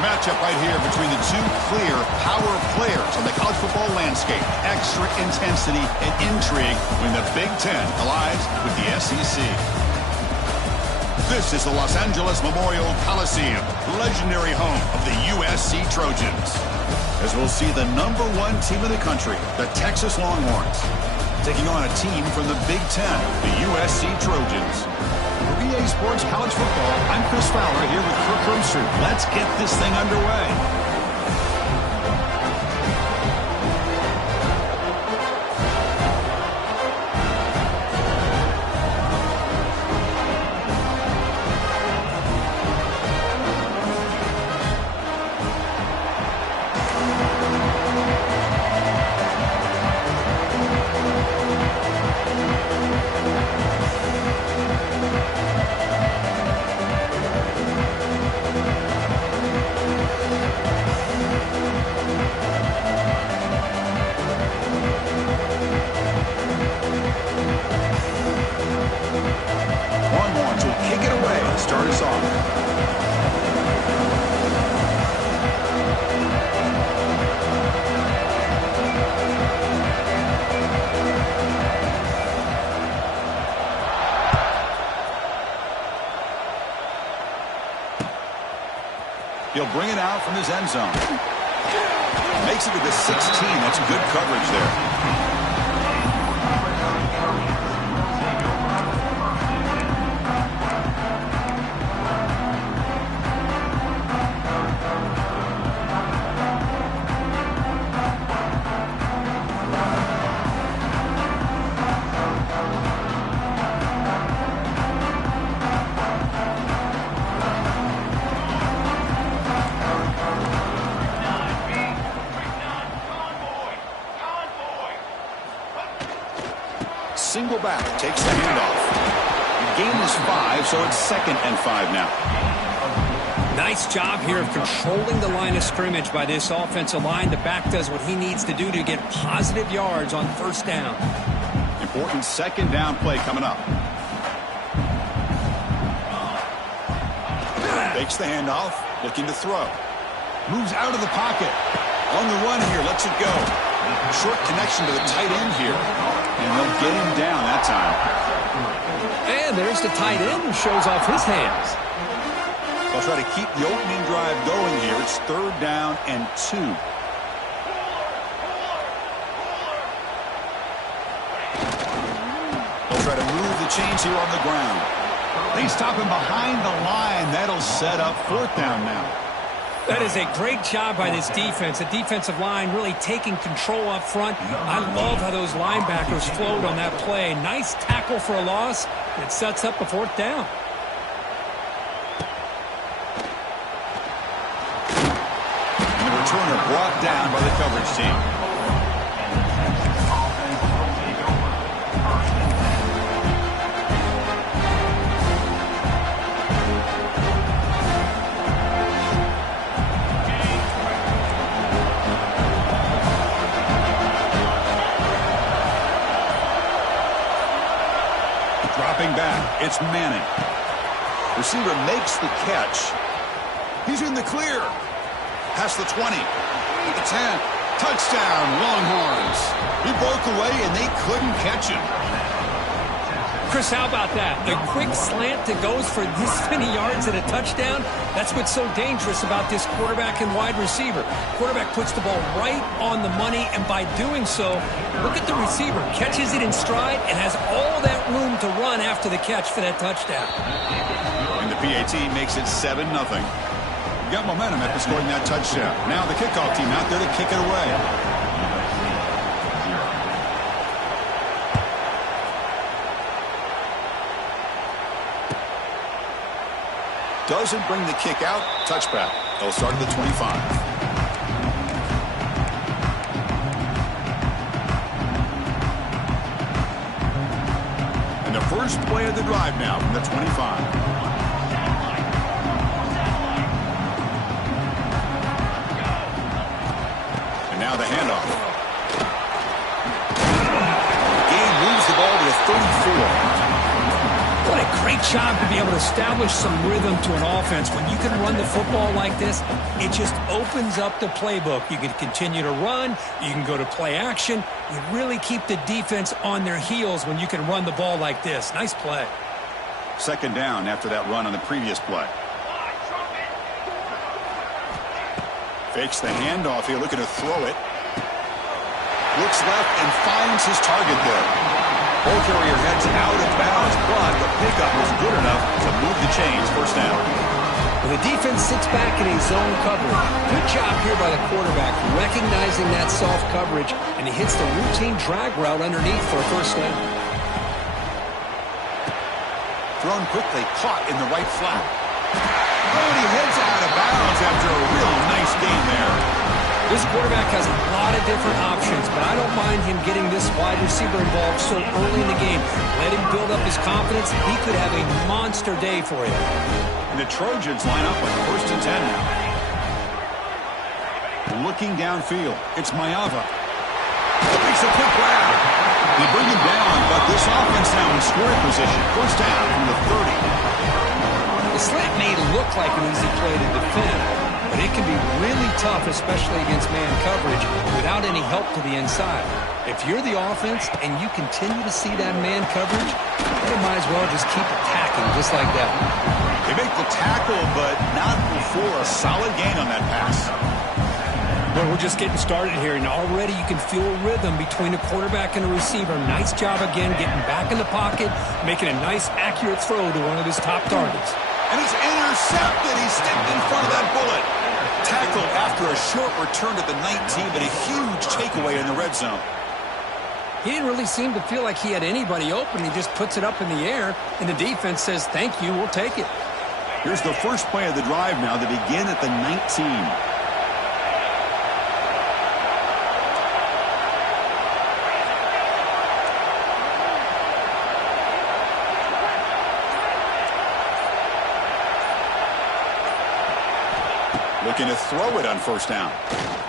Matchup right here between the two clear power players on the college football landscape. Extra intensity and intrigue when the Big Ten collides with the SEC. This is the Los Angeles Memorial Coliseum, legendary home of the USC Trojans. As we'll see the #1 team in the country, the Texas Longhorns, taking on a team from the Big Ten, the USC Trojans. For EA Sports College Football, I'm Chris Fowler here with Kirk Herbstreit. Let's get this thing underway. He'll bring it out from his end zone. Makes it to the 16. That's good coverage there. Single back, takes the handoff. The gain is 5, so it's 2nd and 5 now. Nice job here of controlling the line of scrimmage by this offensive line. The back does what he needs to do to get positive yards on 1st down. Important 2nd down play coming up. Takes the handoff, looking to throw. Moves out of the pocket. On the run here, lets it go. Short connection to the tight end here. And they'll get him down that time. And there's the tight end who shows off his hands. They'll try to keep the opening drive going here. It's 3rd down and 2. They'll try to move the chains here on the ground. They stop him behind the line. That'll set up 4th down now. That is a great job by this defense. The defensive line really taking control up front. I love how those linebackers flowed on that play. Nice tackle for a loss. It sets up a 4th down. And the returner brought down by the coverage team. Dropping back, it's Manning. Receiver makes the catch. He's in the clear. Past the 20, the 10. Touchdown, Longhorns. He broke away, and they couldn't catch him. Chris, how about that? A quick slant that goes for this many yards and a touchdown. That's what's so dangerous about this quarterback and wide receiver. Quarterback puts the ball right on the money, and by doing so, look at the receiver. Catches it in stride and has all that room to run after the catch for that touchdown. And the PAT makes it 7-0. Got momentum after scoring that touchdown. Now the kickoff team out there to kick it away. Doesn't bring the kick out. Touchback. They'll start at the 25. And the first play of the drive now from the 25. And now the handoff. The game moves the ball to the 34. What a great job to be able to establish some rhythm to an offense. When you can run the football like this, it just opens up the playbook. You can continue to run. You can go to play action. You really keep the defense on their heels when you can run the ball like this. Nice play. Second down after that run on the previous play. Fakes the handoff here, looking to throw it. Looks left and finds his target there. Ball carrier heads out of bounds, but the pickup was good enough to move the chains. First down. Well, the defense sits back in a zone coverage. Good job here by the quarterback, recognizing that soft coverage, and he hits the routine drag route underneath for a first down. Thrown quickly, caught in the right flat. Oh, and he heads out of bounds after a real nice gain there. This quarterback has a lot of different options, but I don't mind him getting this wide receiver involved so early in the game. Let him build up his confidence. He could have a monster day for you. And the Trojans line up with first and 10 now. Looking downfield, it's Mayava. Makes a quick grab. They bring him down, but this offense now in scoring position. First down from the 30. The slant may look like an easy play to defend, but it can be really tough, especially against man coverage, without any help to the inside. If you're the offense and you continue to see that man coverage, you might as well just keep attacking just like that. They make the tackle, but not before a solid gain on that pass. Well, we're just getting started here, and already you can feel a rhythm between the quarterback and the receiver. Nice job again getting back in the pocket, making a nice, accurate throw to one of his top targets. And he's intercepted. He stepped in front of that bullet. Tackle after a short return to the 19, but a huge takeaway in the red zone. He didn't really seem to feel like he had anybody open. He just puts it up in the air, and the defense says, thank you, we'll take it. Here's the first play of the drive now. They begin at the 19. Looking to throw it on first down.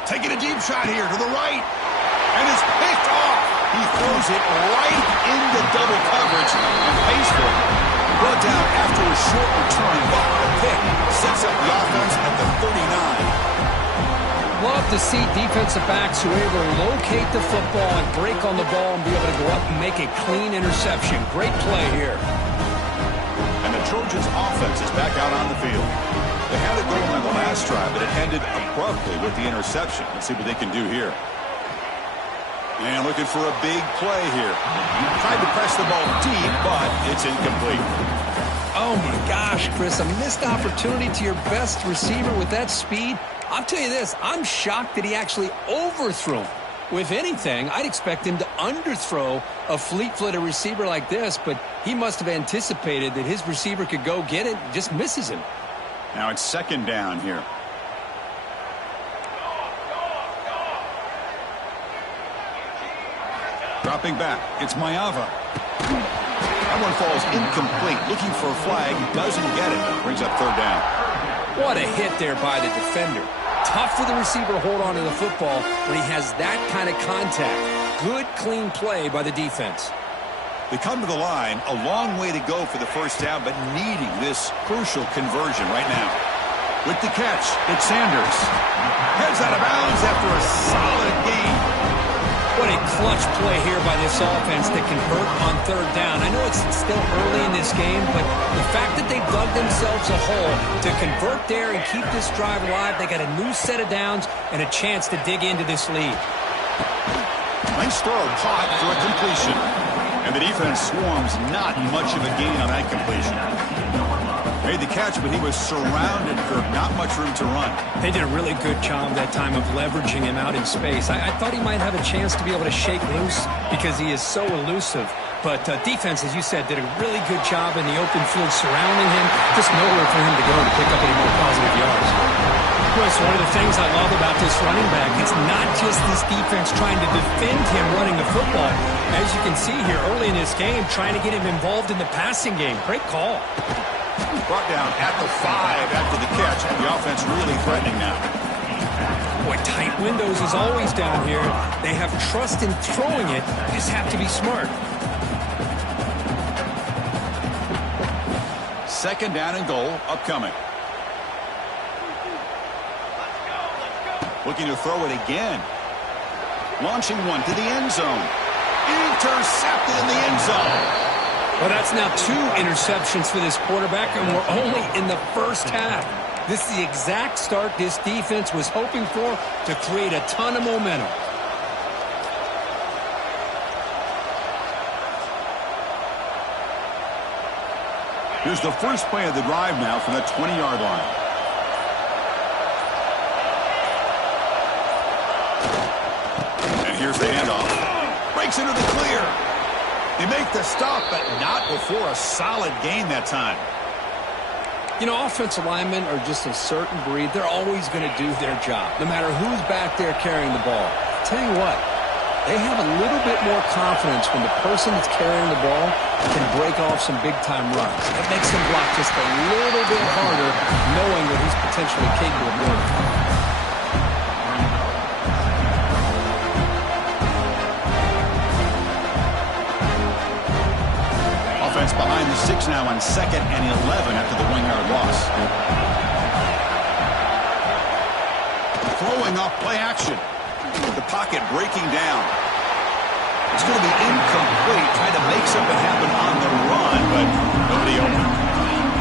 Taking a deep shot here to the right. And it's picked off. He throws it right into double coverage and pays for it. Brought down after a short return, but the pick sets up the offense at the 39. Love to see defensive backs who are able to locate the football and break on the ball and be able to go up and make a clean interception. Great play here. And the Trojans' offense is back out on the field. They had a goal on the last drive, but it ended abruptly with the interception. Let's see what they can do here. And looking for a big play here. Tried to press the ball deep, but it's incomplete. Oh, my gosh, Chris, a missed opportunity to your best receiver with that speed. I'll tell you this, I'm shocked that he actually overthrew him. With anything, I'd expect him to underthrow a fleet-footed receiver like this, but he must have anticipated that his receiver could go get it and just misses him. Now it's second down here. Dropping back, it's Mayava. That one falls incomplete. Looking for a flag, doesn't get it. Brings up third down. What a hit there by the defender. Tough for the receiver to hold on to the football when he has that kind of contact. Good, clean play by the defense. They come to the line, a long way to go for the first down, but needing this crucial conversion right now. With the catch, it's Sanders. Heads out of bounds after a solid gain. What a clutch play here by this offense to convert on third down. I know it's still early in this game, but the fact that they dug themselves a hole to convert there and keep this drive alive, they got a new set of downs and a chance to dig into this lead. Nice throw, caught for a completion. And the defense swarms, not much of a gain on that completion. Made the catch, but he was surrounded, Kirk. Not much room to run. They did a really good job that time of leveraging him out in space. I thought he might have a chance to be able to shake loose because he is so elusive. But defense, as you said, did a really good job in the open field surrounding him. Just nowhere for him to go to pick up any more positive yards. Chris, one of the things I love about this running back, it's not just this defense trying to defend him running the football. As you can see here early in this game, trying to get him involved in the passing game. Great call. Brought down at the 5 after the catch. The offense really threatening now. Boy, tight windows is always down here. They have trust in throwing it. You just have to be smart. second down and goal upcoming. Looking to throw it again. Launching one to the end zone. Intercepted in the end zone. Well, that's now 2 interceptions for this quarterback, and we're only in the first half. This is the exact start this defense was hoping for to create a ton of momentum. Here's the first play of the drive now from the 20-yard line. And here's the handoff. Breaks into the clear. They make the stop, but not before a solid gain that time. You know, offensive linemen are just a certain breed. They're always going to do their job, no matter who's back there carrying the ball. I'll tell you what, they have a little bit more confidence when the person that's carrying the ball can break off some big-time runs. It makes them block just a little bit harder, knowing what he's potentially capable of doing. Offense behind the 6 now on 2nd and 11 after the 1-yard loss. Throwing off play action. The pocket breaking down. It's going to be incomplete, trying to make something happen on the run, but nobody open.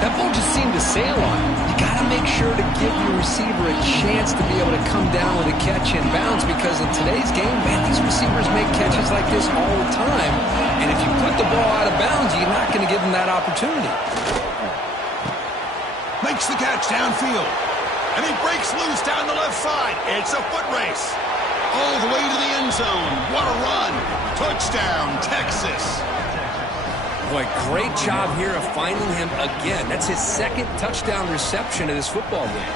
That ball just seemed to sail on him. You got to make sure to give your receiver a chance to be able to come down with a catch and bounce, because in today's game, man, these receivers make catches like this all the time. And if you put the ball out of bounds, you're not going to give them that opportunity. Makes the catch downfield. And he breaks loose down the left side. It's a foot race. All the way to the end zone. What a run. Touchdown, Texas. Boy, great job here of finding him again. That's his 2nd touchdown reception of this football game.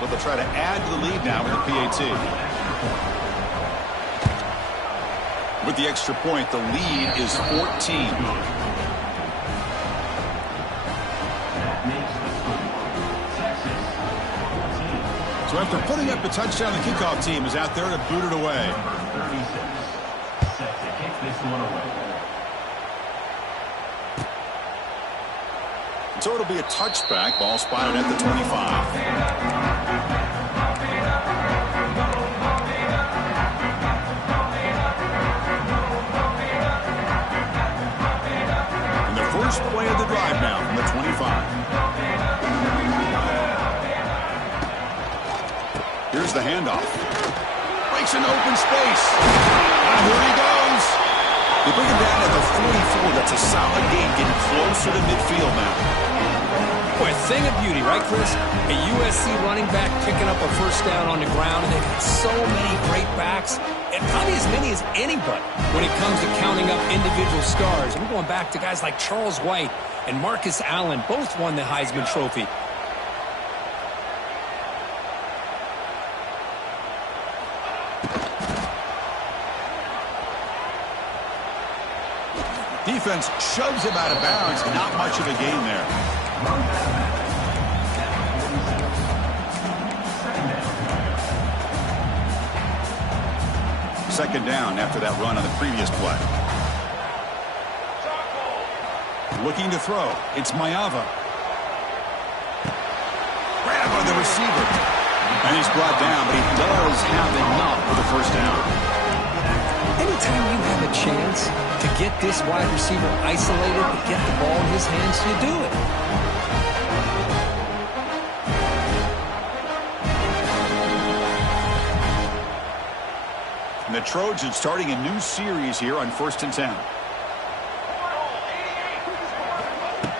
So they'll try to add to the lead now with the PAT. With the extra point, the lead is 14. So after putting up the touchdown, the kickoff team is out there to boot it away. So it'll be a touchback. Ball spotted at the 25. And the first play of the drive now from the 25. Here's the handoff. Breaks an open space. And here he goes. They bring him down at the 44. That's a solid gain, getting closer to midfield now. Boy, a thing of beauty, right, Chris? A USC running back picking up a first down on the ground, and they've got so many great backs, and probably as many as anybody when it comes to counting up individual stars. I'm going back to guys like Charles White and Marcus Allen. Both won the Heisman Trophy. Defense shoves him out of bounds. Not much of a gain there. Second down after that run on the previous play. Looking to throw. It's Mayava. Grab on the receiver. And he's brought down, but he does have enough for the first down. Anytime you have a chance to get this wide receiver isolated, to get the ball in his hands, you do it. And the Trojans starting a new series here on 1st and 10.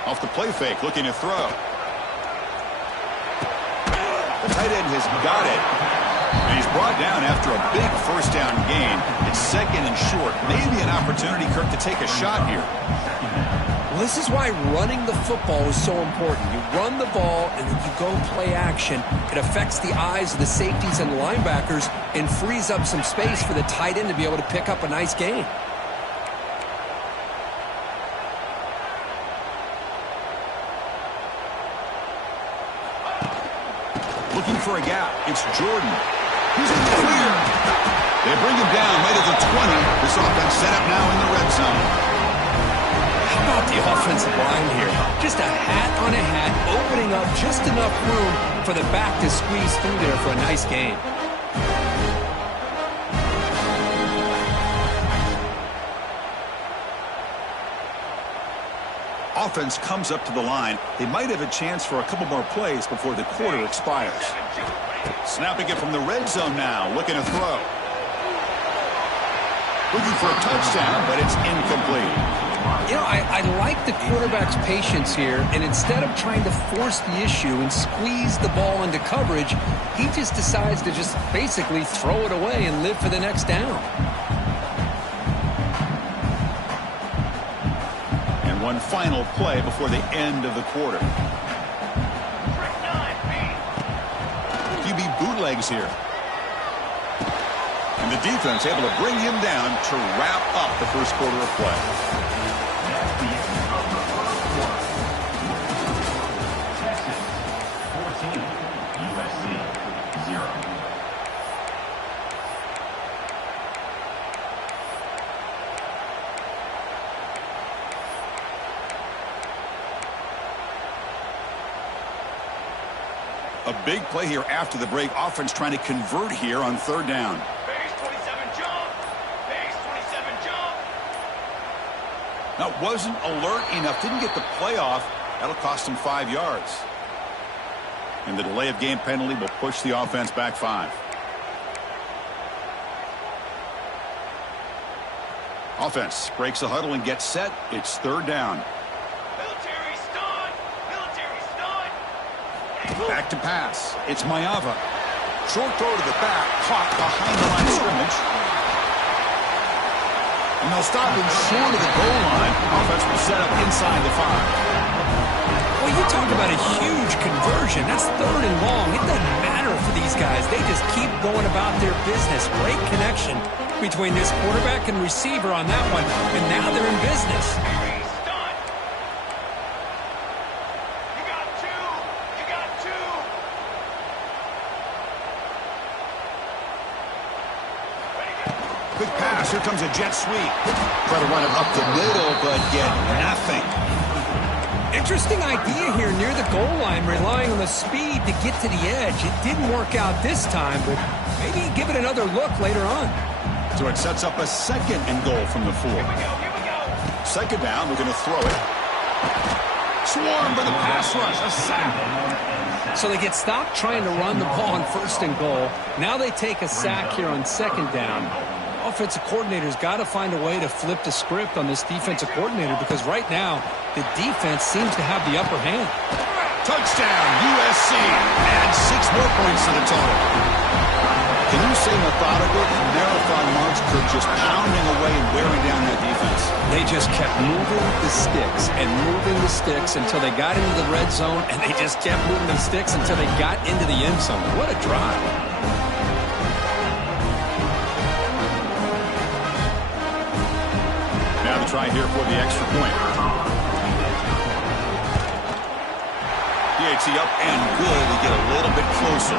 Off the play fake, looking to throw. The tight end has got it. And he's brought down after a big first down gain. It's 2nd and short. Maybe an opportunity, Kirk, to take a shot here. Well, this is why running the football is so important. You run the ball and then you go play action. It affects the eyes of the safeties and linebackers and frees up some space for the tight end to be able to pick up a nice gain. Looking for a gap. It's Jordan. He's in the clear. They bring him down right at the 20. This offense set up now in the red zone. How about the offensive line here? Just a hat on a hat, opening up just enough room for the back to squeeze through there for a nice gain. Offense comes up to the line. They might have a chance for a couple more plays before the quarter expires. Snapping it from the red zone now, looking to throw. Looking for a touchdown, but it's incomplete. You know, I like the quarterback's patience here, and instead of trying to force the issue and squeeze the ball into coverage, he just decides to just basically throw it away and live for the next down. And one final play before the end of the quarter. QB bootlegs here. And the defense able to bring him down to wrap up the first quarter of play. USC 0. A big play here after the break. Offense trying to convert here on third down. Base 27 jump. Base 27 jump. Now, wasn't alert enough. Didn't get the play off. That'll cost him 5 yards. And the delay of game penalty will push the offense back 5. Offense breaks the huddle and gets set. It's third down. Military stun. Military stun. Back to pass. It's Mayava. Short throw to the back. Caught behind the line of scrimmage. And they'll stop him short of the goal line. Offense will set up inside the 5. Well, you talk about a huge conversion. That's third and long. It doesn't matter for these guys. They just keep going about their business. Great connection between this quarterback and receiver on that one. And now they're in business. Stun. You got 2. You got 2. Good pass. Here comes a jet sweep. Try to run it up the middle, but get nothing. Interesting idea here near the goal line, relying on the speed to get to the edge. It didn't work out this time, but maybe give it another look later on. So it sets up a second and goal from the 4. Here we go. Second down, we're going to throw it. Swarmed by the pass rush. A sack. So they get stopped trying to run the ball on first and goal. Now they take a sack here on second down. Offensive coordinator's got to find a way to flip the script on this defensive coordinator because right now the defense seems to have the upper hand. Touchdown, USC. Add 6 more points to the total. Can you say methodical? Marathon March Kirk just pounding away and wearing down that defense. They just kept moving the sticks and moving the sticks until they got into the red zone, and they just kept moving the sticks until they got into the end zone. What a drive. Now the try here for the extra point. PAT up and good to get a little bit closer.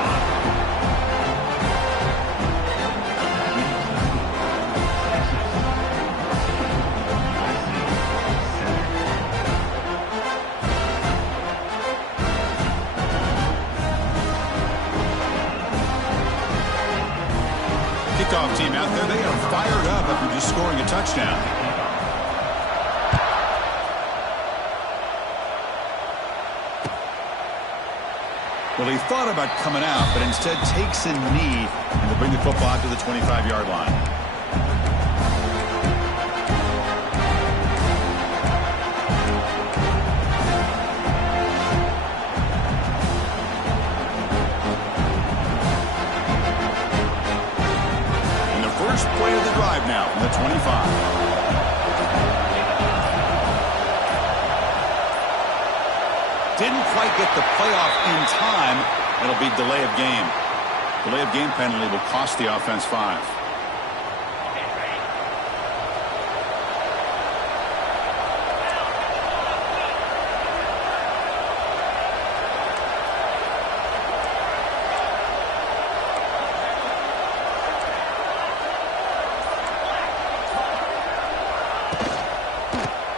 Kickoff team out there, they are fired up after just scoring a touchdown. Well, he thought about coming out, but instead takes a knee and will bring the football out to the 25-yard line. And the first play of the drive now from the 25. Didn't quite get the playoff in time. It'll be delay of game. Delay of game penalty will cost the offense 5.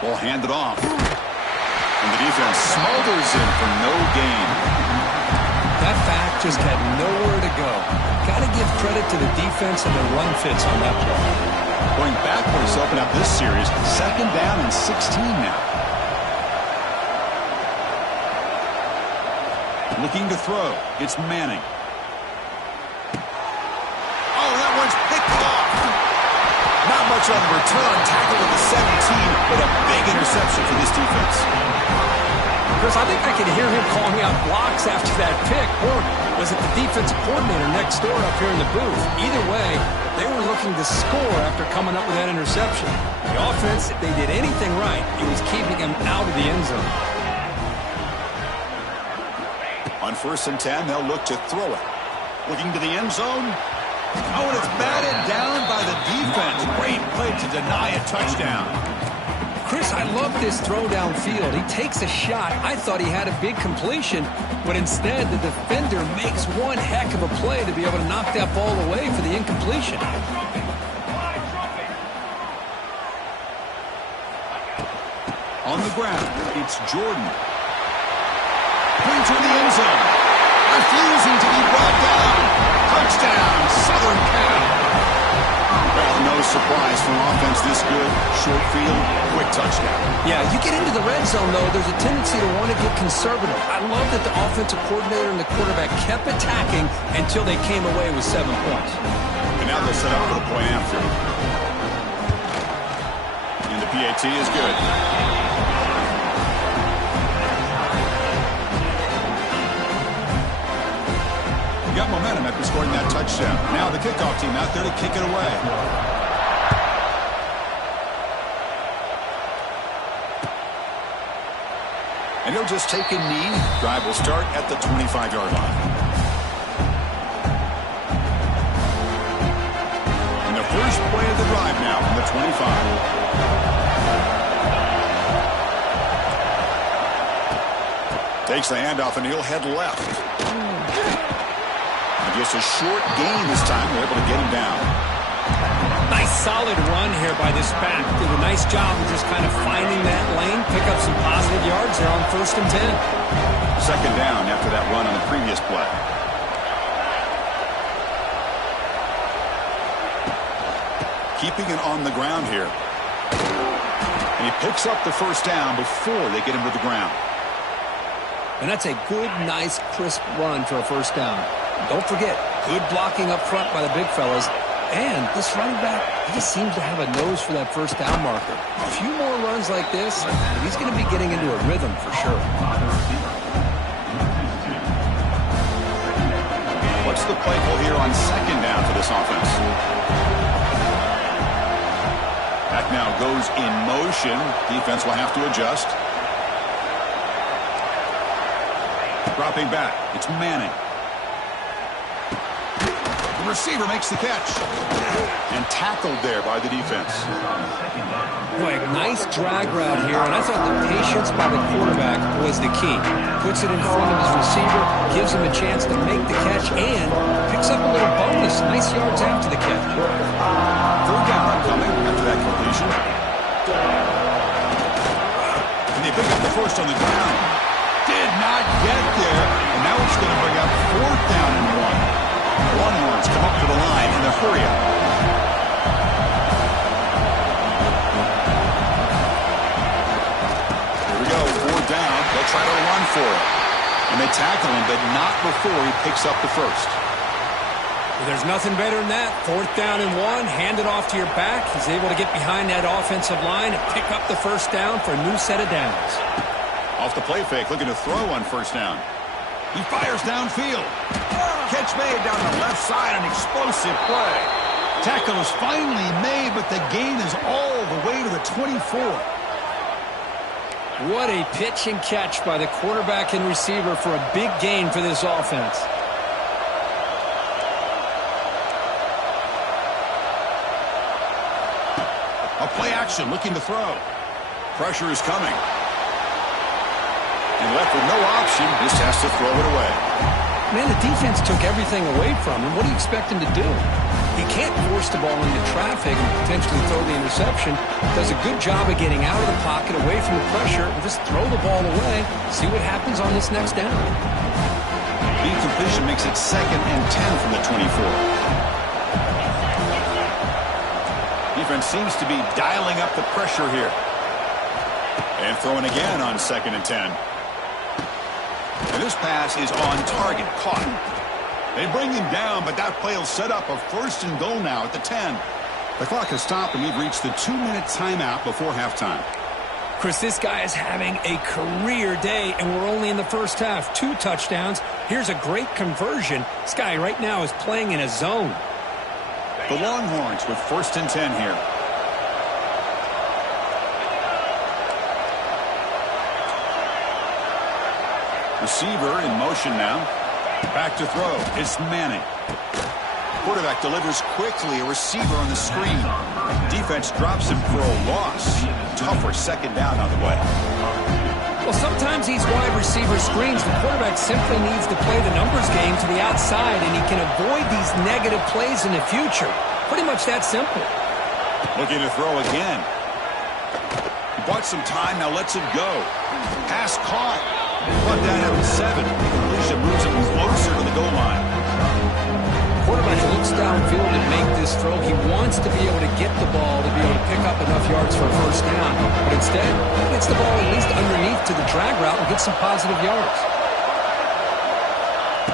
Ball handed off. And the defense smothers him for no gain. That back just had nowhere to go. Got to give credit to the defense and their run fits on that play. Going backwards to open up this series. 2nd down and 16 now. Looking to throw. It's Manning. Oh, that one's picked off. Not much on the return. Tackled at the 17, but a big interception for this defense. Chris, I think I could hear him calling out blocks after that pick. Or was it the defensive coordinator next door up here in the booth? Either way, they were looking to score after coming up with that interception. The offense, if they did anything right, it was keeping him out of the end zone. On 1st and 10, they'll look to throw it. Looking to the end zone. Oh, and it's batted down by the defense. Great play to deny a touchdown. Chris, I love this throw downfield. He takes a shot. I thought he had a big completion, but instead the defender makes one heck of a play to be able to knock that ball away for the incompletion. On the ground, it's Jordan. Brings her in the end zone. Refusing to be brought down. Touchdown, Southern Cal. Well, no surprise from offense this good. Short field, quick touchdown. Yeah, you get into the red zone, though, there's a tendency to want to get conservative. I love that the offensive coordinator and the quarterback kept attacking until they came away with 7 points. And now they'll set up for the point after. And the PAT is good. Got momentum after scoring that touchdown. Now the kickoff team out there to kick it away. And he'll just take a knee. Drive will start at the 25-yard line. And the first play of the drive now from the 25. Takes the handoff and he'll head left. Just a short gain this time. They're able to get him down. Nice solid run here by this back. Did a nice job of just kind of finding that lane, pick up some positive yards there on 1st and 10. 2nd down after that run on the previous play. Keeping it on the ground here. And he picks up the 1st down before they get him to the ground. And that's a good, nice, crisp run for a 1st down. Don't forget, good blocking up front by the big fellas. And this running back, he just seems to have a nose for that 1st down marker. A few more runs like this, and he's going to be getting into a rhythm for sure. What's the play call here on 2nd down for this offense? That now goes in motion. Defense will have to adjust. Dropping back, it's Manning. Receiver makes the catch. And tackled there by the defense. Boy, nice drag route here, and I thought the patience by the quarterback was the key. Puts it in front of his receiver, gives him a chance to make the catch, and picks up a little bonus. Nice yards after the catch. 3rd down coming after that completion. And they pick up the 1st on the ground. Did not get there, and now it's going to bring up 4th down and 1. Longhorns come up to the line in the hurry up. Here we go, 4th down. They'll try to run for it. And they tackle him, but not before he picks up the 1st. Well, there's nothing better than that. 4th down and 1, hand it off to your back. He's able to get behind that offensive line and pick up the 1st down for a new set of downs. Off the play fake, looking to throw on 1st down. He fires downfield. Catch made down the left side, an explosive play. Tackle is finally made, but the gain is all the way to the 24. What a pitch and catch by the quarterback and receiver for a big gain for this offense. A play action, looking to throw. Pressure is coming. And left with no option, just has to throw it away. Man, the defense took everything away from him. What do you expect him to do? He can't force the ball into traffic and potentially throw the interception. Does a good job of getting out of the pocket, away from the pressure, and just throw the ball away. See what happens on this next down. The incompletion makes it 2nd and 10 from the 24. Defense seems to be dialing up the pressure here. And throwing again on 2nd and 10. And this pass is on target, caught. They bring him down, but that play will set up a 1st and goal now at the 10. The clock has stopped, and we've reached the 2-minute timeout before halftime. Chris, this guy is having a career day, and we're only in the first half. 2 touchdowns. Here's a great conversion. This guy right now is playing in a zone. The Longhorns with 1st and 10 here. Receiver in motion now. Back to throw. It's Manning. Quarterback delivers quickly. A receiver on the screen. Defense drops him for a loss. Tougher 2nd down on the way. Well, sometimes these wide receiver screens, the quarterback simply needs to play the numbers game to the outside, and he can avoid these negative plays in the future. Pretty much that simple. Looking to throw again. He bought some time, now lets it go. Pass caught. Brought down at 7. Completion moves him closer to the goal line. Quarterback looks downfield to make this throw. He wants to be able to get the ball to be able to pick up enough yards for a 1st down. But instead, he gets the ball at least underneath to the drag route and gets some positive yards.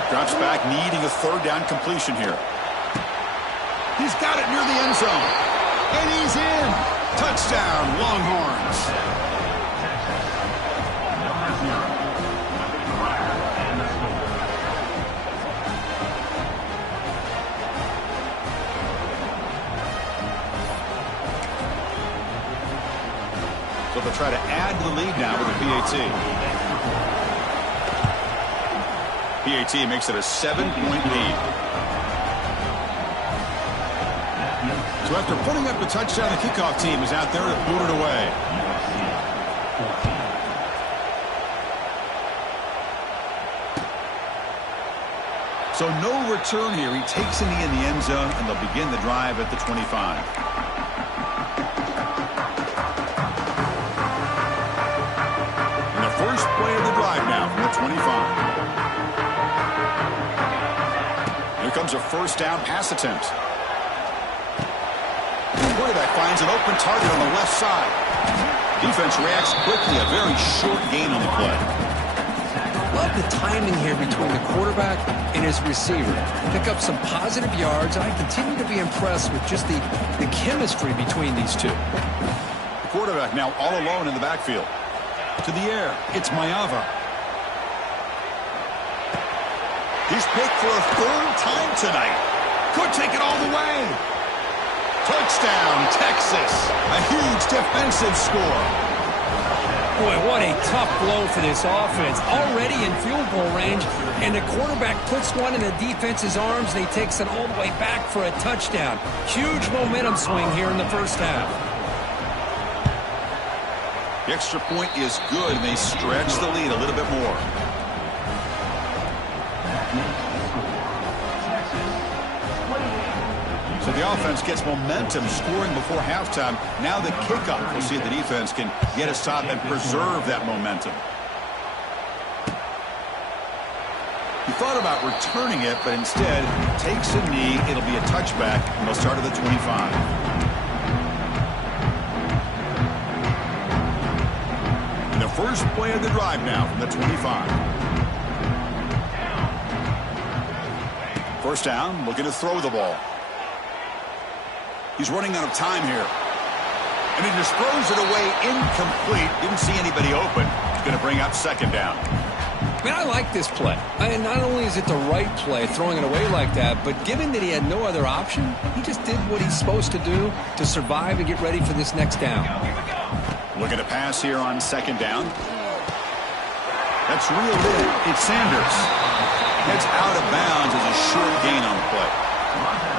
Drops back, needing a 3rd down completion here. He's got it near the end zone. And he's in. Touchdown, Longhorns. So they'll try to add to the lead now with a PAT. PAT makes it a 7-point lead. So after putting up the touchdown, the kickoff team is out there to boot it away. So no return here. He takes a knee in the end zone, and they'll begin the drive at the 25. First play of the drive now from the 25. Here comes a 1st down pass attempt. The quarterback finds an open target on the left side. Defense reacts quickly. A very short gain on the play. Love the timing here between the quarterback and his receiver. Pick up some positive yards, and I continue to be impressed with just the chemistry between these two. The quarterback now all alone in the backfield. To the air, it's Mayava. He's picked for a 3rd time tonight. Could take it all the way. Touchdown, Texas. A huge defensive score. Boy, what a tough blow for this offense. Already in field goal range, and the quarterback puts one in the defense's arms, and he takes it all the way back for a touchdown. Huge momentum swing here in the 1st half. The extra point is good, and they stretch the lead a little bit more. So the offense gets momentum, scoring before halftime. Now the kickoff. We'll see if the defense can get a stop and preserve that momentum. He thought about returning it, but instead takes a knee. It'll be a touchback, and they'll start at the 25. First play of the drive now from the 25. 1st down, looking to throw the ball. He's running out of time here. And he just throws it away incomplete. Didn't see anybody open. He's going to bring up 2nd down. Man, I like this play. And not only is it the right play, throwing it away like that, but given that he had no other option, he just did what he's supposed to do to survive and get ready for this next down. Looking to pass here on 2nd down. That's reeled in. It's Sanders. Heads out of bounds as a short gain on the play.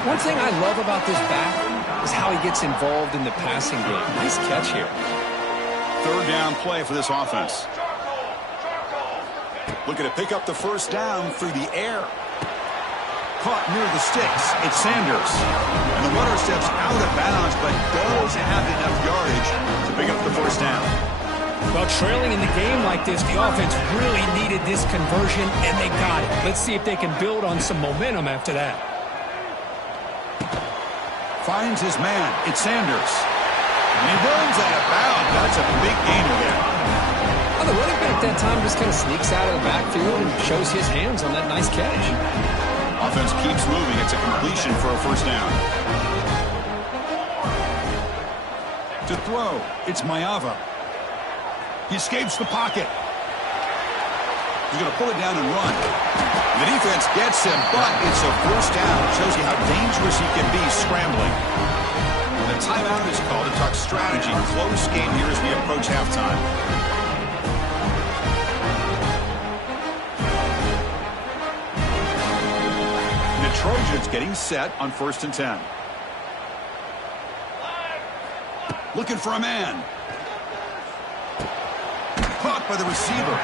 One thing I love about this back is how he gets involved in the passing game. Nice catch here. 3rd down play for this offense. Looking to pick up the first down through the air. Caught near the sticks. It's Sanders. And the runner steps out of bounds, but does have enough yardage to pick up the first down. Well, trailing in the game like this, the offense really needed this conversion, and they got it. Let's see if they can build on some momentum after that. Finds his man. It's Sanders. And he runs out of bounds. That's a big gain there. Well, the running back that time just kind of sneaks out of the backfield and shows his hands on that nice catch. Offense keeps moving. It's a completion for a first down. To throw, it's Mayava. He escapes the pocket. He's going to pull it down and run. The defense gets him, but it's a first down. Shows you how dangerous he can be scrambling. The timeout is called to talk strategy. Close game here as we approach halftime. The Trojans getting set on 1st and 10. Looking for a man. Caught by the receiver.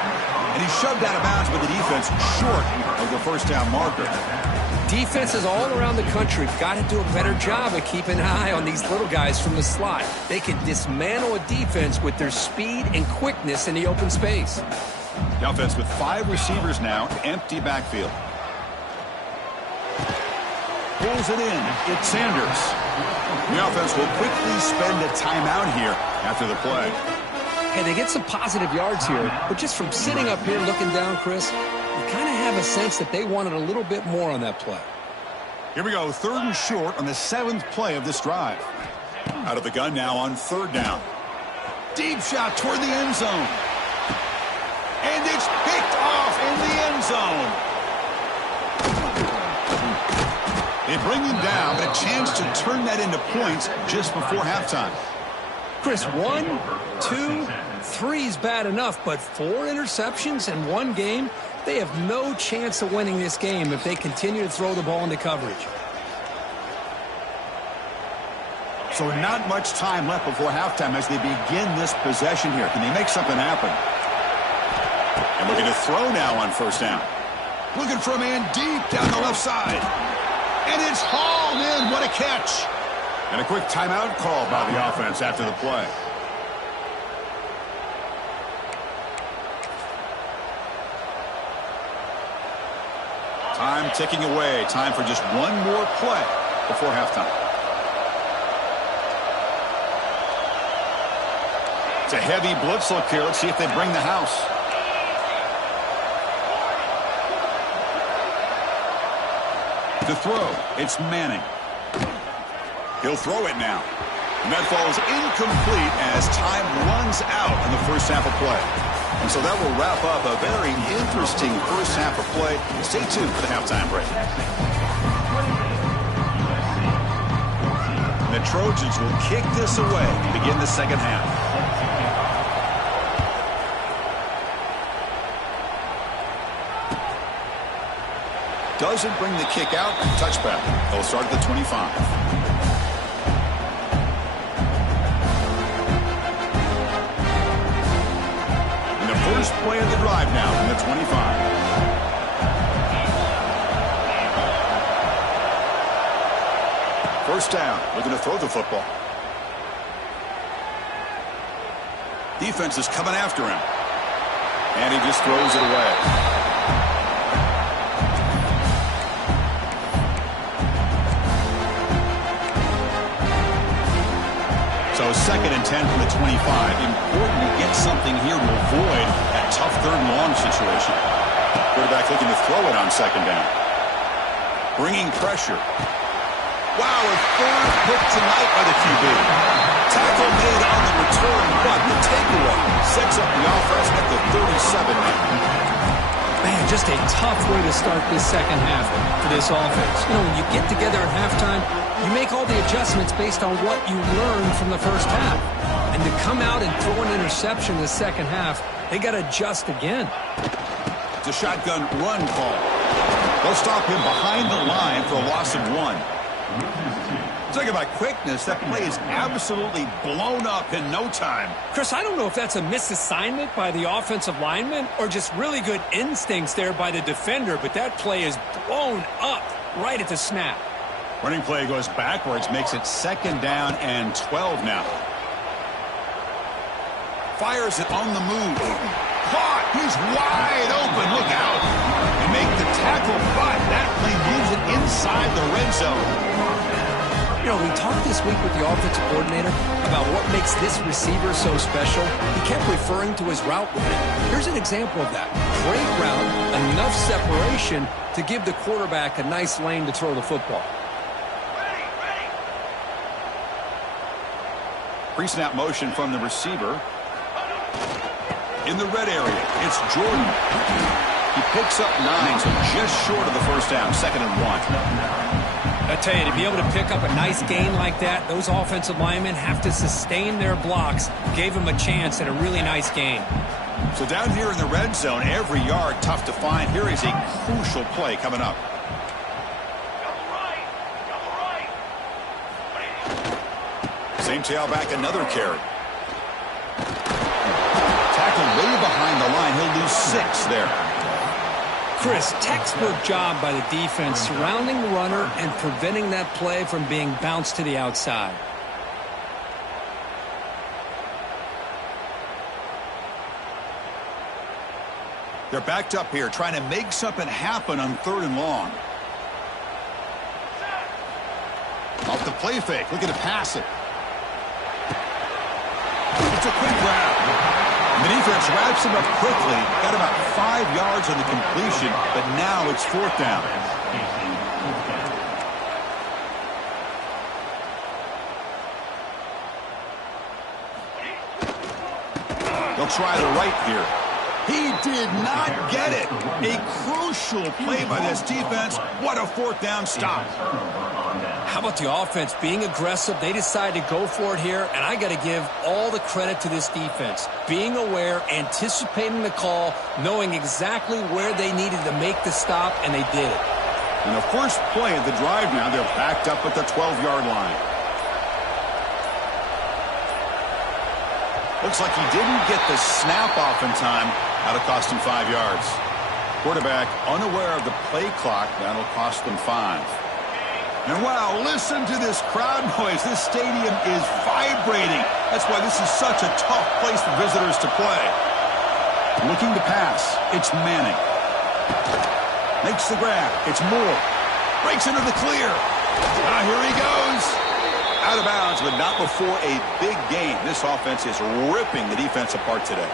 And he's shoved out of bounds by the defense short of the first down marker. Defenses all around the country got to do a better job of keeping an eye on these little guys from the slot. They can dismantle a defense with their speed and quickness in the open space. The offense with 5 receivers now, empty backfield. Pulls it in. It's Sanders. The offense will quickly spend a timeout here after the play. Hey, they get some positive yards here, but just from sitting up here looking down, Chris, you kind of have a sense that they wanted a little bit more on that play. Here we go, 3rd and short on the 7th play of this drive. Out of the gun now on 3rd down. Deep shot toward the end zone. And it's picked off in the end zone. They bring him down, but a chance to turn that into points just before halftime. Chris, 1, 2, 3 is bad enough, but 4 interceptions in one game, they have no chance of winning this game if they continue to throw the ball into coverage. So not much time left before halftime as they begin this possession here. Can they make something happen? And looking to throw now on 1st down. Looking for a man deep down the left side. And it's hauled in. What a catch. And a quick timeout call by the offense after the play. Time ticking away. Time for just one more play before halftime. It's a heavy blitz look here. Let's see if they bring the house. To throw, it's Manning. He'll throw it now. And that falls incomplete as time runs out in the first half of play. And so that will wrap up a very interesting first half of play. Stay tuned for the halftime break. And the Trojans will kick this away to begin the second half. Doesn't bring the kick out. Touchback. They'll start at the 25. First play of the drive now from the 25. First down, looking to throw the football. Defense is coming after him. And he just throws it away. So 2nd and 10 from the 25. Important to get something here to avoid that tough 3rd and long situation. Quarterback looking to throw it on 2nd down. Bringing pressure. Wow, a 3rd pick tonight by the QB. Tackle made on the return, but the takeaway sets up the offense at the 37 now. Man, just a tough way to start this second half for this offense. You know, when you get together at halftime, you make all the adjustments based on what you learned from the first half. And to come out and throw an interception in the second half, they got to adjust again. It's a shotgun run call. They'll stop him behind the line for a loss of 1. Talking about quickness, that play is absolutely blown up in no time. Chris, I don't know if that's a misassignment by the offensive lineman or just really good instincts there by the defender, but that play is blown up right at the snap. Running play goes backwards, makes it 2nd down and 12 now. Fires it on the move. Caught! He's wide open. Look out! They make the tackle, but that play moves it inside the red zone. You know, we talked this week with the offensive coordinator about what makes this receiver so special. He kept referring to his route running. Here's an example of that. Great route, enough separation to give the quarterback a nice lane to throw the football. Pre-snap motion from the receiver. In the red area, it's Jordan. He picks up 9, so just short of the first down, 2nd and 1. I tell you, to be able to pick up a nice gain like that, those offensive linemen have to sustain their blocks. Gave him a chance at a really nice gain. So down here in the red zone, every yard tough to find. Here is a crucial play coming up. Same tailback, another carry. Tackled way behind the line. He'll lose 6 there. Chris, textbook job by the defense surrounding the runner and preventing that play from being bounced to the outside. They're backed up here, trying to make something happen on 3rd and long. Off the play fake, looking to pass it. It's a quick grab. The defense wraps him up quickly. Got about 5 yards on the completion, but now it's 4th down. They'll try the right here. He did not get it. A crucial play by this defense. What a 4th down stop. How about the offense being aggressive? They decided to go for it here, and I got to give all the credit to this defense. Being aware, anticipating the call, knowing exactly where they needed to make the stop, and they did it. And the first play of the drive now, they're backed up at the 12-yard line. Looks like he didn't get the snap off in time. That'll cost him 5 yards. Quarterback unaware of the play clock. That'll cost them 5. And wow, listen to this crowd noise. This stadium is vibrating. That's why this is such a tough place for visitors to play. Looking to pass. It's Manning. Makes the grab. It's Moore. Breaks into the clear. Here he goes. Out of bounds, but not before a big gain. This offense is ripping the defense apart today.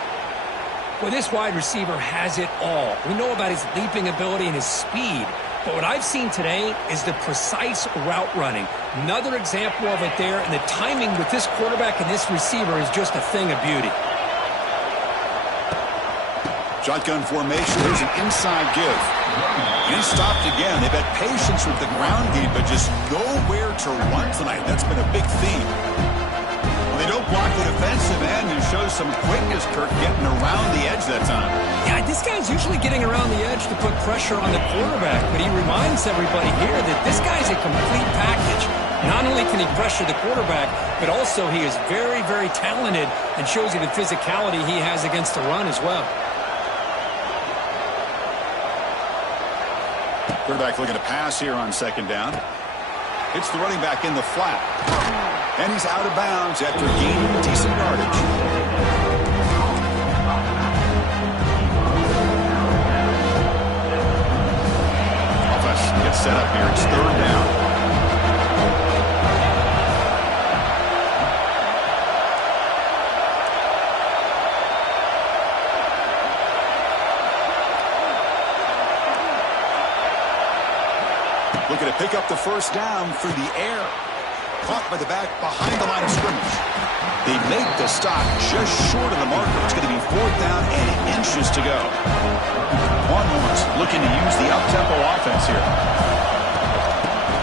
Well, this wide receiver has it all. We know about his leaping ability and his speed. But what I've seen today is the precise route running. Another example of it there, and the timing with this quarterback and this receiver is just a thing of beauty. Shotgun formation. There's an inside give. And stopped again. They've had patience with the ground game, but just nowhere to run tonight. That's been a big theme. Well, they don't block the defensive end and show some quickness, Kirk, getting around the edge that time. Yeah, this guy's usually getting around the edge to put pressure on the quarterback, but he reminds everybody here that this guy's a complete package. Not only can he pressure the quarterback, but also he is very, very talented and shows you the physicality he has against the run as well. Quarterback looking to pass here on 2nd down. Hits the running back in the flat. And he's out of bounds after gaining decent yardage. Offense gets set up here. It's 3rd down. Looking to pick up the first down through the air. Caught by the back behind the line of scrimmage. They make the stop just short of the marker. It's going to be 4th down and inches to go. Longhorns looking to use the up-tempo offense here.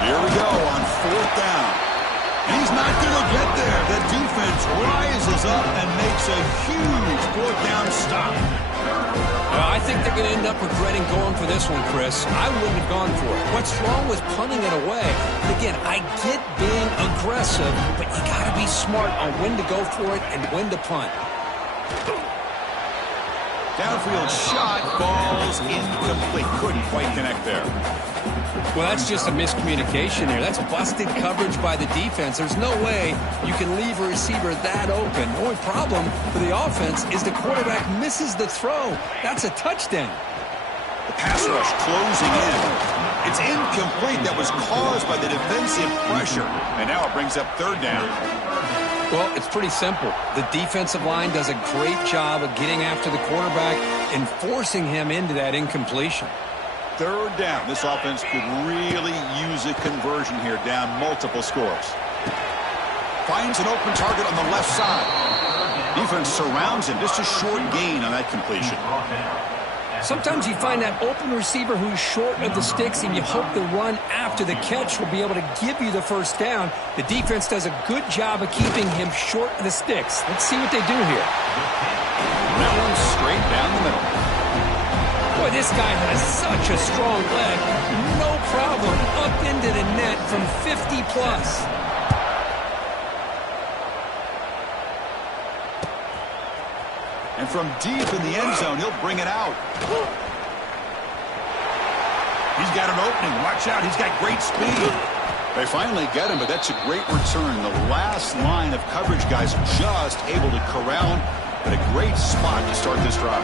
Here we go on 4th down. He's not going to get there. The defense rises up and makes a huge 4th down stop. I think think they're going to end up regretting going for this one, Chris. I wouldn't have gone for it. What's wrong with punting it away? And again, I get being aggressive, but you got to be smart on when to go for it and when to punt. Downfield shot falls incomplete. Couldn't quite connect there. Well, that's just a miscommunication there. That's busted coverage by the defense. There's no way you can leave a receiver that open. The only problem for the offense is the quarterback misses the throw. That's a touchdown. The pass rush closing in. It's incomplete. That was caused by the defensive pressure. And now it brings up third down. Well, it's pretty simple. The defensive line does a great job of getting after the quarterback and forcing him into that incompletion. Third down. This offense could really use a conversion here, down multiple scores. Finds an open target on the left side. Defense surrounds him. Just a short gain on that completion. Sometimes you find that open receiver who's short of the sticks, and you hope the run after the catch will be able to give you the first down. The defense does a good job of keeping him short of the sticks. Let's see what they do here. That one's straight down the middle. Boy, this guy has such a strong leg. No problem up into the net from 50-plus. And from deep in the end zone, he'll bring it out. He's got an opening. Watch out. He's got great speed. They finally get him, but that's a great return. The last line of coverage guys just able to corral him, but a great spot to start this drive.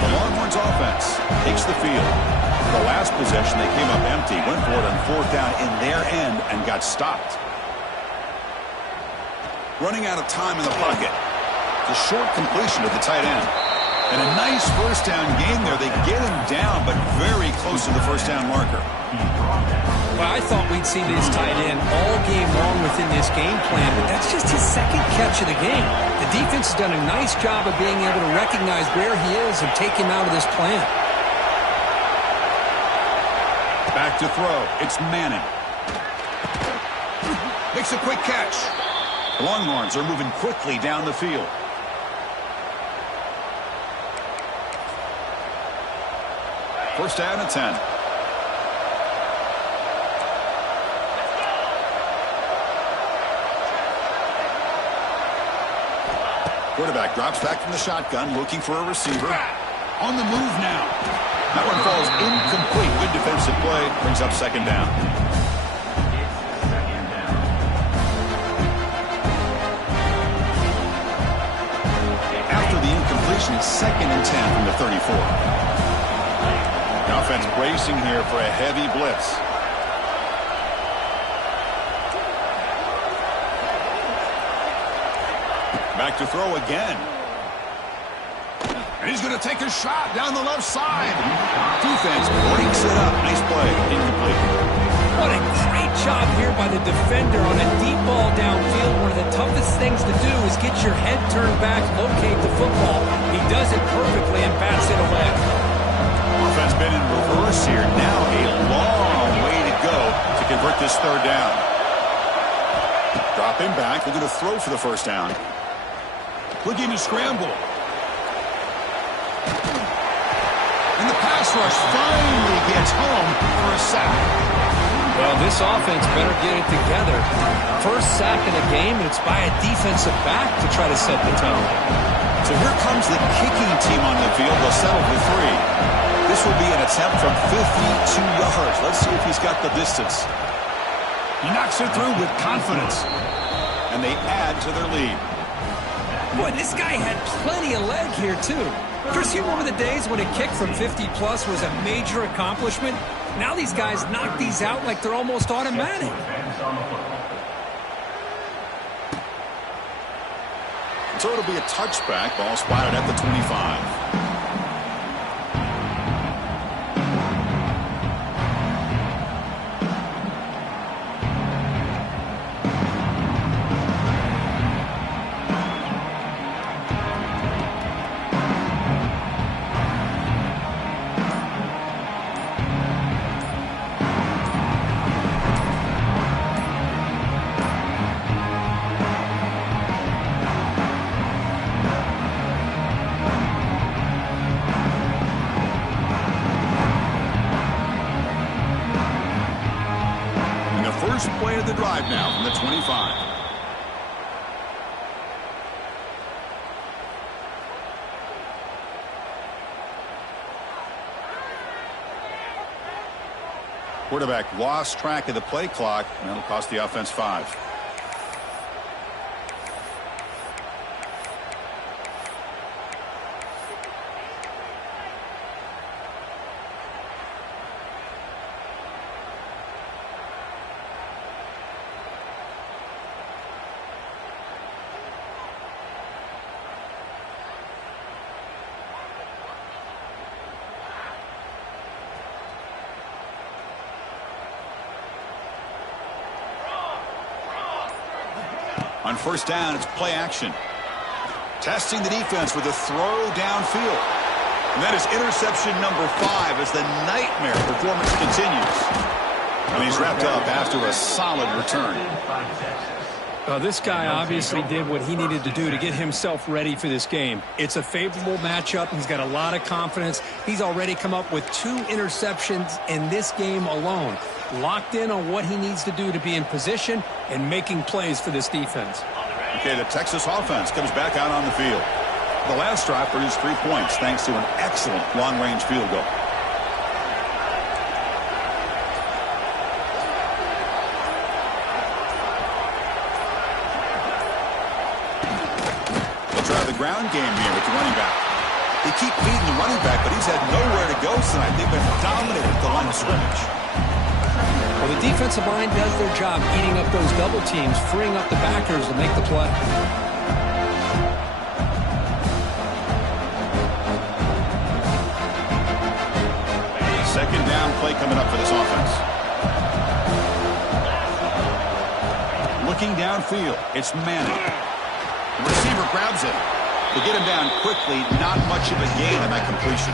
The Longhorns offense takes the field. The last possession, they came up empty, went for it on fourth down in their end and got stopped. Running out of time in the pocket. The short completion to the tight end. And a nice first down gain there. They get him down, but very close to the first down marker. Well, I thought we'd see this tight end all game long within this game plan, but that's just his second catch of the game. The defense has done a nice job of being able to recognize where he is and take him out of this plan. Back to throw. It's Manning. Makes a quick catch. The Longhorns are moving quickly down the field. First down and 10. Quarterback drops back from the shotgun, looking for a receiver. On the move now. That one falls incomplete. Good defensive play. Brings up second down. After the incompletion, it's second and 10 from the 34. The offense bracing here for a heavy blitz. Back to throw again. And he's going to take a shot down the left side. Defense breaks it up. Nice play. Incomplete. What a great job here by the defender on a deep ball downfield. One of the toughest things to do is get your head turned back, locate the football. He does it perfectly and bats it away. Offense been in reverse here. Now a long way to go to convert this third down. Dropping back. They're going to throw for the first down. Looking to scramble. And the pass rush finally gets home for a sack. Well, this offense better get it together. First sack of the game, and it's by a defensive back to try to set the tone. So here comes the kicking team on the field. They'll settle for 3. This will be an attempt from 52 yards. Let's see if he's got the distance. He knocks it through with confidence. And they add to their lead. Boy, this guy had plenty of leg here, too. Chris, you remember the days when a kick from 50-plus was a major accomplishment? Now these guys knock these out like they're almost automatic. So it'll be a touchback. Ball spotted at the 25. play of the drive now from the 25. Quarterback lost track of the play clock, and that'll cost the offense 5. On first down, it's play action. Testing the defense with a throw downfield. And that is interception number 5 as the nightmare performance continues. And he's wrapped up after a solid return. This guy obviously did what he needed to do to get himself ready for this game. It's a favorable matchup. He's got a lot of confidence. He's already come up with 2 interceptions in this game alone. Locked in on what he needs to do to be in position and making plays for this defense. Okay, the Texas offense comes back out on the field. The last drive produced 3 points thanks to an excellent long-range field goal. They'll try the ground game here with the running back. They keep feeding the running back, but he's had nowhere to go tonight. They've been dominated at the line of scrimmage. Well, the defensive line does their job eating up those double teams, freeing up the backers to make the play. Second down play coming up for this offense. Looking downfield, it's Manning. The receiver grabs it. They get him down quickly, not much of a gain on that completion.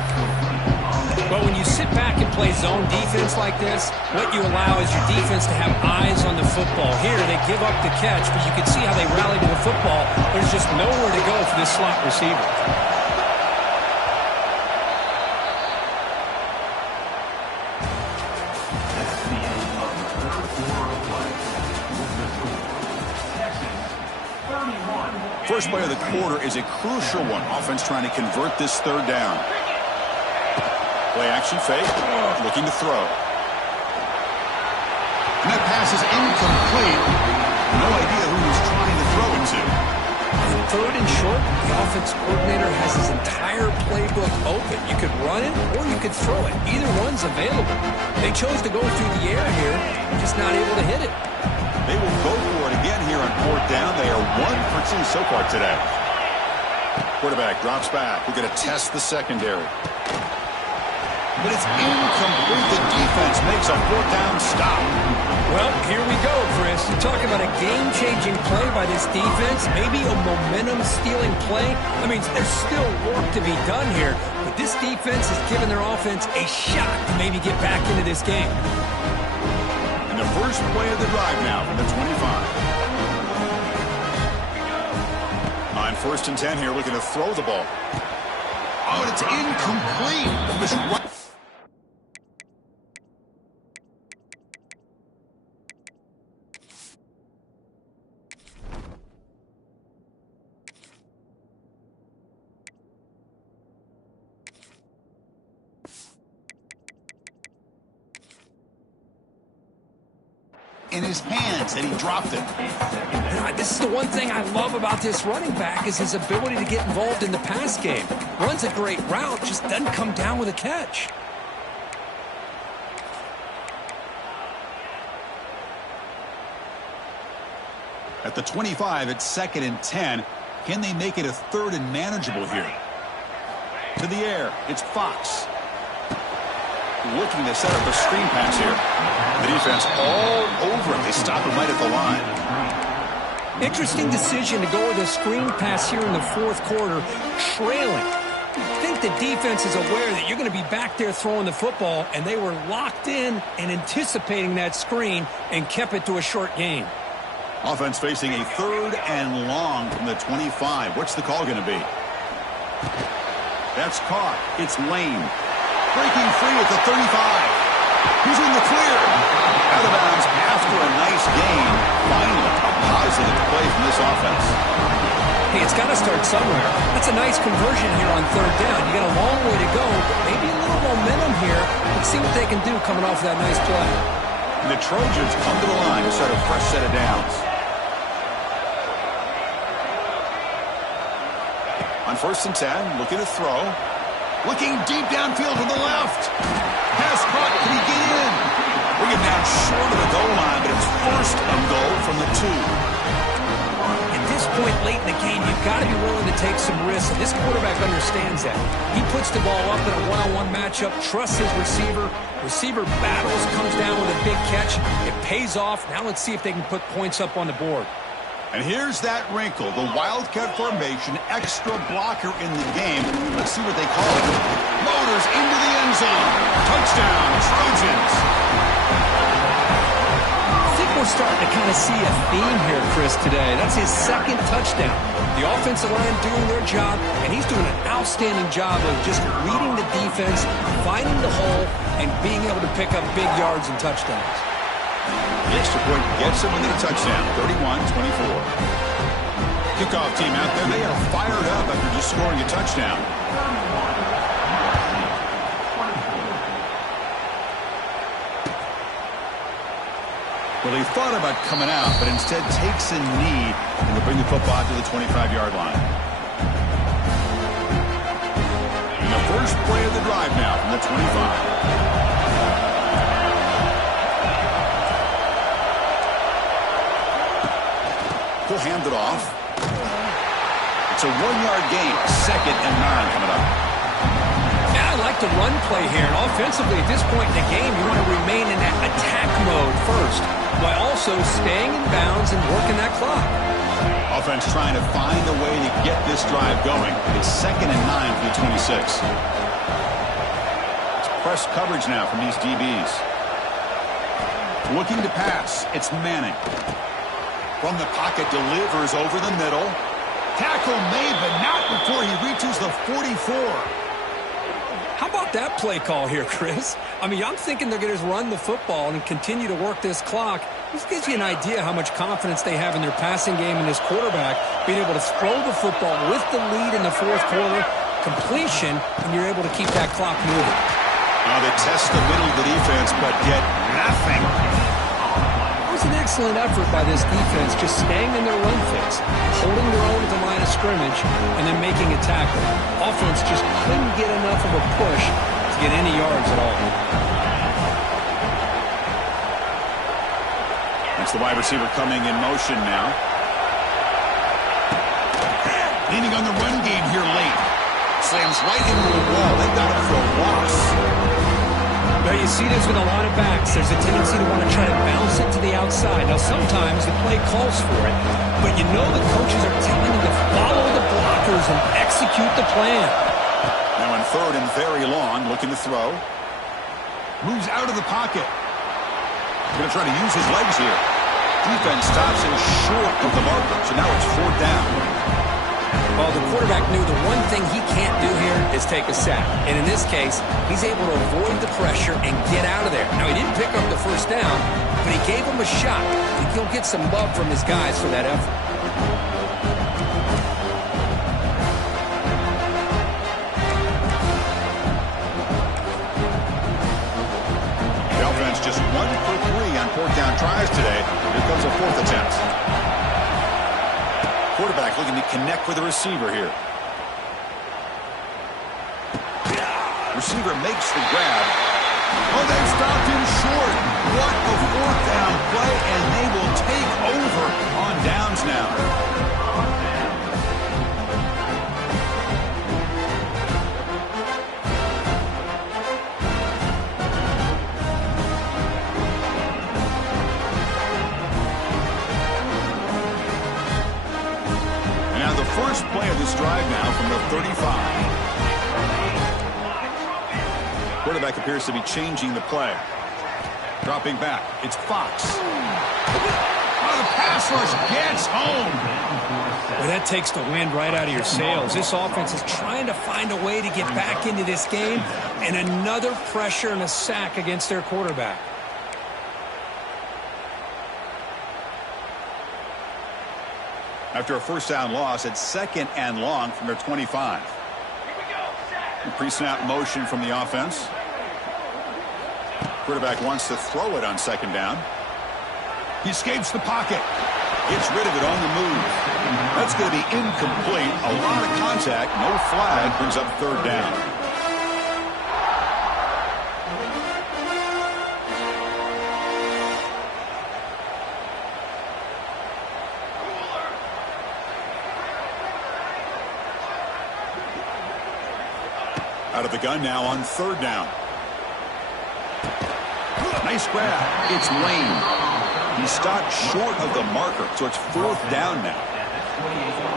But when you sit back and play zone defense like this, what you allow is your defense to have eyes on the football. Here, they give up the catch, but you can see how they rally to the football. There's just nowhere to go for this slot receiver. First play of the quarter is a crucial one. Offense trying to convert this third down. Play action fake, looking to throw. And that pass is incomplete. No idea who he's trying to throw it to. Third and short, the offense coordinator has his entire playbook open. You could run it or you could throw it. Either one's available. They chose to go through the air here, just not able to hit it. They will go for it again here on fourth down. They are 1 for 2 so far today. Quarterback drops back. We're going to test the secondary. But it's incomplete. The defense makes a fourth down stop. Well, here we go, Chris. You talk about a game-changing play by this defense, maybe a momentum-stealing play. I mean, there's still work to be done here, but this defense has given their offense a shot to maybe get back into this game. And the first play of the drive now from the 25. On first and 10 here, looking to throw the ball. Oh, and it's incomplete. It was right. In his hands, and he dropped it. This is the one thing I love about this running back is his ability to get involved in the pass game. Runs a great route, just doesn't come down with a catch. At the 25, it's 2nd and 10. Can they make it a 3rd and manageable here? To the air, it's Fox. Looking to set up a screen pass here. The defense all over him. They stop him right at the line. Interesting decision to go with a screen pass here in the fourth quarter, trailing. I think the defense is aware that you're going to be back there throwing the football, and they were locked in and anticipating that screen and kept it to a short gain. Offense facing a 3rd and long from the 25. What's the call going to be? That's caught. It's Lane. Breaking free at the 35. He's in the clear. Out of bounds after a nice gain. Finally, a positive play from this offense. Hey, it's got to start somewhere. That's a nice conversion here on third down. You got a long way to go. Maybe a little momentum here. Let's see what they can do coming off that nice play. And the Trojans come to the line to start a fresh set of downs. On 1st and 10, looking to throw. Looking deep downfield to the left. Pass caught. Can he get in? Bring it down short of the goal line, but it's 1st and goal from the 2. At this point late in the game, you've got to be willing to take some risks, and this quarterback understands that. He puts the ball up in a one-on-one matchup, trusts his receiver. Receiver battles, comes down with a big catch. It pays off. Now let's see if they can put points up on the board. And here's that wrinkle, the Wildcat formation, extra blocker in the game. Let's see what they call it. Motors into the end zone. Touchdown, Trojans. I think we're starting to kind of see a theme here, Chris, today. That's his 2nd touchdown. The offensive line doing their job, and he's doing an outstanding job of just reading the defense, finding the hole, and being able to pick up big yards and touchdowns. The extra point gets him within a touchdown, 31-24. Kickoff team out there, they are fired up after just scoring a touchdown. Well, he thought about coming out, but instead takes a knee and will bring the football to the 25-yard line. And the first play of the drive now from the 25. He'll hand it off. It's a 1-yard gain. 2nd and 9 coming up. Yeah, I like the run play here. And offensively, at this point in the game, you want to remain in that attack mode first, while also staying in bounds and working that clock. Offense trying to find a way to get this drive going. It's 2nd and 9 for the 26. It's press coverage now from these DBs. Looking to pass. It's Manning. From the pocket, delivers over the middle. Tackle made, but not before he reaches the 44. How about that play call here, Chris? I mean, I'm thinking they're going to run the football and continue to work this clock. This gives you an idea how much confidence they have in their passing game and this quarterback being able to throw the football with the lead in the 4th quarter, completion, and you're able to keep that clock moving. Now they test the middle of the defense, but get nothing. It was an excellent effort by this defense, just staying in their run fix, holding their own at the line of scrimmage, and then making a tackle. Offense just couldn't get enough of a push to get any yards at all. That's the wide receiver coming in motion now. Leaning on the run game here late. Slams right into the wall. They got him for a loss. Now you see this with a lot of backs. There's a tendency to want to try to bounce it to the outside. Now sometimes the play calls for it, but you know the coaches are telling them to follow the blockers and execute the plan. Now in 3rd and very long, looking to throw. Moves out of the pocket. Going to try to use his legs here. Defense stops him short of the marker, so now it's 4th down. Well, the quarterback knew the one thing he can't do here is take a sack. And in this case, he's able to avoid the pressure and get out of there. Now, he didn't pick up the 1st down, but he gave him a shot. I think he'll get some love from his guys for that effort. The offense just 1 for 3 on 4th down tries today. Here comes a 4th attempt. Quarterback looking to connect with the receiver here. Receiver makes the grab. Oh, they stopped him short. What a 4th down play, and they will take over on downs now. First play of this drive now from the 35. Quarterback appears to be changing the play. Dropping back. It's Fox. Oh, the pass rush gets home. Well, that takes the wind right out of your sails. This offense is trying to find a way to get back into this game, and another pressure and a sack against their quarterback. After a first down loss, it's 2nd and long from their 25. Pre-snap motion from the offense. Quarterback wants to throw it on 2nd down. He escapes the pocket. Gets rid of it on the move. That's going to be incomplete. A lot of contact. No flag. Brings up 3rd down. Out of the gun now on 3rd down. Nice grab. It's Lane. He stopped short of the marker, so it's 4th down now.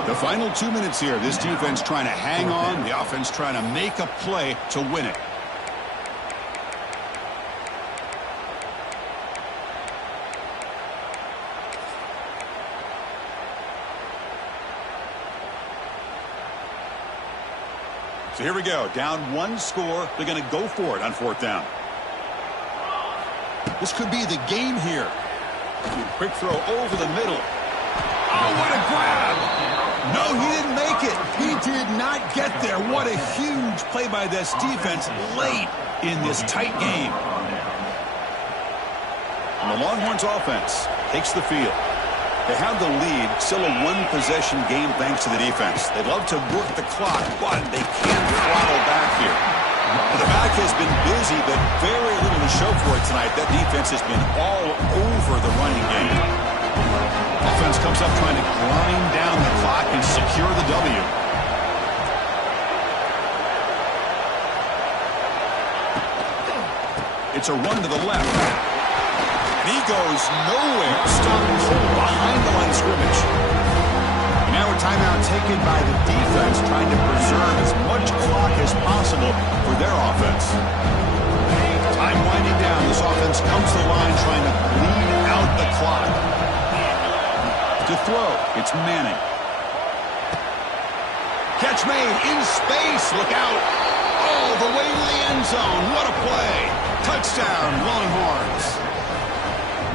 The final 2 minutes here. This defense trying to hang on. The offense trying to make a play to win it. So here we go. Down 1 score. They're going to go for it on 4th down. This could be the game here. Quick throw over the middle. Oh, what a grab. No, he didn't make it. He did not get there. What a huge play by this defense late in this tight game. And the Longhorns offense takes the field. They have the lead. Still a 1-possession game thanks to the defense. They'd love to work the clock, but they can't throttle back here. The back has been busy, but very little to show for it tonight. That defense has been all over the running game. Offense comes up trying to grind down the clock and secure the W. It's a run to the left. And he goes nowhere. Stopped cold behind the line of scrimmage. Now a timeout taken by the defense, trying to preserve as much clock as possible for their offense. Time winding down. This offense comes to the line trying to bleed out the clock. To throw, it's Manning. Catch made in space. Look out. All the way to the end zone. What a play. Touchdown, Longhorns.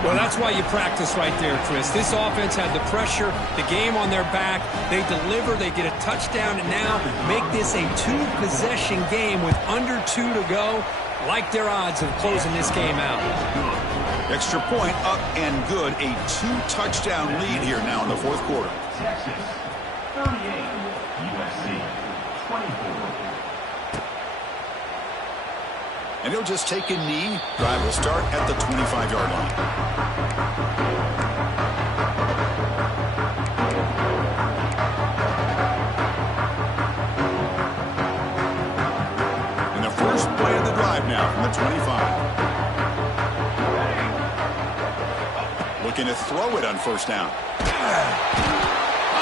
Well, that's why you practice right there, Chris. This offense had the pressure, the game on their back. They deliver, they get a touchdown, and now make this a 2-possession game with under 2 to go. Like their odds of closing this game out. Extra point up and good. A 2-touchdown lead here now in the 4th quarter. Texas, 38, USC, 24. And he'll just take a knee. Drive will start at the 25-yard line. And the first play of the drive now from the 25. Looking to throw it on 1st down. Oh,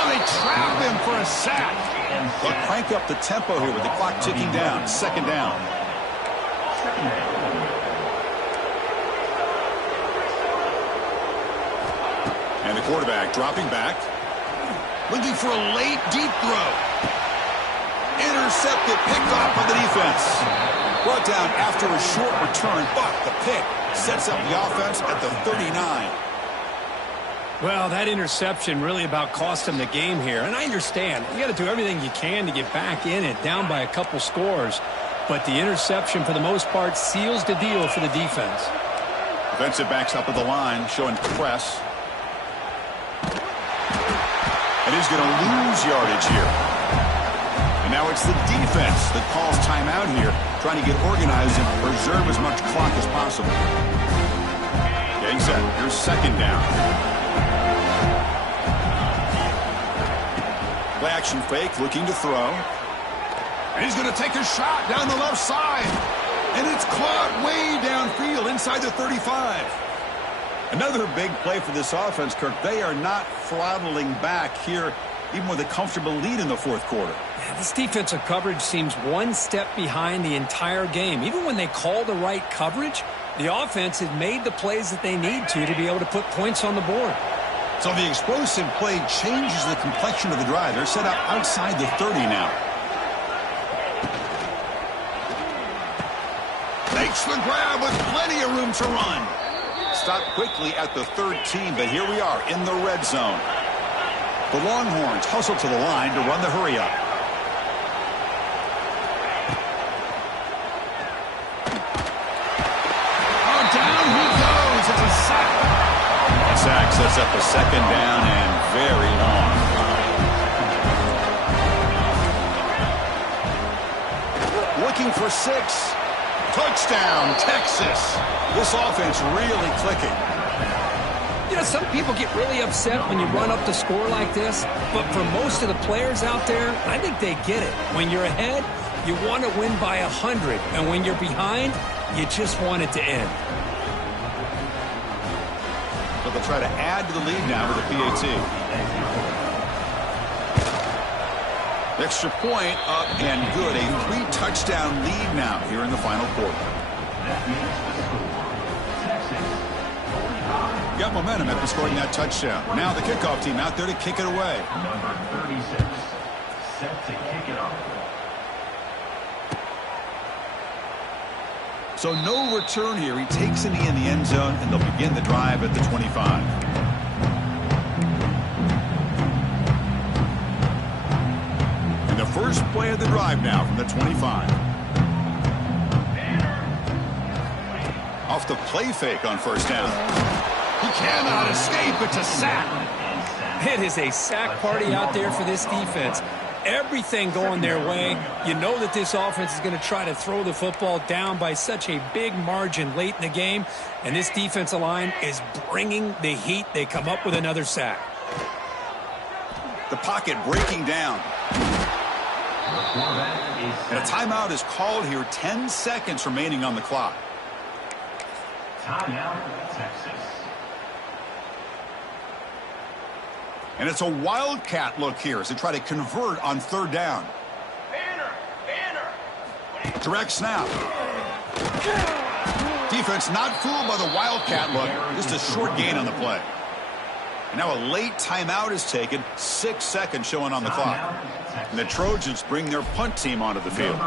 they trap him for a sack. But crank up the tempo here with the clock ticking down. 2nd down. And the quarterback dropping back. Looking for a late deep throw. Intercepted, picked off by the defense. Brought down after a short return, but the pick sets up the offense at the 39. Well, that interception really about cost them the game here. And I understand. You got to do everything you can to get back in it, down by a couple scores. But the interception, for the most part, seals the deal for the defense. Defensive backs up at the line, showing press. And he's going to lose yardage here. And now it's the defense that calls timeout here, trying to get organized and preserve as much clock as possible. Getting set. Here's 2nd down. Play action fake, looking to throw. And he's going to take a shot down the left side. And it's caught way downfield inside the 35. Another big play for this offense, Kirk. They are not throttling back here, even with a comfortable lead in the 4th quarter. Yeah, this defensive coverage seems one step behind the entire game. Even when they call the right coverage, the offense has made the plays that they need to be able to put points on the board. So the explosive play changes the complexion of the drive. They're set up outside the 30 now. Makes the grab with plenty of room to run. Stopped quickly at the 13, but here we are in the red zone. The Longhorns hustle to the line to run the hurry-up. Oh, down he goes. It's a sack. Sack sets up a second down and very long. Looking for 6. Touchdown, Texas. This offense really clicking. You know, some people get really upset when you run up the score like this, but for most of the players out there, I think they get it. When you're ahead, you want to win by 100, and when you're behind, you just want it to end. So they'll try to add to the lead now with a PAT. Extra point up and good. A 3-touchdown lead now here in the final quarter. Got momentum after scoring that touchdown. Now the kickoff team out there to kick it away. Number 36, set to kick it off. So no return here. He takes a knee in the end zone, and they'll begin the drive at the 25. And the first play of the drive now from the 25. Off the play fake on first down. He cannot escape. It's a sack. It is a sack party out there for this defense. Everything going their way. You know that this offense is going to try to throw the football down by such a big margin late in the game. And this defensive line is bringing the heat. They come up with another sack. The pocket breaking down. And a timeout is called here. 10 seconds remaining on the clock. Timeout, Texas. And it's a wildcat look here as they try to convert on third down. Direct snap. Defense not fooled by the wildcat look. Just a short gain on the play. And now a late timeout is taken. 6 seconds showing on the clock. And the Trojans bring their punt team onto the field.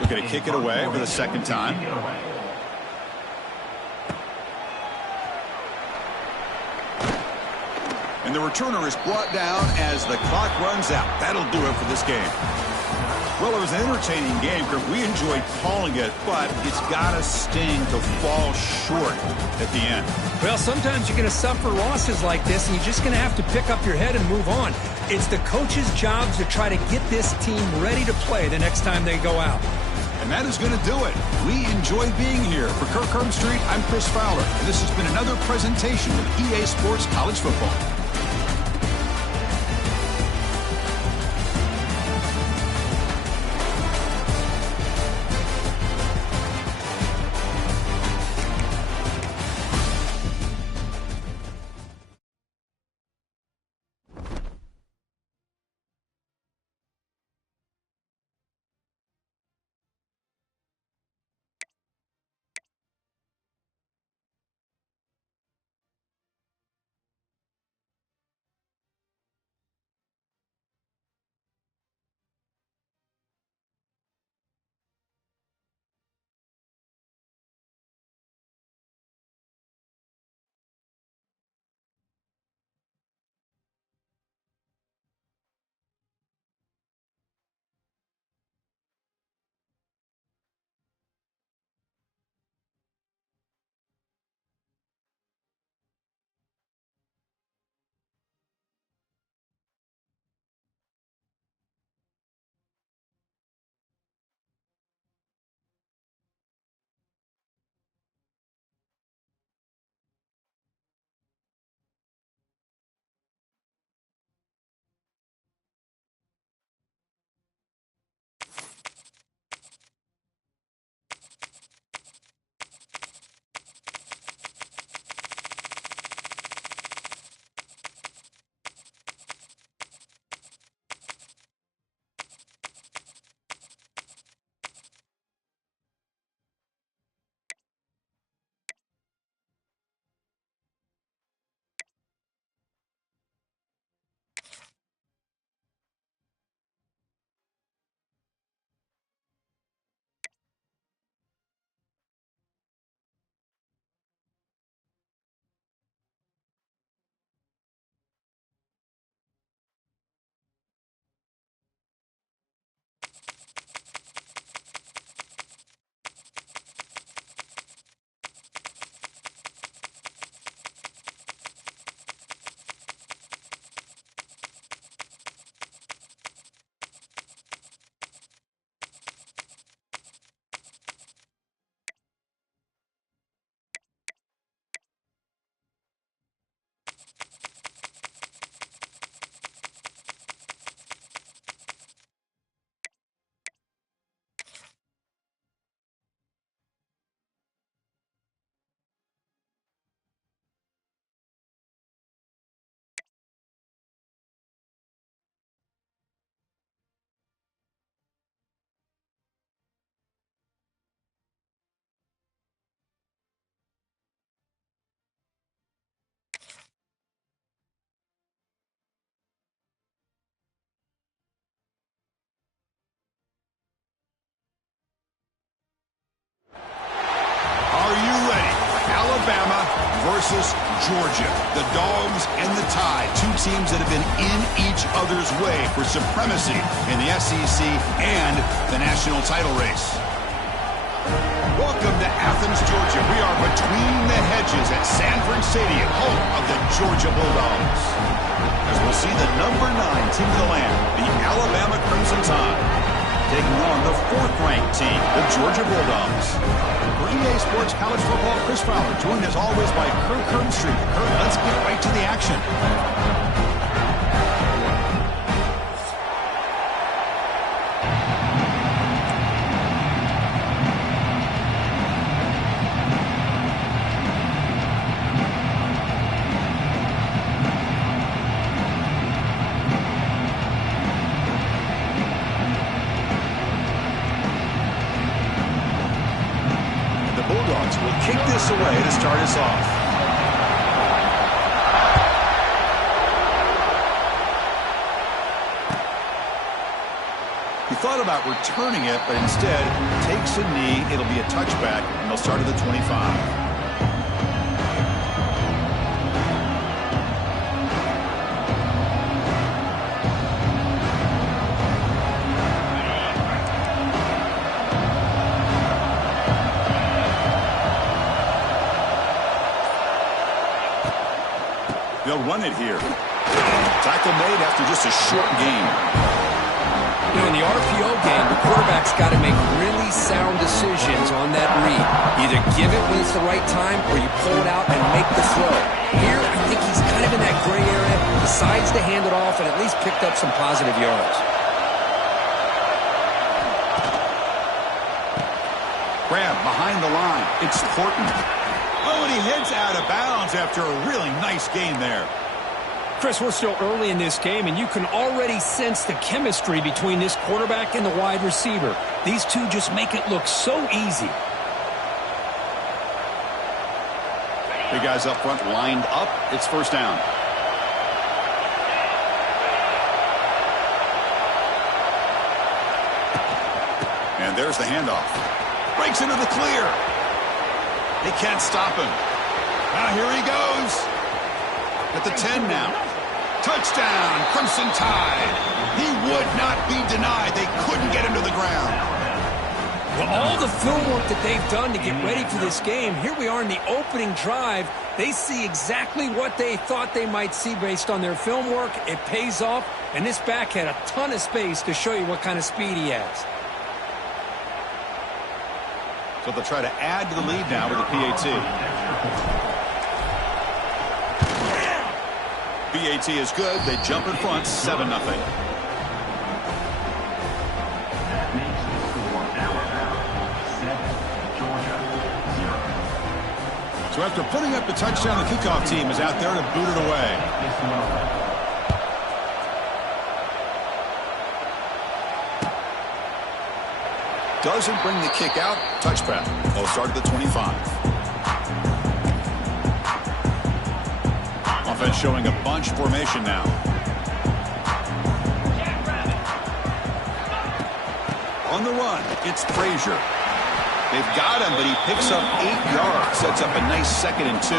Looking to kick it away for the second time. And the returner is brought down as the clock runs out. That'll do it for this game. Well, it was an entertaining game, Kirk. We enjoyed calling it, but it's got to sting to fall short at the end. Well, sometimes you're going to suffer losses like this, and you're just going to have to pick up your head and move on. It's the coach's job to try to get this team ready to play the next time they go out. And that is going to do it. We enjoyed being here. For Kirk Herbstreit, I'm Chris Fowler, and this has been another presentation of EA Sports College Football. versus Georgia. The Dogs and the Tide, two teams that have been in each other's way for supremacy in the SEC and the national title race. Welcome to Athens, Georgia. We are between the hedges at Sanford Stadium, home of the Georgia Bulldogs. As we'll see the number 9 team in the land, the Alabama Crimson Tide, taking on the 4th-ranked team, the Georgia Bulldogs. For EA Sports College Football, Chris Fowler, joined as always by Kurt Kirkstreet. Kurt, let's get right to the action. Kick this away to start us off. He thought about returning it, but instead takes a knee. It'll be a touchback, and they'll start at the 25. They'll run it here. Tackle made after just a short gain. You know, in the RPO game, the quarterback's got to make really sound decisions on that read. Either give it when it's the right time or you pull it out and make the throw. Here, I think he's kind of in that gray area, decides to hand it off and at least picked up some positive yards. Grab behind the line. It's Thornton. Oh, and he heads out of bounds after a really nice game there. Chris, we're still early in this game, and you can already sense the chemistry between this quarterback and the wide receiver. These two just make it look so easy. Big guys up front lined up. It's first down. And there's the handoff. Breaks into the clear. They can't stop him. Now here he goes. At the 10 now. Touchdown, Crimson Tide. He would not be denied. They couldn't get him to the ground. Well, all the film work that they've done to get ready for this game, here we are in the opening drive. They see exactly what they thought they might see based on their film work. It pays off, and this back had a ton of space to show you what kind of speed he has. So they'll try to add to the lead now with the PAT. PAT is good. They jump in front, 7-0. So after putting up the touchdown, the kickoff team is out there to boot it away. Doesn't bring the kick out. Touchback. They'll start at the 25. Offense showing a bunch formation now. On the run, it's Frazier. They've got him, but he picks up 8 yards. Sets up a nice 2nd and 2.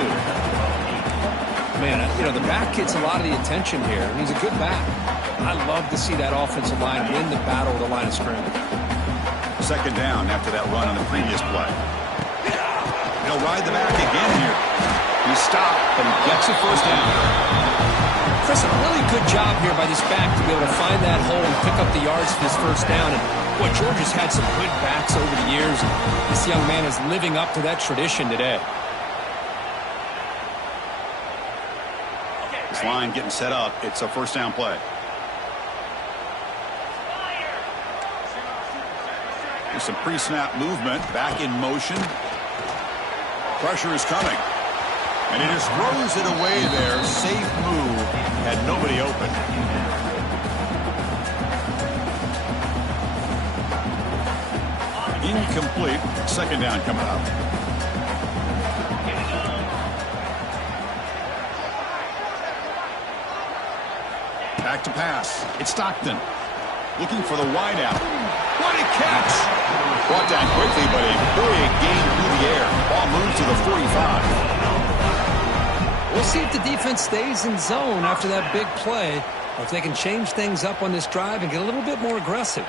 Man, you know, the back gets a lot of the attention here, and he's a good back. I love to see that offensive line win the battle of the line of scrimmage. 2nd down after that run on the previous play. He'll ride the back again here. He stopped, but he gets a first down. Chris, a really good job here by this back to be able to find that hole and pick up the yards for this first down. And boy, Georgia's had some good backs over the years. And this young man is living up to that tradition today. This line getting set up. It's a first down play. There's some pre-snap movement. Back in motion. Pressure is coming. And he just throws it away there. Safe move. Had nobody open. Incomplete. 2nd down coming up. Back to pass. It's Stockton. Looking for the wideout. What a catch! Brought down quickly, but a big gain through the air. Ball moves to the 45. We'll see if the defense stays in zone after that big play, or if they can change things up on this drive and get a little bit more aggressive.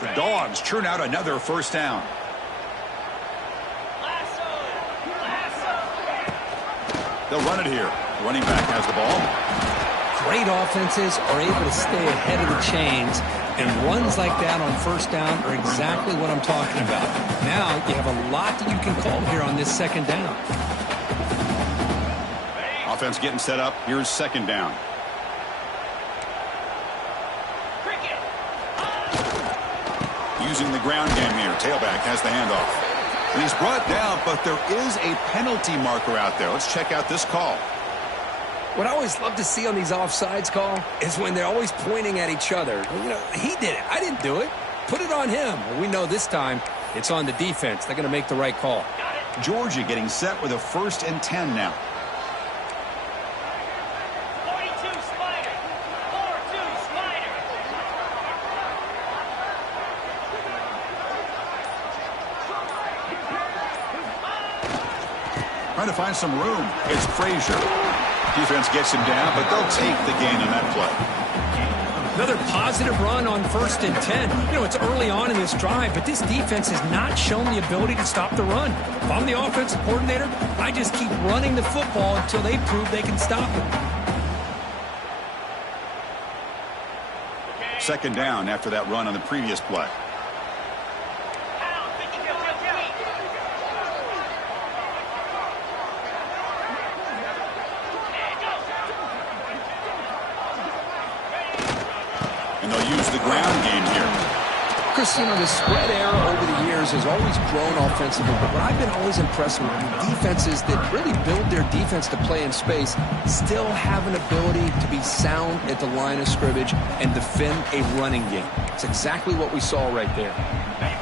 The Dogs churn out another first down. They'll run it here. The running back has the ball. Great offenses are able to stay ahead of the chains, and runs like that on first down are exactly what I'm talking about. Now you have a lot that you can call here on this second down. Offense getting set up. Here's second down. Using the ground game here. Tailback has the handoff. And he's brought down, but there is a penalty marker out there. Let's check out this call. What I always love to see on these offsides call is when they're always pointing at each other. You know, he did it. I didn't do it. Put it on him. Well, we know this time it's on the defense. They're going to make the right call. Georgia getting set with a 1st and 10 now. 42 Spider. 4-2 Spider. Trying to find some room. It's Frazier. Defense gets him down, but they'll take the gain on that play. Another positive run on 1st and 10. You know, it's early on in this drive, but this defense has not shown the ability to stop the run. If I'm the offensive coordinator, I just keep running the football until they prove they can stop it. Second down after that run on the previous play. And they'll use the ground game here. Chris, you know, the spread era over the years has always grown offensively, but what I've been always impressed with defenses that really build their defense to play in space still have an ability to be sound at the line of scrimmage and defend a running game. It's exactly what we saw right there.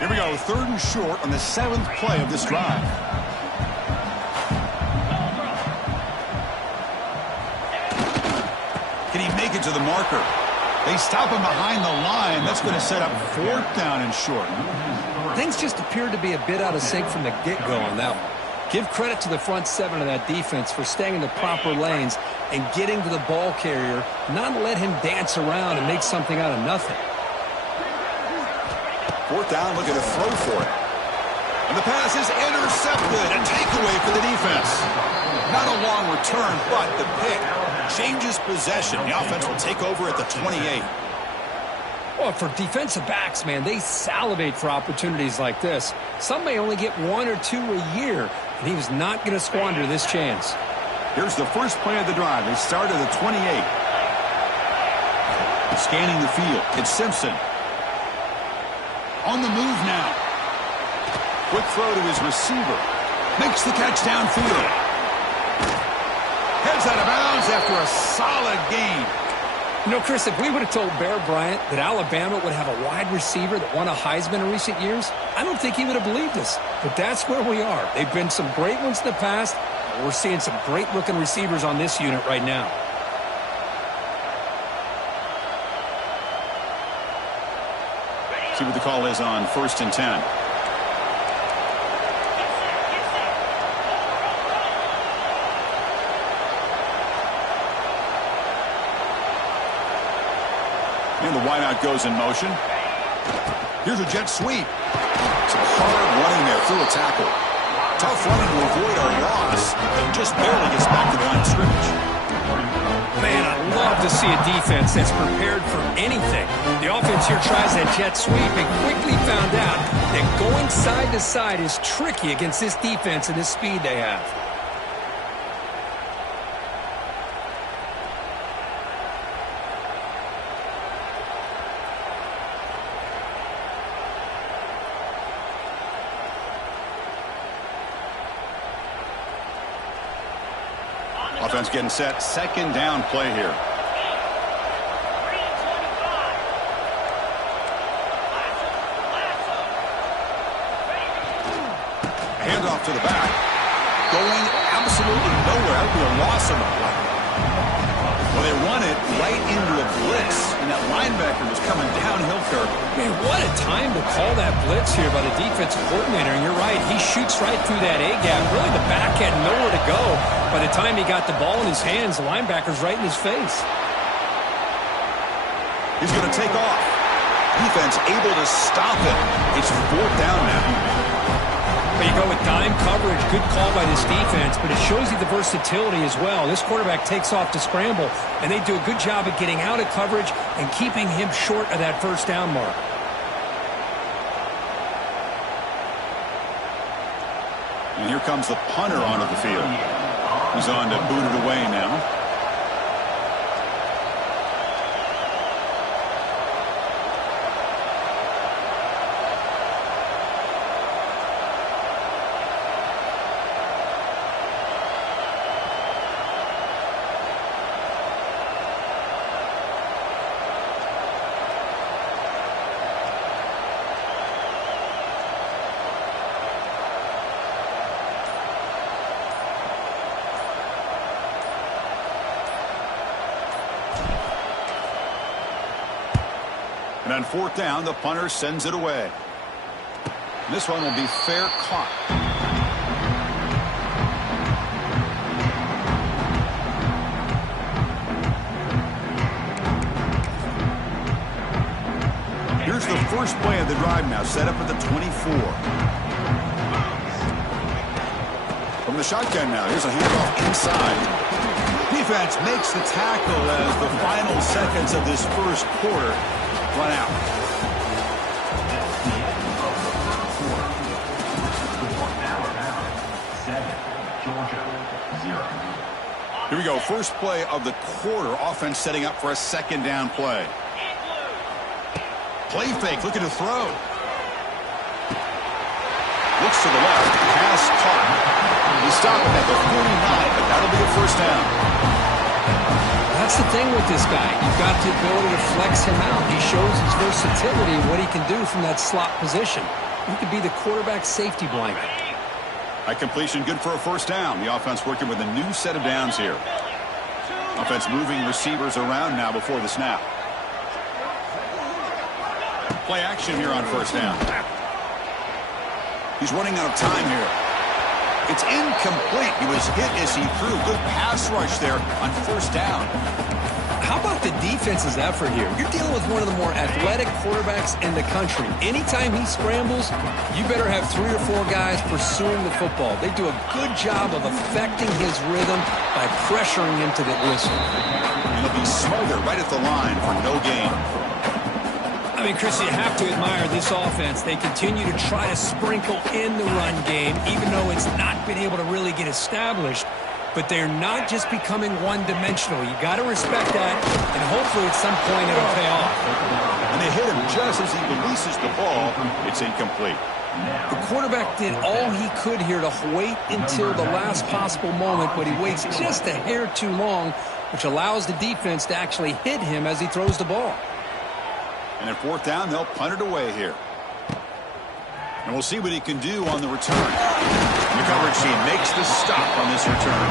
Here we go, 3rd and short on the 7th play of this drive. Can he make it to the marker? They stop him behind the line. That's going to set up 4th down and short. Things just appeared to be a bit out of sync from the get-go on that one. Give credit to the front 7 of that defense for staying in the proper lanes and getting to the ball carrier, not let him dance around and make something out of nothing. 4th down, looking to throw for it. And the pass is intercepted. A takeaway for the defense. Not a long return, but the pick changes possession. The offense will take over at the 28. Well, for defensive backs, man, they salivate for opportunities like this. Some may only get 1 or 2 a year, and he was not going to squander this chance. Here's the first play of the drive. They start at the 28. Scanning the field. It's Simpson. On the move now. Quick throw to his receiver. Makes the catch downfield. Heads out of bounds after a solid gain. You know, Chris, if we would have told Bear Bryant that Alabama would have a wide receiver that won a Heisman in recent years, I don't think he would have believed us. But that's where we are. They've been some great ones in the past. We're seeing some great-looking receivers on this unit right now. See what the call is on 1st and 10. And the wideout goes in motion. Here's a jet sweep. Some hard running there through a tackle. Tough running to avoid a loss. And just barely gets back to the line of scrimmage. Man, I love to see a defense that's prepared for anything. The offense here tries that jet sweep and quickly found out that going side to side is tricky against this defense and this speed they have. Offense getting set. 2nd down play here. Handoff to the back. Going absolutely nowhere. That would be a loss on the play. Well, they run it right into a blitz, and that linebacker was coming downhill, Kirk. Man, what a time to call that blitz here by the defensive coordinator. And you're right, he shoots right through that A-gap. Really, the back had nowhere to go. By the time he got the ball in his hands, the linebacker's right in his face. He's going to take off. Defense able to stop it. It's 4th down now. But you go with dime coverage. Good call by this defense, but it shows you the versatility as well. This quarterback takes off to scramble, and they do a good job of getting out of coverage and keeping him short of that 1st down mark. And here comes the punter onto the field. He's on to boot it away now. And on 4th down, the punter sends it away. And this one will be fair caught. Here's the first play of the drive now, set up at the 24. From the shotgun now, here's a handoff inside. Defense makes the tackle as the final seconds of this first quarter run out. Here we go. First play of the quarter. Offense setting up for a 2nd down play. Play fake, looking to throw. Looks to the left. Pass caught. He's stopping at the 49, but that'll be a 1st down. That's the thing with this guy. You've got the ability to flex him out. He shows his versatility and what he can do from that slot position. He could be the quarterback safety blanket. A completion good for a 1st down. The offense working with a new set of downs here. Offense moving receivers around now before the snap. Play action here on 1st down. He's running out of time here. It's incomplete. He was hit as he threw. Good pass rush there on 1st down. How about the defense's effort here? You're dealing with one of the more athletic quarterbacks in the country. Anytime he scrambles, you better have 3 or 4 guys pursuing the football. They do a good job of affecting his rhythm by pressuring him to the whistle. And he'll be smothered right at the line for no gain. I mean, Chris, you have to admire this offense. They continue to try to sprinkle in the run game, even though it's not been able to really get established. But they're not just becoming one-dimensional. You got to respect that, and hopefully at some point it'll pay off. And they hit him just as he releases the ball. It's incomplete. The quarterback did all he could here to wait until the last possible moment, but he waits just a hair too long, which allows the defense to actually hit him as he throws the ball. And at 4th down, they'll punt it away here. And we'll see what he can do on the return. The coverage team makes the stop on this return.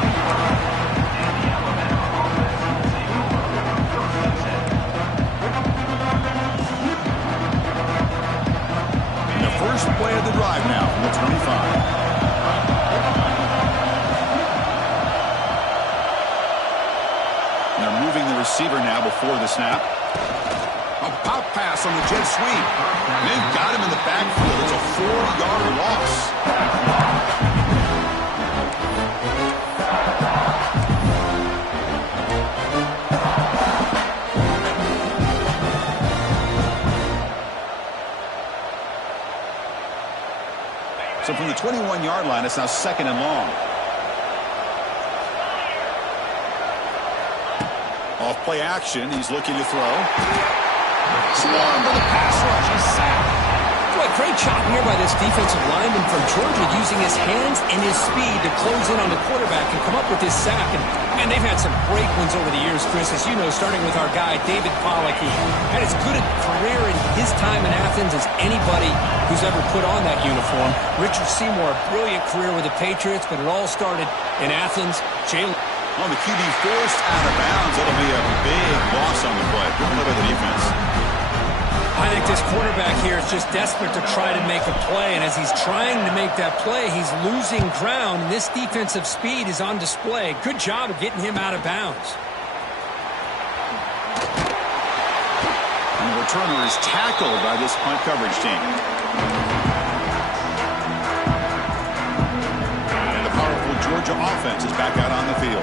And the first play of the drive now from the 25. And they're moving the receiver now before the snap. A pop pass on the jet sweep. And they've got him in the backfield. It's a 4-yard loss. So from the 21-yard line, it's now 2nd and long. Off play action. He's looking to throw. Swarmed by the pass rush. He's sacked. Boy, great job here by this defensive lineman from Georgia using his hands and his speed to close in on the quarterback and come up with this sack. And they've had some great ones over the years, Chris, as you know, starting with our guy, David Pollock. He had as good a career in his time in Athens as anybody who's ever put on that uniform. Richard Seymour, a brilliant career with the Patriots, but it all started in Athens. Jalen. And a first play of the drive now from the 25. On the QB forced out of bounds, it'll be a big loss on the play. Good play by the defense. I think this quarterback here is just desperate to try to make a play, and as he's trying to make that play, he's losing ground, and this defensive speed is on display. Good job of getting him out of bounds. And the returner is tackled by this punt coverage team. And the powerful Georgia offense is back out on the field.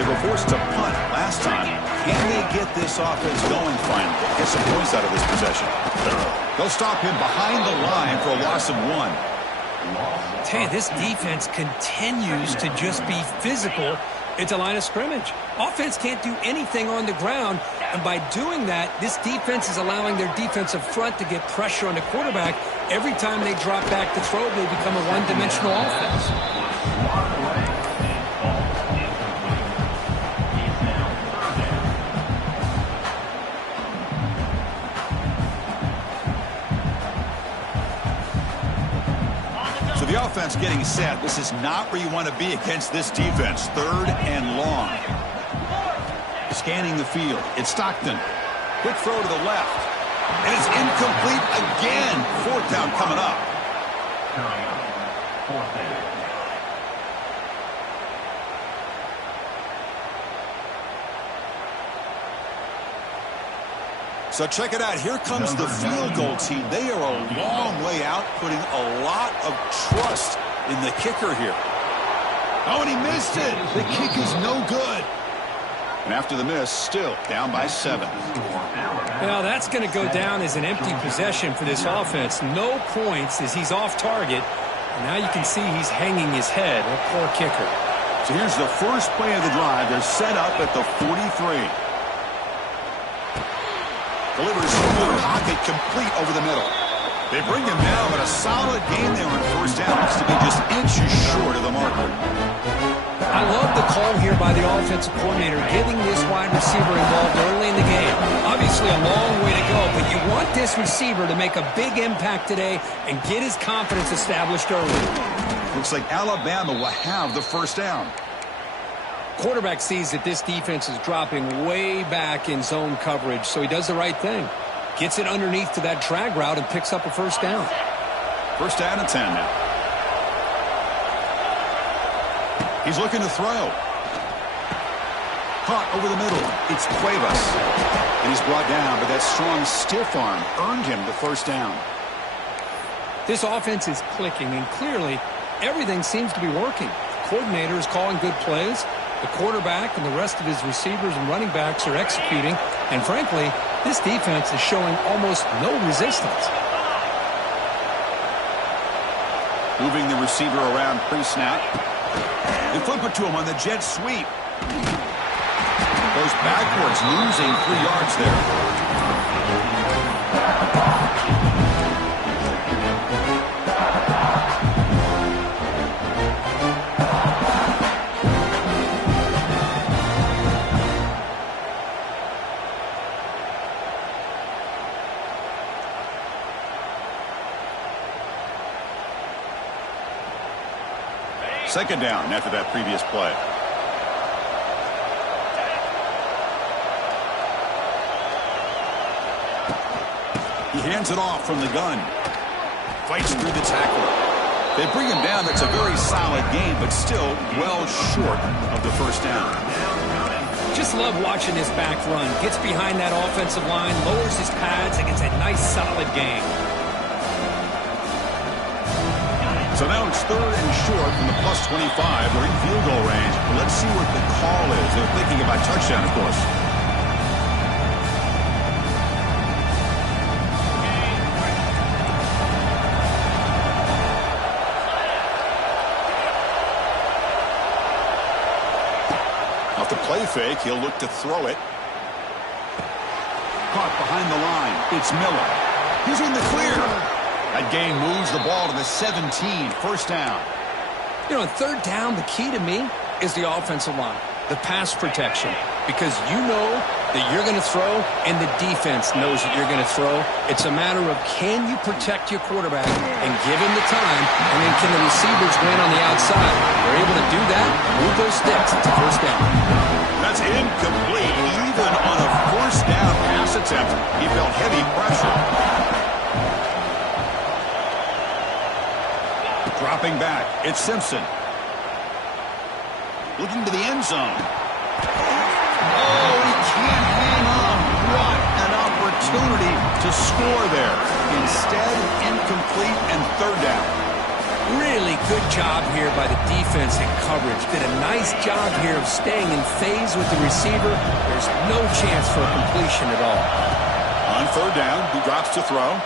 They were forced to punt last time. Can they get this offense going finally? Get some points out of this possession. They'll stop him behind the line for a loss of 1. Tell you, this defense continues to just be physical at the line of scrimmage. Offense can't do anything on the ground, and by doing that, this defense is allowing their defensive front to get pressure on the quarterback. Every time they drop back to throw, they become a one-dimensional offense. The offense getting set. This is not where you want to be against this defense. 3rd and long. Scanning the field. It's Stockton. Quick throw to the left. And it's incomplete again. 4th down coming up. 4th down. So check it out. Here comes the field goal team. They are a long way out, putting a lot of trust in the kicker here. Oh, and he missed it. The kick is no good. And after the miss, still down by 7. Well, that's going to go down as an empty possession for this offense. No points as he's off target. And now you can see he's hanging his head. A poor kicker. So here's the first play of the drive. They're set up at the 43. Delivers through the pocket, complete over the middle. They bring him down, but a solid game there on 1st down. Looks to be just inches short of the marker. I love the call here by the offensive coordinator, getting this wide receiver involved early in the game. Obviously a long way to go, but you want this receiver to make a big impact today and get his confidence established early. Looks like Alabama will have the 1st down. Quarterback sees that this defense is dropping way back in zone coverage, so he does the right thing. Gets it underneath to that drag route and picks up a 1st down. 1st down and 10 now. He's looking to throw. Caught over the middle. It's Cuevas. And he's brought down, but that strong stiff arm earned him the 1st down. This offense is clicking, and clearly everything seems to be working. The coordinator is calling good plays. The quarterback and the rest of his receivers and running backs are executing. And frankly, this defense is showing almost no resistance. Moving the receiver around pre-snap. They flip it to him on the jet sweep. Goes backwards, losing 3 yards there. Second down after that previous play. He hands it off from the gun. Fights through the tackle. They bring him down. That's a very solid game, but still well short of the 1st down. Just love watching this back run. Gets behind that offensive line, lowers his pads, and gets a nice solid game. So now it's 3rd and short from the +25. They're in field goal range. Let's see what the call is. They're thinking about touchdown, of course. Off the play fake, he'll look to throw it. Caught behind the line. It's Miller. He's in the clear. That gain moves the ball to the 17, 1st down. You know, on 3rd down, the key to me is the offensive line, the pass protection, because you know that you're going to throw and the defense knows that you're going to throw. It's a matter of can you protect your quarterback and give him the time, and then can the receivers win on the outside? If they're able to do that, move with those sticks. It's a first down. That's incomplete. Even on a first down pass attempt, he felt heavy pressure. Dropping back, it's Simpson. Looking to the end zone. Oh, he can't hang on. What an opportunity to score there. Instead, incomplete and third down. Really good job here by the defense in coverage. Did a nice job here of staying in phase with the receiver. There's no chance for a completion at all. On third down, he drops to throw.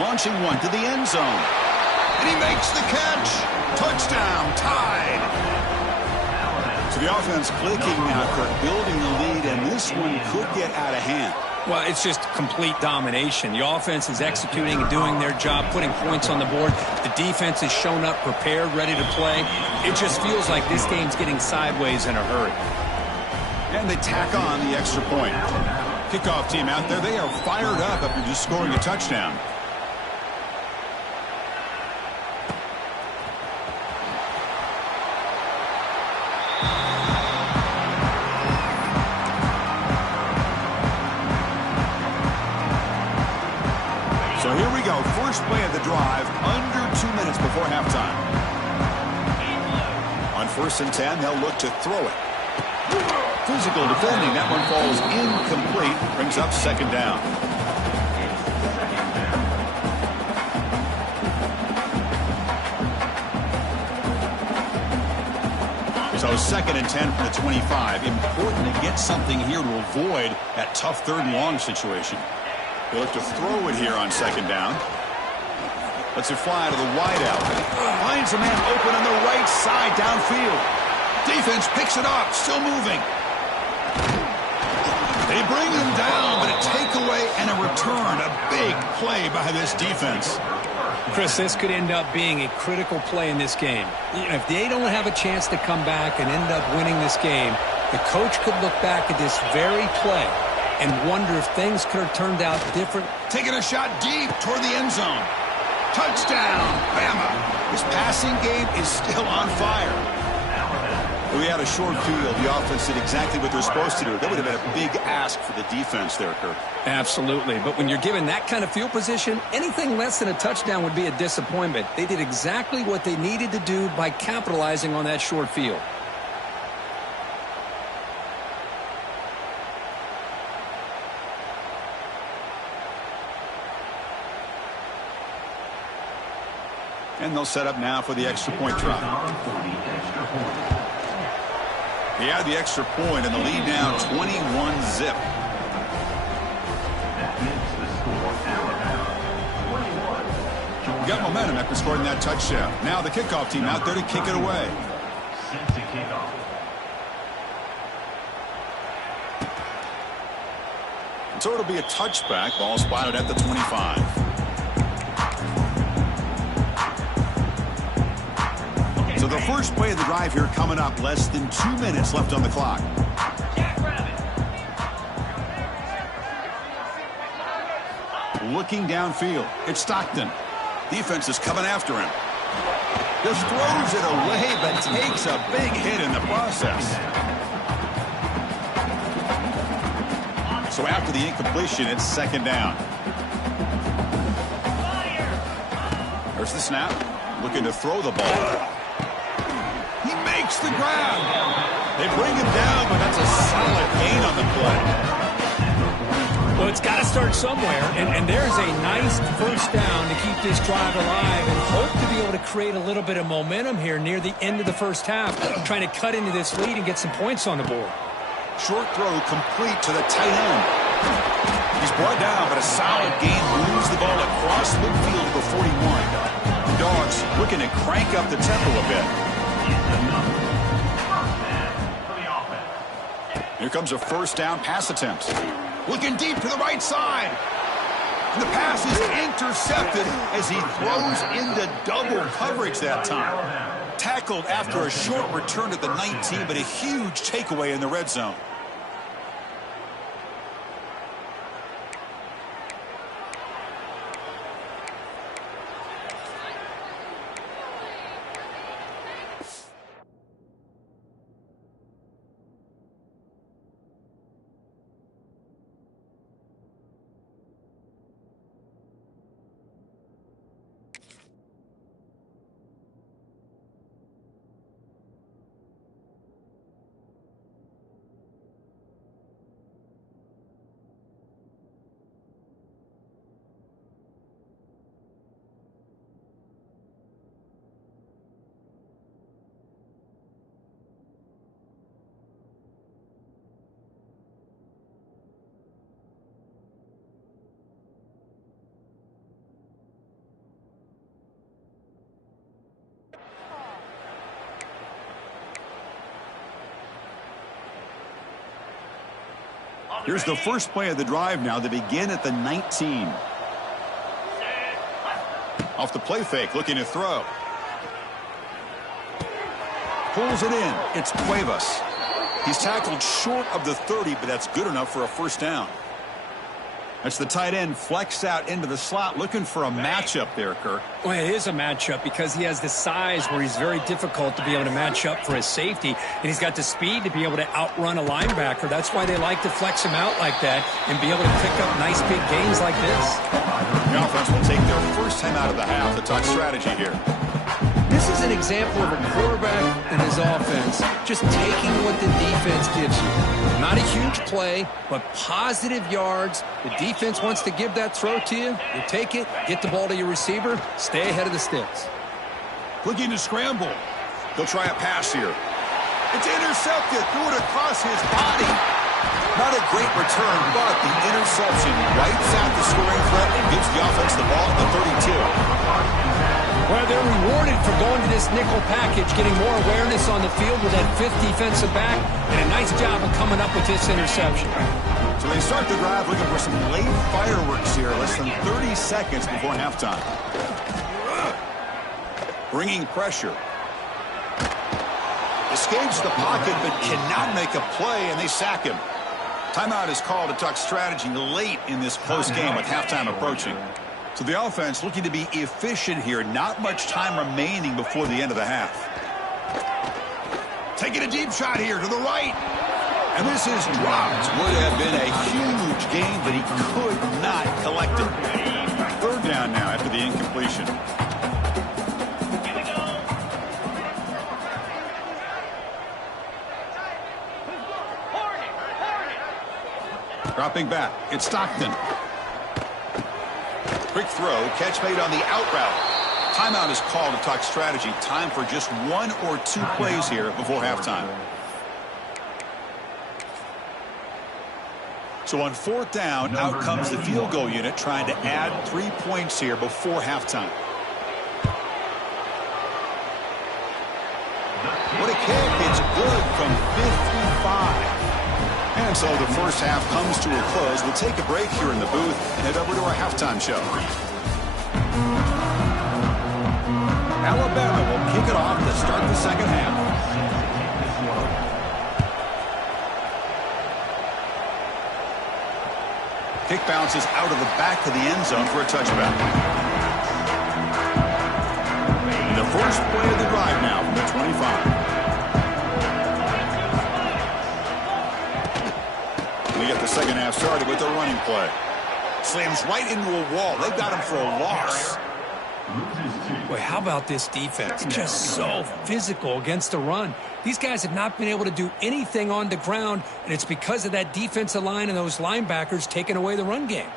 Launching one to the end zone. And he makes the catch. Touchdown, tied. So the offense clicking now, Kirk, building the lead, and this one could get out of hand. Well, it's just complete domination. The offense is executing and doing their job, putting points on the board. The defense has shown up, prepared, ready to play. It just feels like this game's getting sideways in a hurry. And they tack on the extra point. Kickoff team out there, they are fired up after just scoring a touchdown. So here we go, first play of the drive, under 2 minutes before halftime. On 1st and 10, they'll look to throw it. Physical defending, that one falls incomplete, brings up second down. So 2nd and 10 from the 25. Important to get something here to avoid that tough third and long situation. They look to throw it here on second down. Lets it fly to the wideout. Finds a man open on the right side downfield. Defense picks it up, still moving. They bring him down, but a takeaway and a return. A big play by this defense. Chris, this could end up being a critical play in this game. If they don't have a chance to come back and end up winning this game, the coach could look back at this very play and wonder if things could have turned out different. Taking a shot deep toward the end zone. Touchdown, Bama. His passing game is still on fire. We had a short field. The offense did exactly what they're supposed to do. That would have been a big ask for the defense there, Kirk. Absolutely. But when you're given that kind of field position, anything less than a touchdown would be a disappointment. They did exactly what they needed to do by capitalizing on that short field. And they'll set up now for the extra point try. He had the extra point, and the lead now 21-zip. Got momentum after scoring that touchdown. Now the kickoff team out there to kick it away. So it'll be a touchback. Ball spotted at the 25. So the first play of the drive here coming up. Less than 2 minutes left on the clock. Looking downfield. It's Stockton. Defense is coming after him. Just throws it away, but takes a big hit in the process. So after the incompletion, it's second down. There's the snap. Looking to throw the ball. He makes the grab. They bring him down, but that's a solid gain on the play. Well, it's got to start somewhere, and there's a nice first down to keep this drive alive and hope to be able to create a little bit of momentum here near the end of the first half, trying to cut into this lead and get some points on the board. Short throw complete to the tight end. He's brought down, but a solid gain moves the ball across midfield to 41. The Dogs looking to crank up the tempo a bit. Here comes a first down pass attempt. Looking deep to the right side. And the pass is intercepted as he throws into double coverage that time. Tackled after a short return at the 19, but a huge takeaway in the red zone. Here's the first play of the drive now. They begin at the 19. Off the play fake, looking to throw. Pulls it in. It's Cuevas. He's tackled short of the 30, but that's good enough for a first down. That's the tight end flexed out into the slot, looking for a matchup there, Kirk. Well, it is a matchup because he has the size where he's very difficult to be able to match up for his safety, and he's got the speed to be able to outrun a linebacker. That's why they like to flex him out like that and be able to pick up nice big gains like this. The offense will take their first time out of the half to talk strategy here. This is an example of a quarterback and his offense just taking what the defense gives you. Not a huge play, but positive yards. The defense wants to give that throw to you. You take it, get the ball to your receiver, stay ahead of the sticks. Looking to scramble. They'll try a pass here. It's intercepted. Threw it across his body. Not a great return, but the interception wipes out the scoring threat and gives the offense the ball at the 32. Well, they're rewarded for going to this nickel package, getting more awareness on the field with that fifth defensive back, and a nice job of coming up with this interception. So they start the drive looking for some late fireworks here, less than 30 seconds before halftime. Bringing pressure. Escapes the pocket, but cannot make a play, and they sack him. Timeout is called to talk strategy late in this close game with halftime approaching. So the offense looking to be efficient here. Not much time remaining before the end of the half. Taking a deep shot here to the right. And this is dropped. Would have been a huge gain, but he could not collect it. Third down now after the incompletion. Dropping back. It's Stockton. Quick throw, catch made on the out route. Timeout is called to talk strategy. Time for just one or two plays here before halftime. So on fourth down, out comes the field goal unit trying to add 3 points here before halftime. What a kick. It's good from 55. And so the first half comes to a close. We'll take a break here in the booth and head over to our halftime show. Alabama will kick it off to start the second half. Kick bounces out of the back of the end zone for a touchback. And the first play of the drive now from the 25. We get the second half started with the running play. Slams right into a wall. They've got him for a loss. Boy, how about this defense? Just so physical against the run. These guys have not been able to do anything on the ground, and it's because of that defensive line and those linebackers taking away the run game.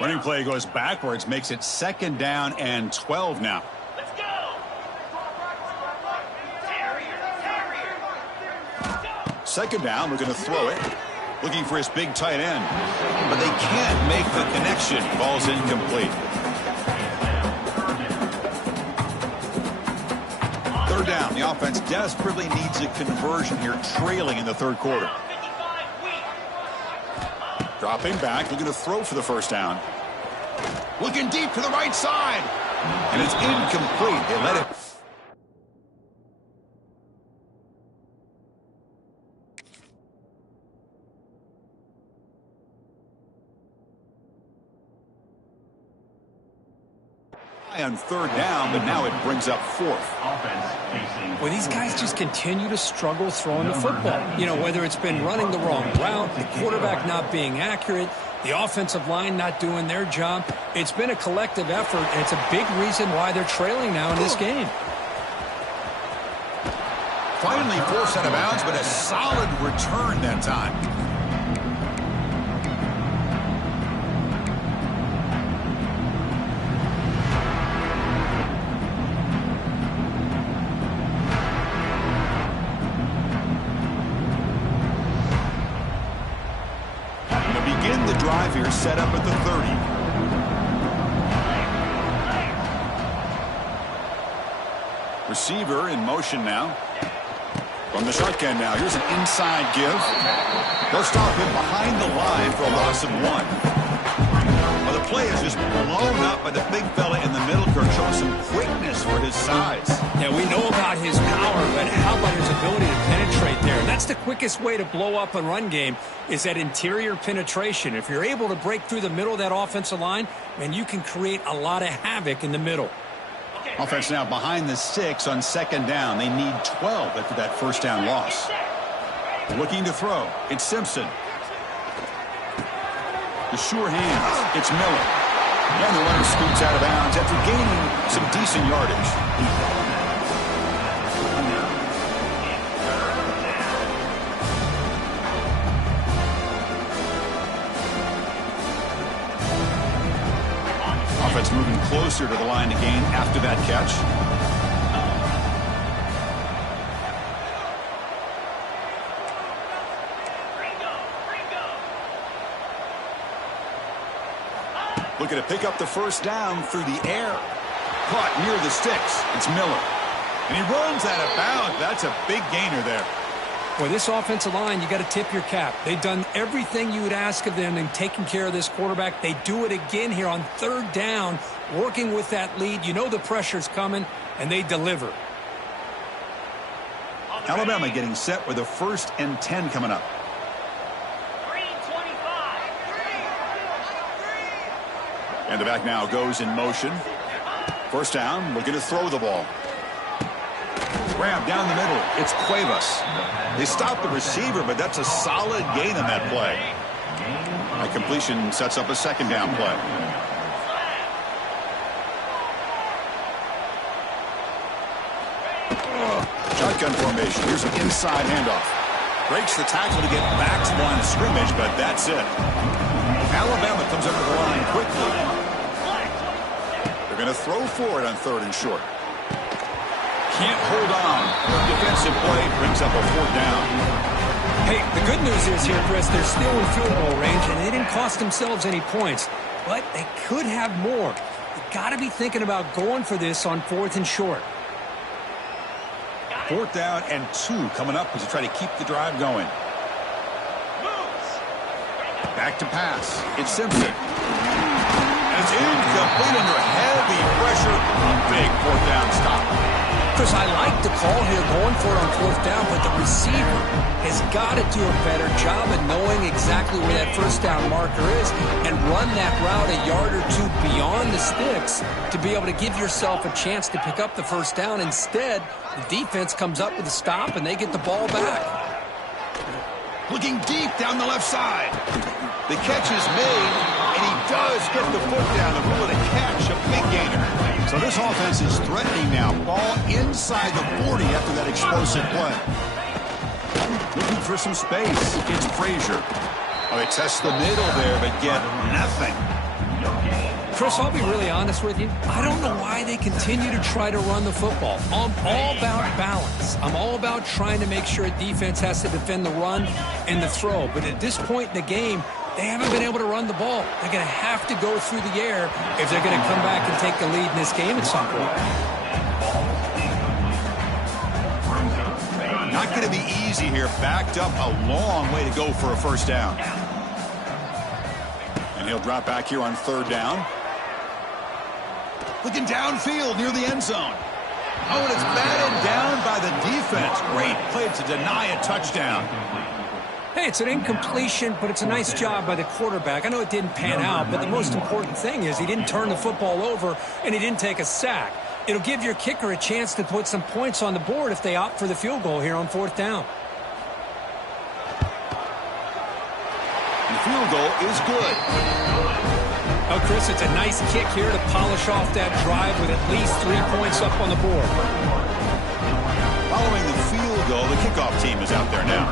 Running play goes backwards, makes it second down and 12 now. Let's go! Second down, looking to throw it. Looking for his big tight end. But they can't make the connection. Ball's incomplete. Third down. The offense desperately needs a conversion here, trailing in the third quarter. Dropping back, looking to throw for the first down. Looking deep to the right side. And it's incomplete. They let it. On third down, but now it brings up fourth. Well, these guys just continue to struggle throwing the football. You know, whether it's been running the wrong route, the quarterback not being accurate, the offensive line not doing their job. It's been a collective effort, and it's a big reason why they're trailing now in this game. Finally forced out of bounds, but a solid return that time. Begin the drive here, set up at the 30. Receiver in motion now. From the shotgun now, here's an inside give. They'll stop him behind the line for a loss of 1. Well, the play is just blown up by the big fella in the middle. Kirk showing some quickness for his size. Yeah, we know about his power, but how about his ability to penetrate there? And that's the quickest way to blow up a run game is that interior penetration. If you're able to break through the middle of that offensive line, man, you can create a lot of havoc in the middle. Offense now behind the 6 on second down. They need 12 after that first down loss. Looking to throw. It's Simpson. The sure hands. It's Miller. And the runner scoots out of bounds after gaining some decent yardage. Offense moving closer to the line to gain after that catch. Looking to pick up the first down through the air. Caught near the sticks. It's Miller. And he runs out of bounds. That's a big gainer there. Boy, this offensive line, you got to tip your cap. They've done everything you would ask of them in taking care of this quarterback. They do it again here on third down, working with that lead. You know the pressure's coming, and they deliver. Alabama getting set with a 1st and 10 coming up. And the back now goes in motion. First down, looking to throw the ball. Grab down the middle. It's Cuevas. They stop the receiver, but that's a solid gain on that play. That completion sets up a second down play. Shotgun formation. Here's an inside handoff. Breaks the tackle to get back to the line of scrimmage, but that's it. Alabama comes under the line quickly. They're going to throw for it on 3rd and short. Can't hold on. Defensive play brings up a 4th down. Hey, the good news is here, Chris, they're still in field goal range, and they didn't cost themselves any points. But they could have more. You got to be thinking about going for this on 4th and short. 4th down and 2 coming up as they try to keep the drive going. Back to pass. It's Simpson. And it's incomplete under heavy pressure. A big 4th down stop. Chris, I like the call here going for it on 4th down, but the receiver has got to do a better job of knowing exactly where that first down marker is and run that route a yard or 2 beyond the sticks to be able to give yourself a chance to pick up the first down. Instead, the defense comes up with a stop and they get the ball back. Looking deep down the left side. The catch is made, and he does get the foot down. The rule of the catch, a big gainer. So this offense is threatening now. Ball inside the 40 after that explosive play. Looking for some space. It's Frazier. Oh, they test the middle there, but get nothing. Chris, I'll be really honest with you. I don't know why they continue to try to run the football. I'm all about balance. I'm all about trying to make sure a defense has to defend the run and the throw. But at this point in the game, they haven't been able to run the ball. They're going to have to go through the air if they're going to come back and take the lead in this game at some point. Not going to be easy here. Backed up a long way to go for a first down. And he'll drop back here on 3rd down. Looking downfield near the end zone. Oh, and it's batted down by the defense. Great play to deny a touchdown. Hey, it's an incompletion, but it's a nice job by the quarterback. I know it didn't pan out, but the most important thing is he didn't turn the football over and he didn't take a sack. It'll give your kicker a chance to put some points on the board if they opt for the field goal here on 4th down. And the field goal is good. Oh, Chris, it's a nice kick here to polish off that drive with at least 3 points up on the board. Following the field goal, the kickoff team is out there now.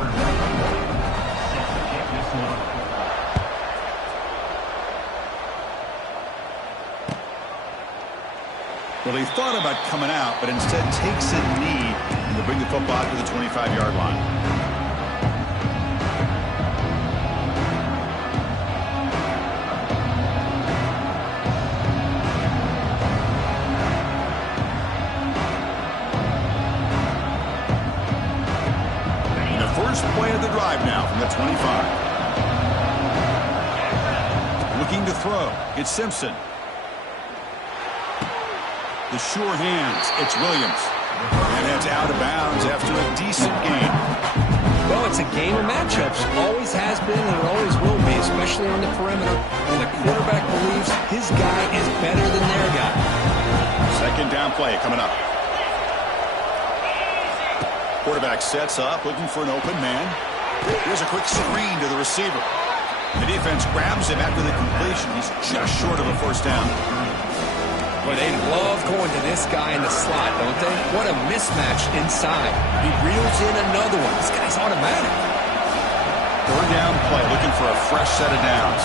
Well, he thought about coming out, but instead takes a knee to bring the football to the 25-yard line. first play of the drive now from the 25. Looking to throw. It's Simpson. The sure hands. It's Williams. And it's out of bounds after a decent game. Well, it's a game of matchups. Always has been and it always will be, especially on the perimeter. And the quarterback believes his guy is better than their guy. Second down play coming up. Quarterback sets up, looking for an open man. Here's a quick screen to the receiver. The defense grabs him after the completion. He's just short of a first down. Boy, they love going to this guy in the slot, don't they? What a mismatch inside. He reels in another one. This guy's automatic. Third down play, looking for a fresh set of downs.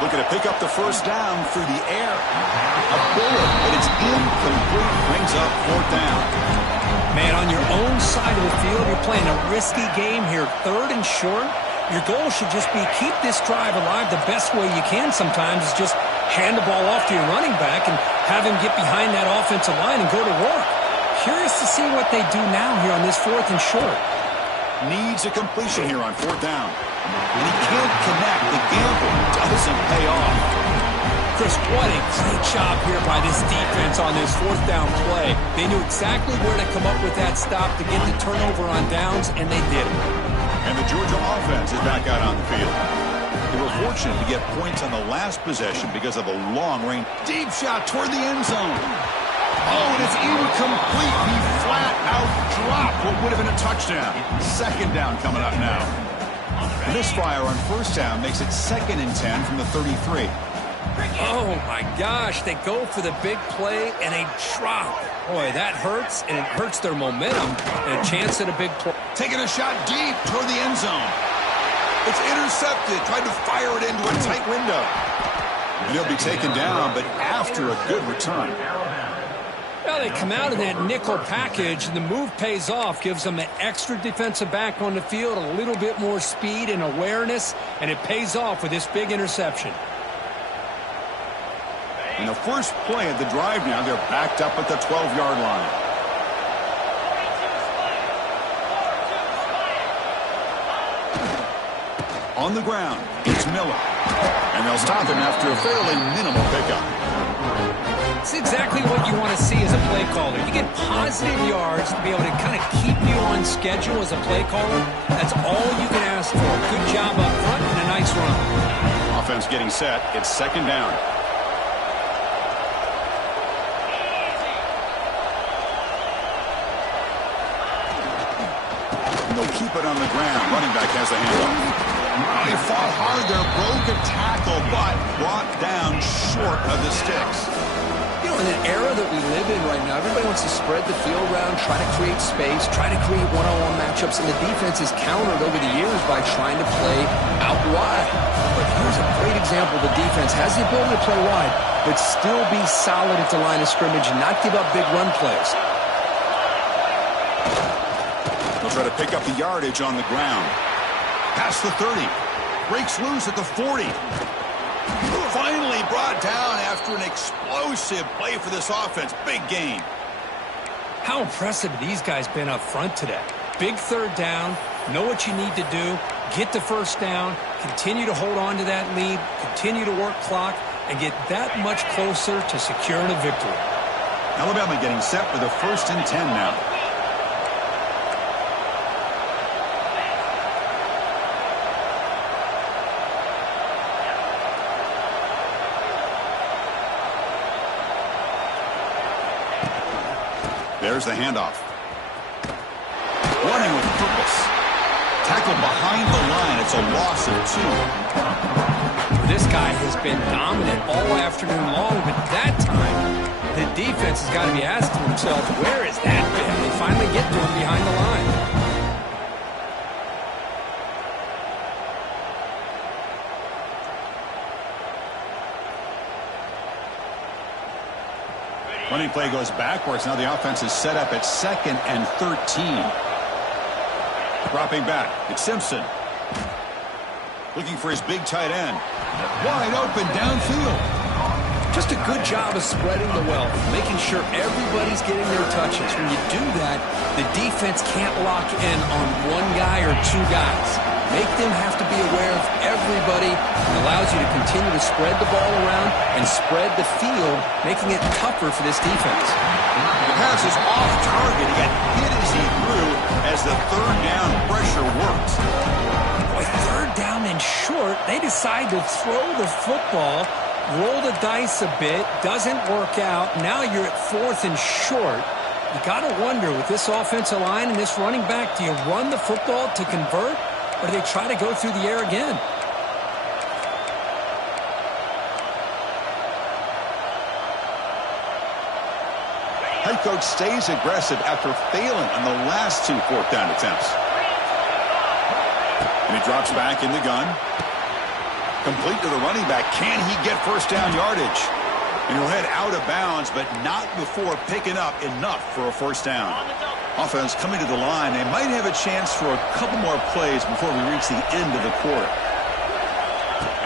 Looking to pick up the first down through the air. A bullet, but it's incomplete. Brings up fourth down. Man, on your own side of the field, you're playing a risky game here. Third and short. Your goal should just be keep this drive alive the best way you can sometimes is just hand the ball off to your running back and have him get behind that offensive line and go to work. Curious to see what they do now here on this fourth and short. Needs a completion here on fourth down. And he can't connect. The gamble doesn't pay off. Chris, what a great job here by this defense on this fourth down play. They knew exactly where to come up with that stop to get the turnover on downs, and they did it. And the Georgia offense is back out on the field. They were fortunate to get points on the last possession because of a long range. Deep shot toward the end zone. Oh, and it's incomplete. He flat out dropped what would have been a touchdown. Second down coming up now. The misfire on first down makes it 2nd and 10 from the 33. Oh, my gosh. They go for the big play, and they drop. Boy, that hurts, and it hurts their momentum and a chance at a big play. Taking a shot deep toward the end zone. It's intercepted. Tried to fire it into a tight window. And he'll be taken down, but after a good return. Well, they come out in that nickel package, and the move pays off, gives them an extra defensive back on the field, a little bit more speed and awareness, and it pays off with this big interception. In the first play of the drive now, they're backed up at the 12-yard line. On the ground, it's Miller. And they'll stop him after a fairly minimal pickup. It's exactly what you want to see as a play caller. You get positive yards to be able to kind of keep you on schedule as a play caller. That's all you can ask for. Good job up front and a nice run. Offense getting set. It's second down. And they'll keep it on the ground. Running back has the handoff. He fought hard there, broke a tackle, but brought down short of the sticks. You know, in an era that we live in right now, everybody wants to spread the field around, try to create space, try to create one-on-one matchups, and the defense is countered over the years by trying to play out wide. But here's a great example. The defense has the ability to play wide, but still be solid at the line of scrimmage and not give up big run plays. They'll try to pick up the yardage on the ground. Past the 30. Breaks loose at the 40. Finally brought down after an explosive play for this offense. Big game. How impressive have these guys been up front today? Big third down. Know what you need to do. Get the first down. Continue to hold on to that lead. Continue to work clock. And get that much closer to securing a victory. Alabama getting set for the 1st and 10 now. There's the handoff. Running with purpose. Tackled behind the line. It's a loss of 2. This guy has been dominant all afternoon long, but that time, the defense has got to be asking themselves, where is that been? They finally get to him behind the line. Running play goes backwards. Now the offense is set up at 2nd and 13. Dropping back. It's Simpson. Looking for his big tight end. Wide open downfield. Just a good job of spreading the wealth, making sure everybody's getting their touches. When you do that, the defense can't lock in on one guy or two guys. Make them have to be aware of everybody. It allows you to continue to spread the ball around and spread the field, making it tougher for this defense. The pass is off target. He got hit as he threw as the third down pressure works. Boy, third down and short, they decide to throw the football, roll the dice a bit, doesn't work out. Now you're at fourth and short. You got to wonder, with this offensive line and this running back, do you run the football to convert, or do they try to go through the air again? Head coach stays aggressive after failing on the last two fourth down attempts. And he drops back in the gun. Complete to the running back. Can he get first down yardage? And he'll head out of bounds, but not before picking up enough for a first down. Offense coming to the line. They might have a chance for a couple more plays before we reach the end of the quarter.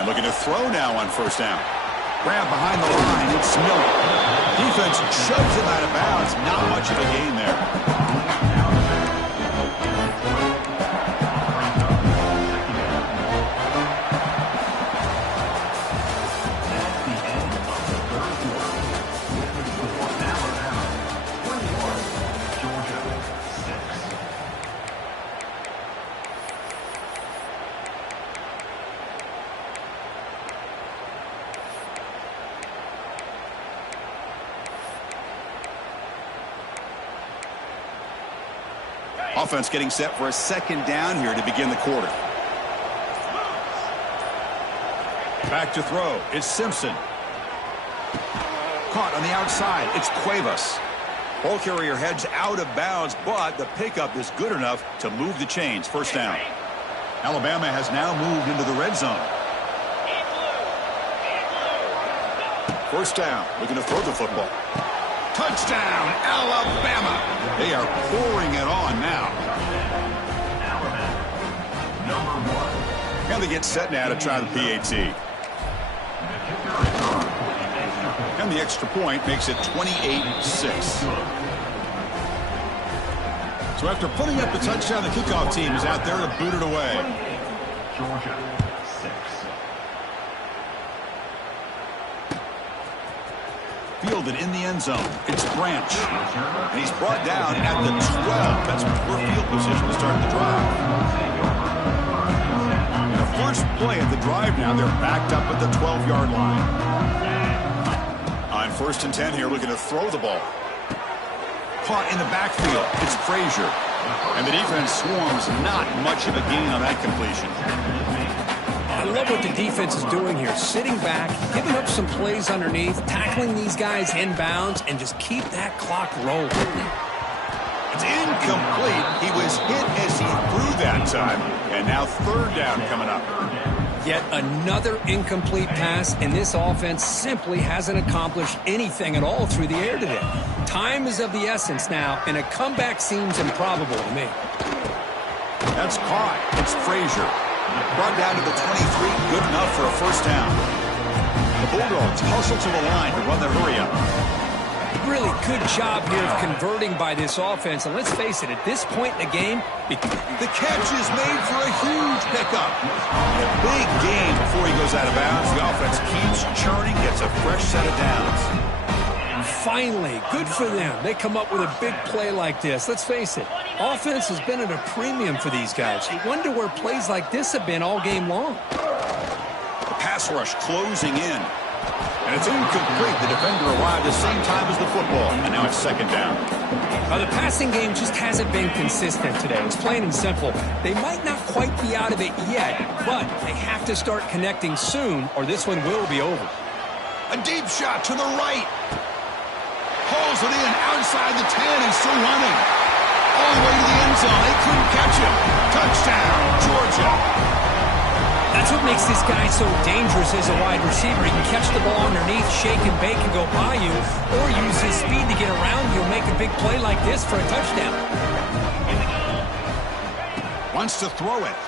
And looking to throw now on first down. Grab behind the line. It's Miller. Defense shoves him out of bounds. Not much of a gain there. Offense getting set for a second down here to begin the quarter. Back to throw. It's Simpson. Caught on the outside. It's Cuevas. Ball carrier heads out of bounds, but the pickup is good enough to move the chains. First down. Alabama has now moved into the red zone. First down. Looking to throw the football. Touchdown, Alabama. They are pouring it on now. And they get set now to try the PAT. And the extra point makes it 28-6. So after putting up the touchdown, the kickoff team is out there to boot it away. Georgia, 6. Fielded in the end zone. It's Branch. And he's brought down at the 12. That's poor field position to start the drive. And the first play of the drive now, they're backed up at the 12-yard line. On 1st and 10 here, looking to throw the ball. Caught in the backfield. It's Frazier. And the defense swarms. Not much of a gain on that completion. I love what the defense is doing here. Sitting back, giving up some plays underneath, tackling these guys inbounds, and just keep that clock rolling. It's incomplete. He was hit as he threw that time. And now third down coming up. Yet another incomplete pass, and this offense simply hasn't accomplished anything at all through the air today. Time is of the essence now, and a comeback seems improbable to me. That's caught. It's Frazier. Brought down to the 23, good enough for a first down. The Bulldogs hustle to the line to run the hurry up. Really good job here of converting by this offense. And let's face it, at this point in the game, the catch is made for a huge pickup. A big gain before he goes out of bounds. The offense keeps churning, gets a fresh set of downs. Finally, good for them. They come up with a big play like this. Let's face it, offense has been at a premium for these guys. You wonder where plays like this have been all game long. The pass rush closing in. And it's incomplete. The defender arrived at the same time as the football. And now it's second down. The passing game just hasn't been consistent today. It's plain and simple. They might not quite be out of it yet, but they have to start connecting soon or this one will be over. A deep shot to the right. Hauls it in outside the 10 and still running. All the way to the end zone. They couldn't catch him. Touchdown, Georgia. That's what makes this guy so dangerous as a wide receiver. He can catch the ball underneath, shake and bake and go by you, or use his speed to get around you and make a big play like this for a touchdown. Wants to throw it.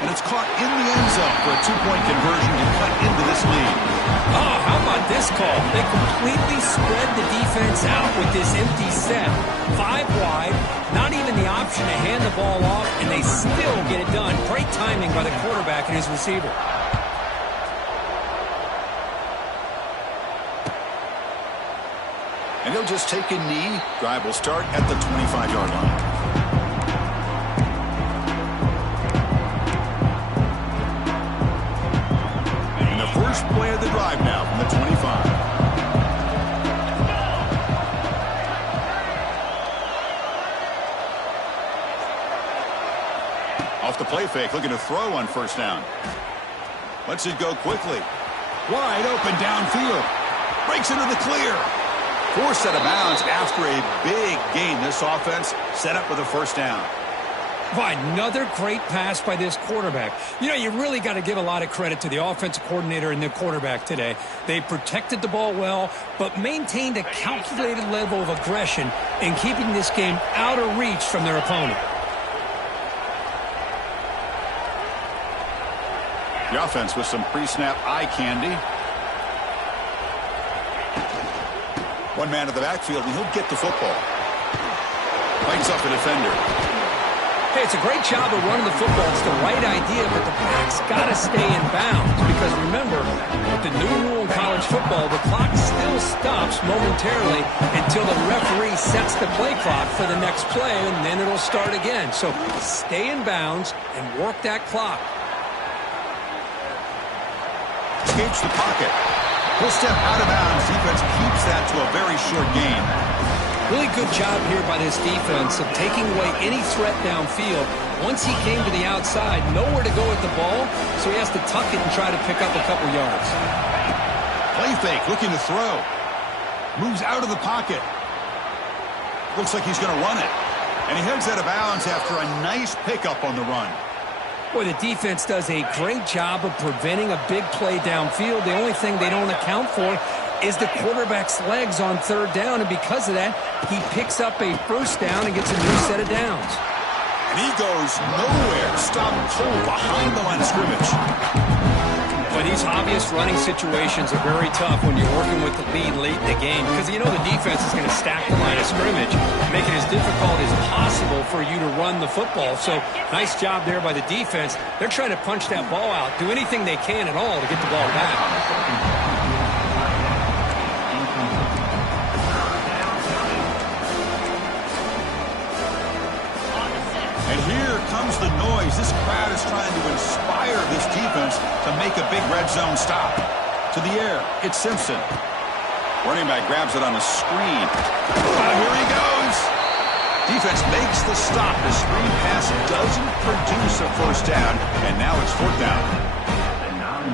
And it's caught in the end zone for a two-point conversion to cut into this lead. Oh, how about this call? They completely spread the defense out with this empty set. 5 wide, not even the option to hand the ball off, and they still get it done. Great timing by the quarterback and his receiver. And he'll just take a knee. Drive will start at the 25-yard line. First play of the drive now from the 25. Off the play fake, looking to throw on first down. Lets it go quickly. Wide open downfield. Breaks into the clear. Forced out of bounds after a big gain. This offense set up with a first down. By another great pass by this quarterback. You know, you really got to give a lot of credit to the offensive coordinator and the quarterback today. They protected the ball well, but maintained a calculated level of aggression in keeping this game out of reach from their opponent. The offense with some pre-snap eye candy. One man at the backfield, and he'll get the football. Fights up a defender. Hey, it's a great job of running the football. It's the right idea, but the back's got to stay in bounds. Because remember, with the new rule in college football, the clock still stops momentarily until the referee sets the play clock for the next play, and then it'll start again. So stay in bounds and work that clock. Escapes the pocket. He'll step out of bounds. Defense keeps that to a very short gain. Really good job here by this defense of taking away any threat downfield. Once he came to the outside, nowhere to go with the ball, so he has to tuck it and try to pick up a couple yards. Play fake, looking to throw. Moves out of the pocket. Looks like he's going to run it. And he heads out of bounds after a nice pickup on the run. Boy, the defense does a great job of preventing a big play downfield. The only thing they don't account for is the quarterback's legs on third down, and because of that, he picks up a first down and gets a new set of downs. And he goes nowhere. Stopped cold behind the line of scrimmage. But these obvious running situations are very tough when you're working with the lead late in the game, because you know the defense is going to stack the line of scrimmage, make it as difficult as possible for you to run the football. So nice job there by the defense. They're trying to punch that ball out, do anything they can at all to get the ball back. Comes the noise. This crowd is trying to inspire this defense to make a big red zone stop. To the air, it's Simpson. Running back grabs it on a screen. Oh, here he goes. Defense makes the stop. The screen pass doesn't produce a first down, and now it's fourth down.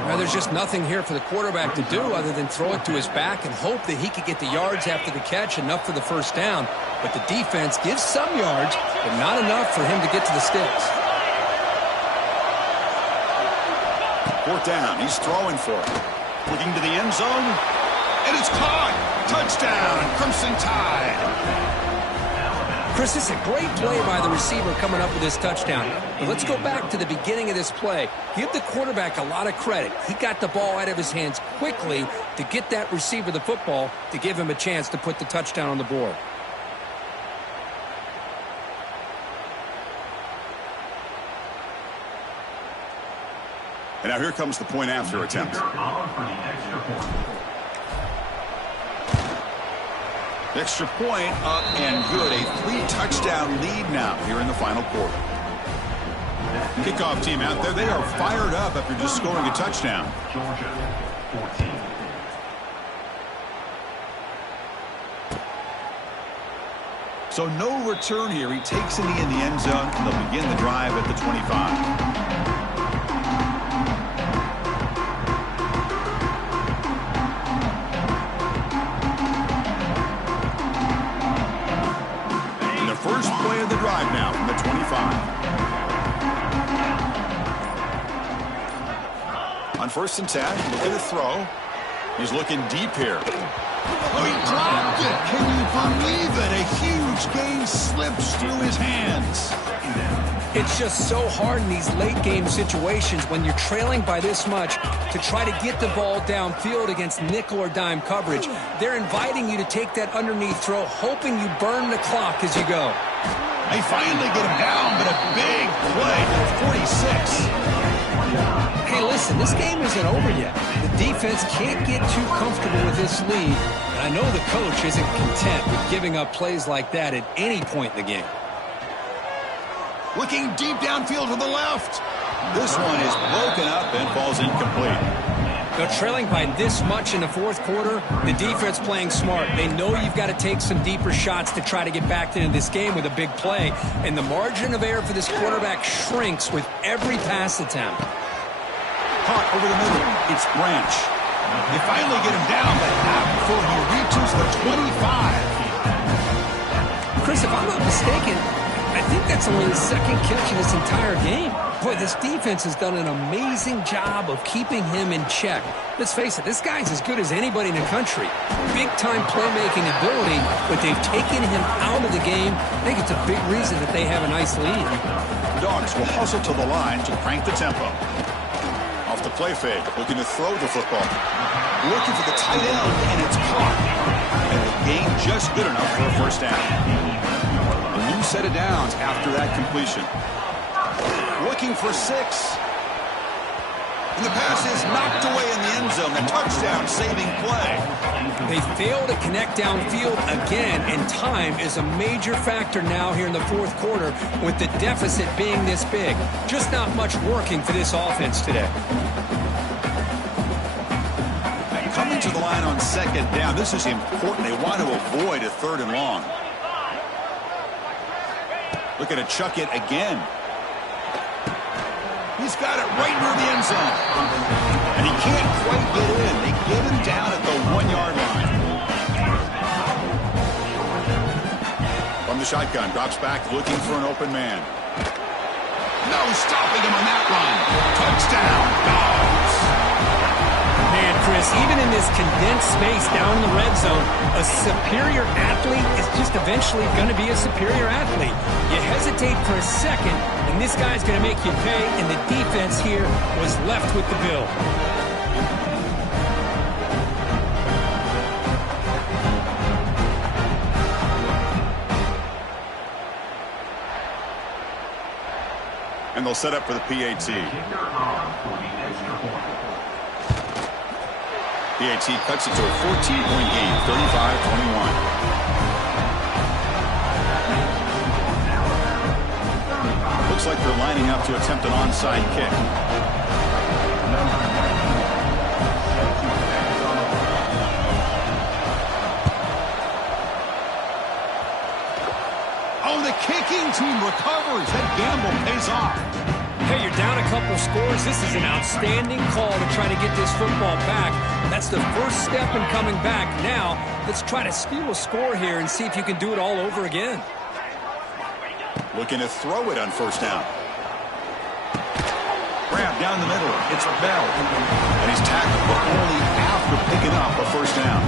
Well, there's just nothing here for the quarterback to do other than throw it to his back and hope that he could get the yards after the catch, enough for the first down. But the defense gives some yards, but not enough for him to get to the sticks. Fourth down. He's throwing for it. Looking to the end zone. And it's caught. Touchdown. Crimson Tide. Chris, this is a great play by the receiver coming up with this touchdown. But let's go back to the beginning of this play. Give the quarterback a lot of credit. He got the ball out of his hands quickly to get that receiver the football to give him a chance to put the touchdown on the board. And now here comes the point after attempt. Extra point up and good. A 3-touchdown lead now here in the final quarter. Kickoff team out there. They are fired up after just scoring a touchdown. Georgia, 14. So no return here. He takes a knee in the end zone, and they'll begin the drive at the 25. First play of the drive now from the 25. On first and 10, looking to throw. He's looking deep here. Oh, he dropped it. Can you believe it? A huge Each game slips through his hands. It's just so hard in these late-game situations when you're trailing by this much to try to get the ball downfield against nickel or dime coverage. They're inviting you to take that underneath throw, hoping you burn the clock as you go. They finally get him down, but a big play to the 46. Hey, listen, this game isn't over yet. The defense can't get too comfortable with this lead, and I know the coach isn't content with giving up plays like that at any point in the game. Looking deep downfield to the left. This one is broken up and falls incomplete. They're trailing by this much in the fourth quarter. The defense playing smart. They know you've got to take some deeper shots to try to get back into this game with a big play. And the margin of error for this quarterback shrinks with every pass attempt. Caught over the middle. It's Branch. They finally get him down, but not before he reaches the 25. Chris, if I'm not mistaken, I think that's only his second catch in this entire game. Boy, this defense has done an amazing job of keeping him in check. Let's face it, this guy's as good as anybody in the country. Big-time playmaking ability, but they've taken him out of the game. I think it's a big reason that they have a nice lead. Dogs will hustle to the line to crank the tempo. Off the play fake, looking to throw the football. Looking for the tight end, and it's caught. And the game just good enough for a first down. A new set of downs after that completion. Looking for 6. And the pass is knocked away in the end zone. The touchdown saving play. They fail to connect downfield again, and time is a major factor now here in the fourth quarter with the deficit being this big. Just not much working for this offense today. Coming to the line on second down. This is important. They want to avoid a 3rd and long. Looking to chuck it again. He's got it right near the end zone. And he can't quite get in. They get him down at the 1-yard line. From the shotgun, drops back looking for an open man. No stopping him on that run. Touchdown, Dogs. Man, Chris, even in this condensed space down in the red zone, a superior athlete is just eventually going to be a superior athlete. You hesitate for a second, and this guy's going to make you pay, and the defense here was left with the bill. And they'll set up for the PAT. PAT cuts it to a 14-point game, 35-21. Looks like they're lining up to attempt an onside kick. Oh, the kicking team recovers. That gamble pays off. Hey, you're down a couple scores. This is an outstanding call to try to get this football back. That's the first step in coming back. Now, let's try to steal a score here and see if you can do it all over again. Looking to throw it on first down. Grab down the middle. It's Bell. And he's tackled, but only after picking up a first down.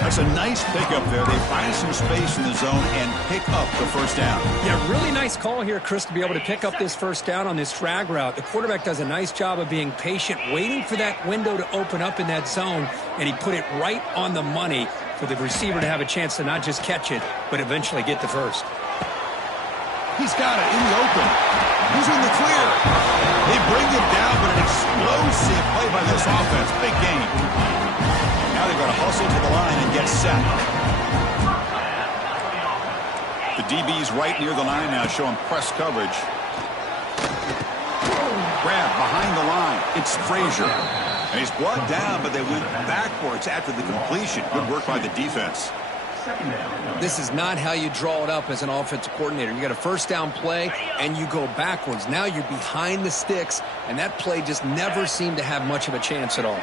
That's a nice pickup there. They find some space in the zone and pick up the first down. Yeah, really nice call here, Chris, to be able to pick up this first down on this drag route. The quarterback does a nice job of being patient, waiting for that window to open up in that zone, and he put it right on the money for the receiver to have a chance to not just catch it, but eventually get the first. He's got it in the open. He's in the clear. They bring him down, but an explosive play by this offense. Big game. Now they've got to hustle to the line and get set. The DB's right near the line now, showing press coverage. Grab behind the line. It's Frazier. And he's brought down, but they went backwards after the completion. Good work by the defense. This is not how you draw it up as an offensive coordinator. You got a first down play, and you go backwards. Now you're behind the sticks, and that play just never seemed to have much of a chance at all.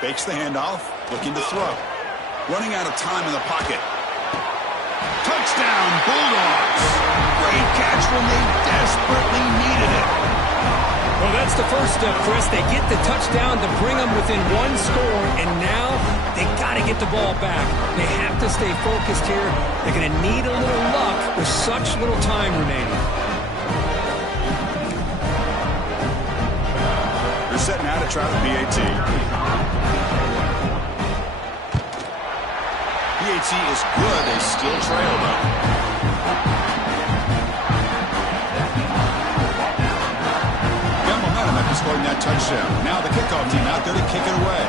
Fakes the handoff, looking to throw. Running out of time in the pocket. Touchdown, Bulldogs. Great catch when they desperately needed it. Well, that's the first step, Chris. They get the touchdown to bring them within one score, and now They got to get the ball back. They have to stay focused here. They're going to need a little luck with such little time remaining. They're setting out to try the PAT. PAT is good. They still trail, though. Scoring that touchdown. Now the kickoff team out there to kick it away.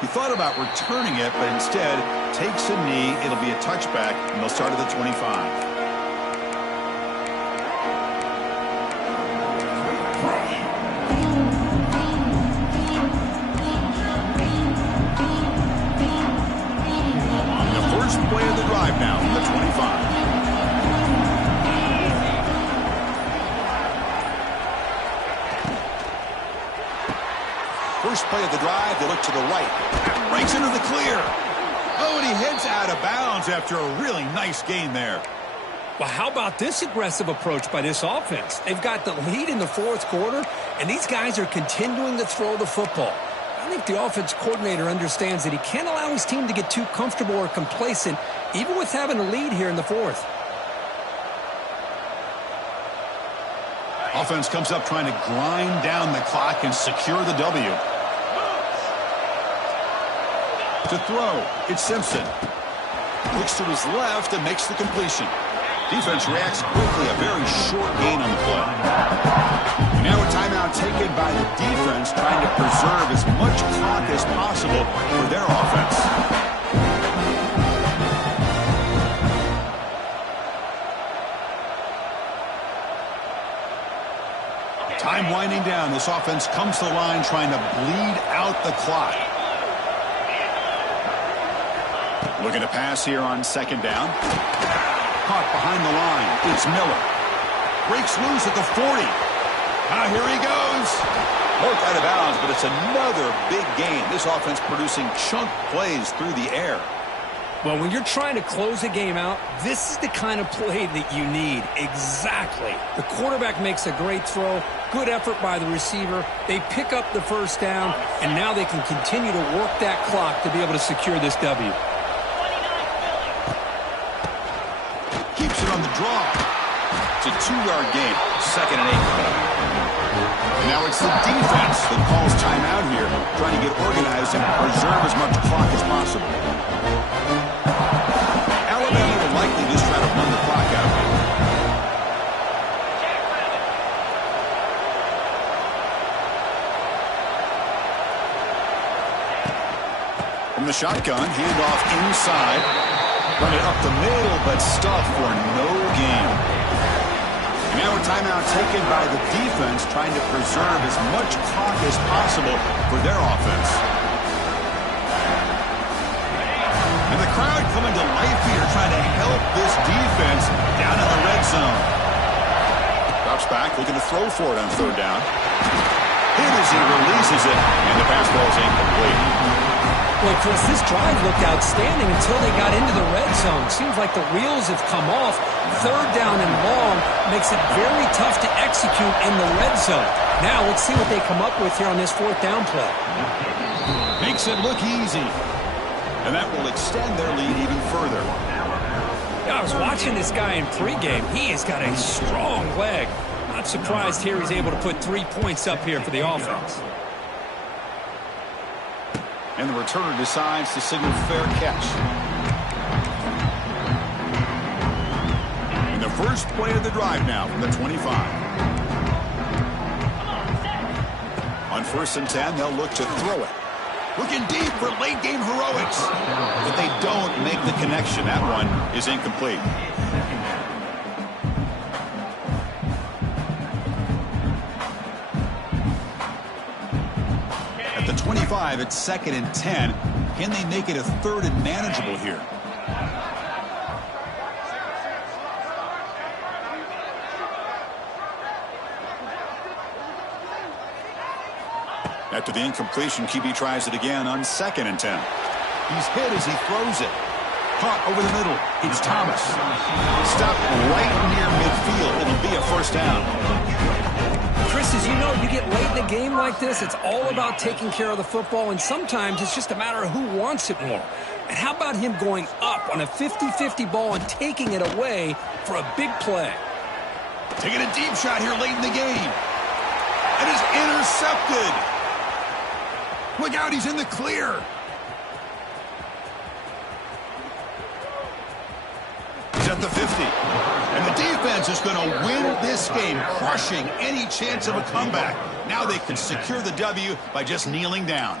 He thought about returning it, but instead takes a knee. It'll be a touchback, and they'll start at the 25. Play of the drive now from the 25. First play of the drive, they look to the right. Breaks into the clear. Oh, and he heads out of bounds after a really nice gain there. Well, how about this aggressive approach by this offense? They've got the lead in the fourth quarter, and these guys are continuing to throw the football. I think the offense coordinator understands that he can't allow his team to get too comfortable or complacent, even with having a lead here in the fourth. Offense comes up trying to grind down the clock and secure the W. To throw, it's Simpson. Looks to his left and makes the completion. Defense reacts quickly, a very short gain on the play. Now a timeout taken by the defense, trying to preserve as much clock as possible for their offense. Time winding down. This offense comes to the line trying to bleed out the clock. Looking to pass here on second down. Caught behind the line. It's Miller. Breaks loose at the 40. Here he goes. Worked out of bounds, but it's another big gain. This offense producing chunk plays through the air. Well, when you're trying to close a game out, this is the kind of play that you need. Exactly. The quarterback makes a great throw. Good effort by the receiver. They pick up the first down, and now they can continue to work that clock to be able to secure this W. Keeps it on the draw. It's a 2-yard gain. 2nd and 8. And now it's the defense that calls timeout here, trying to get organized and preserve as much clock as possible. Alabama will likely just try to run the clock out. From the shotgun, handoff inside. Run it up the middle, but stuffed for no gain. And now a timeout taken by the defense, trying to preserve as much clock as possible for their offense. And the crowd coming to life here, trying to help this defense down in the red zone. Drops back, looking to throw for it on third down. Hit as he releases it, and the pass ball is incomplete. Well, Chris, this drive looked outstanding until they got into the red zone. Seems like the wheels have come off. Third down and long makes it very tough to execute in the red zone. Now let's see what they come up with here on this fourth down play. Makes it look easy. And that will extend their lead even further. Yeah, I was watching this guy in pregame. He has got a strong leg. Not surprised here he's able to put 3 points up here for the offense. And the returner decides to signal fair catch. And the first play of the drive now from the 25. On 1st and 10, they'll look to throw it. Looking deep for late-game heroics. But they don't make the connection. That one is incomplete. At the 25, it's 2nd and 10. Can they make it a 3rd and manageable here? After the incompletion, QB tries it again on 2nd and 10. He's hit as he throws it. Caught over the middle. It's Thomas. Stopped right near midfield. It'll be a first down. Chris, as you know, you get late in a game like this, it's all about taking care of the football, and sometimes it's just a matter of who wants it more. And how about him going up on a 50-50 ball and taking it away for a big play? Taking a deep shot here late in the game. And is intercepted. Look out, he's in the clear. He's at the 50. And the defense is going to win this game, crushing any chance of a comeback. Now they can secure the W by just kneeling down.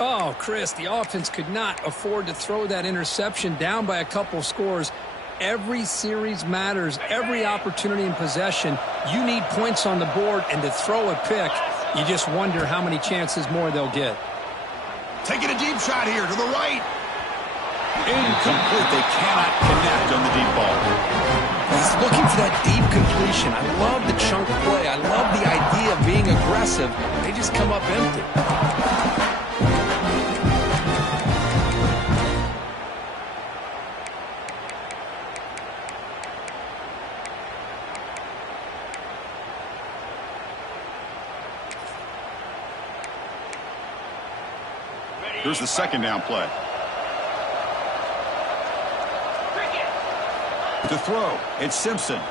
Oh, Chris, the offense could not afford to throw that interception down by a couple scores. Every series matters. Every opportunity in possession, you need points on the board, and to throw a pick, you just wonder how many chances more they'll get. Taking a deep shot here to the right. Incomplete. They cannot connect on the deep ball. He's looking for that deep completion. I love the chunk play. I love the idea of being aggressive. They just come up empty. Here's the second down play. To throw, it's Simpson. Oh,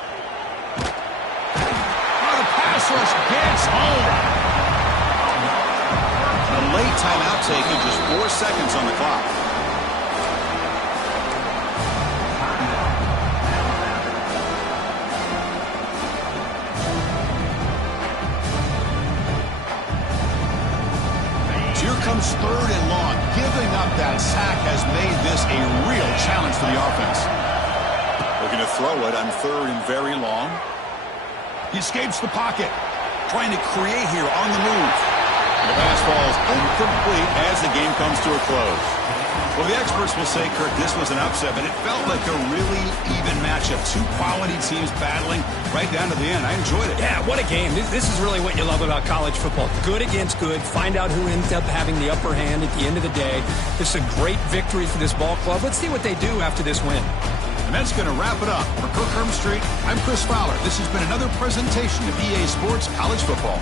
the pass rush gets home. A late timeout taken, just 4 seconds on the clock. Here comes 3rd and long. Giving up that sack has made this a real challenge for the offense. Looking to throw it on 3rd and very long. He escapes the pocket. Trying to create here on the move. And the pass falls incomplete as the game comes to a close. Well, the experts will say, Kirk, this was an upset, but it felt like a really even matchup. 2 quality teams battling right down to the end. I enjoyed it. Yeah, what a game. This is really what you love about college football. Good against good. Find out who ends up having the upper hand at the end of the day. This is a great victory for this ball club. Let's see what they do after this win. And that's going to wrap it up. For Kirk Hermstreet, I'm Chris Fowler. This has been another presentation of EA Sports College Football.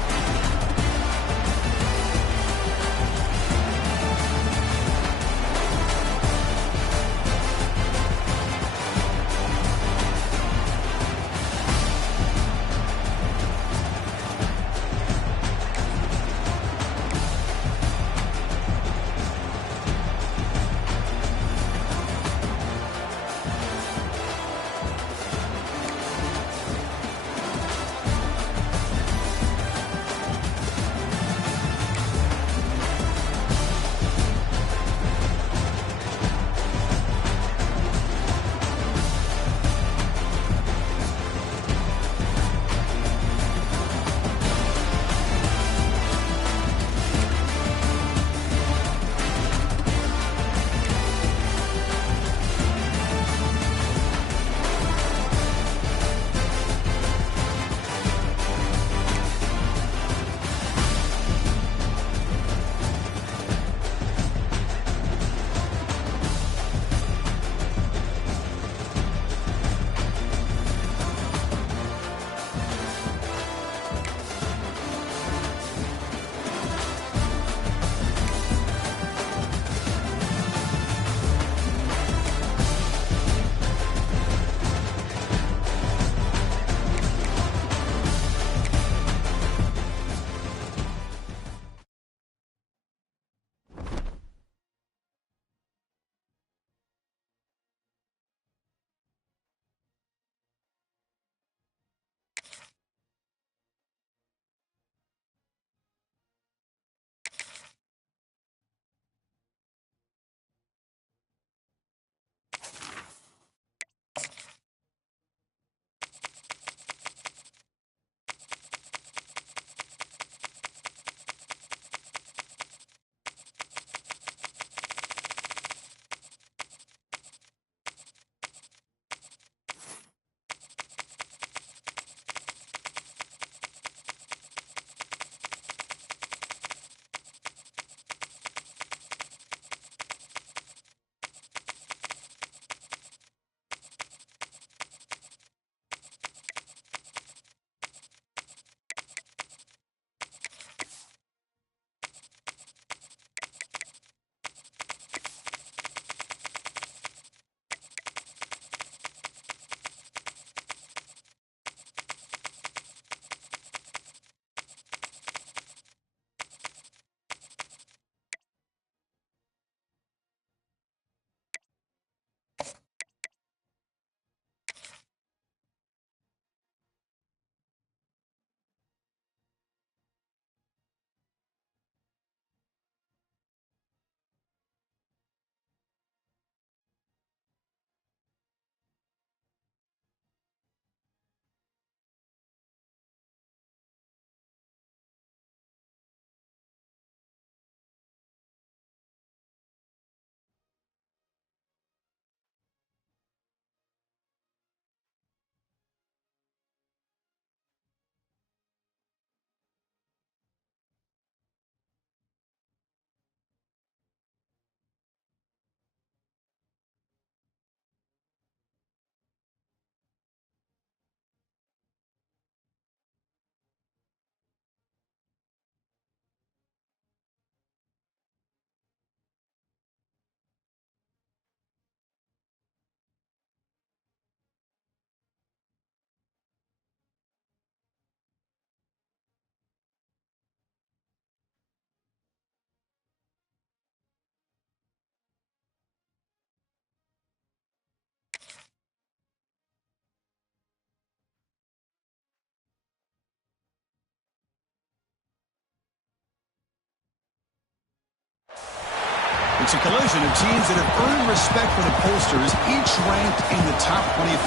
It's a collision of teams that have earned respect from the pollsters, each ranked in the top 25,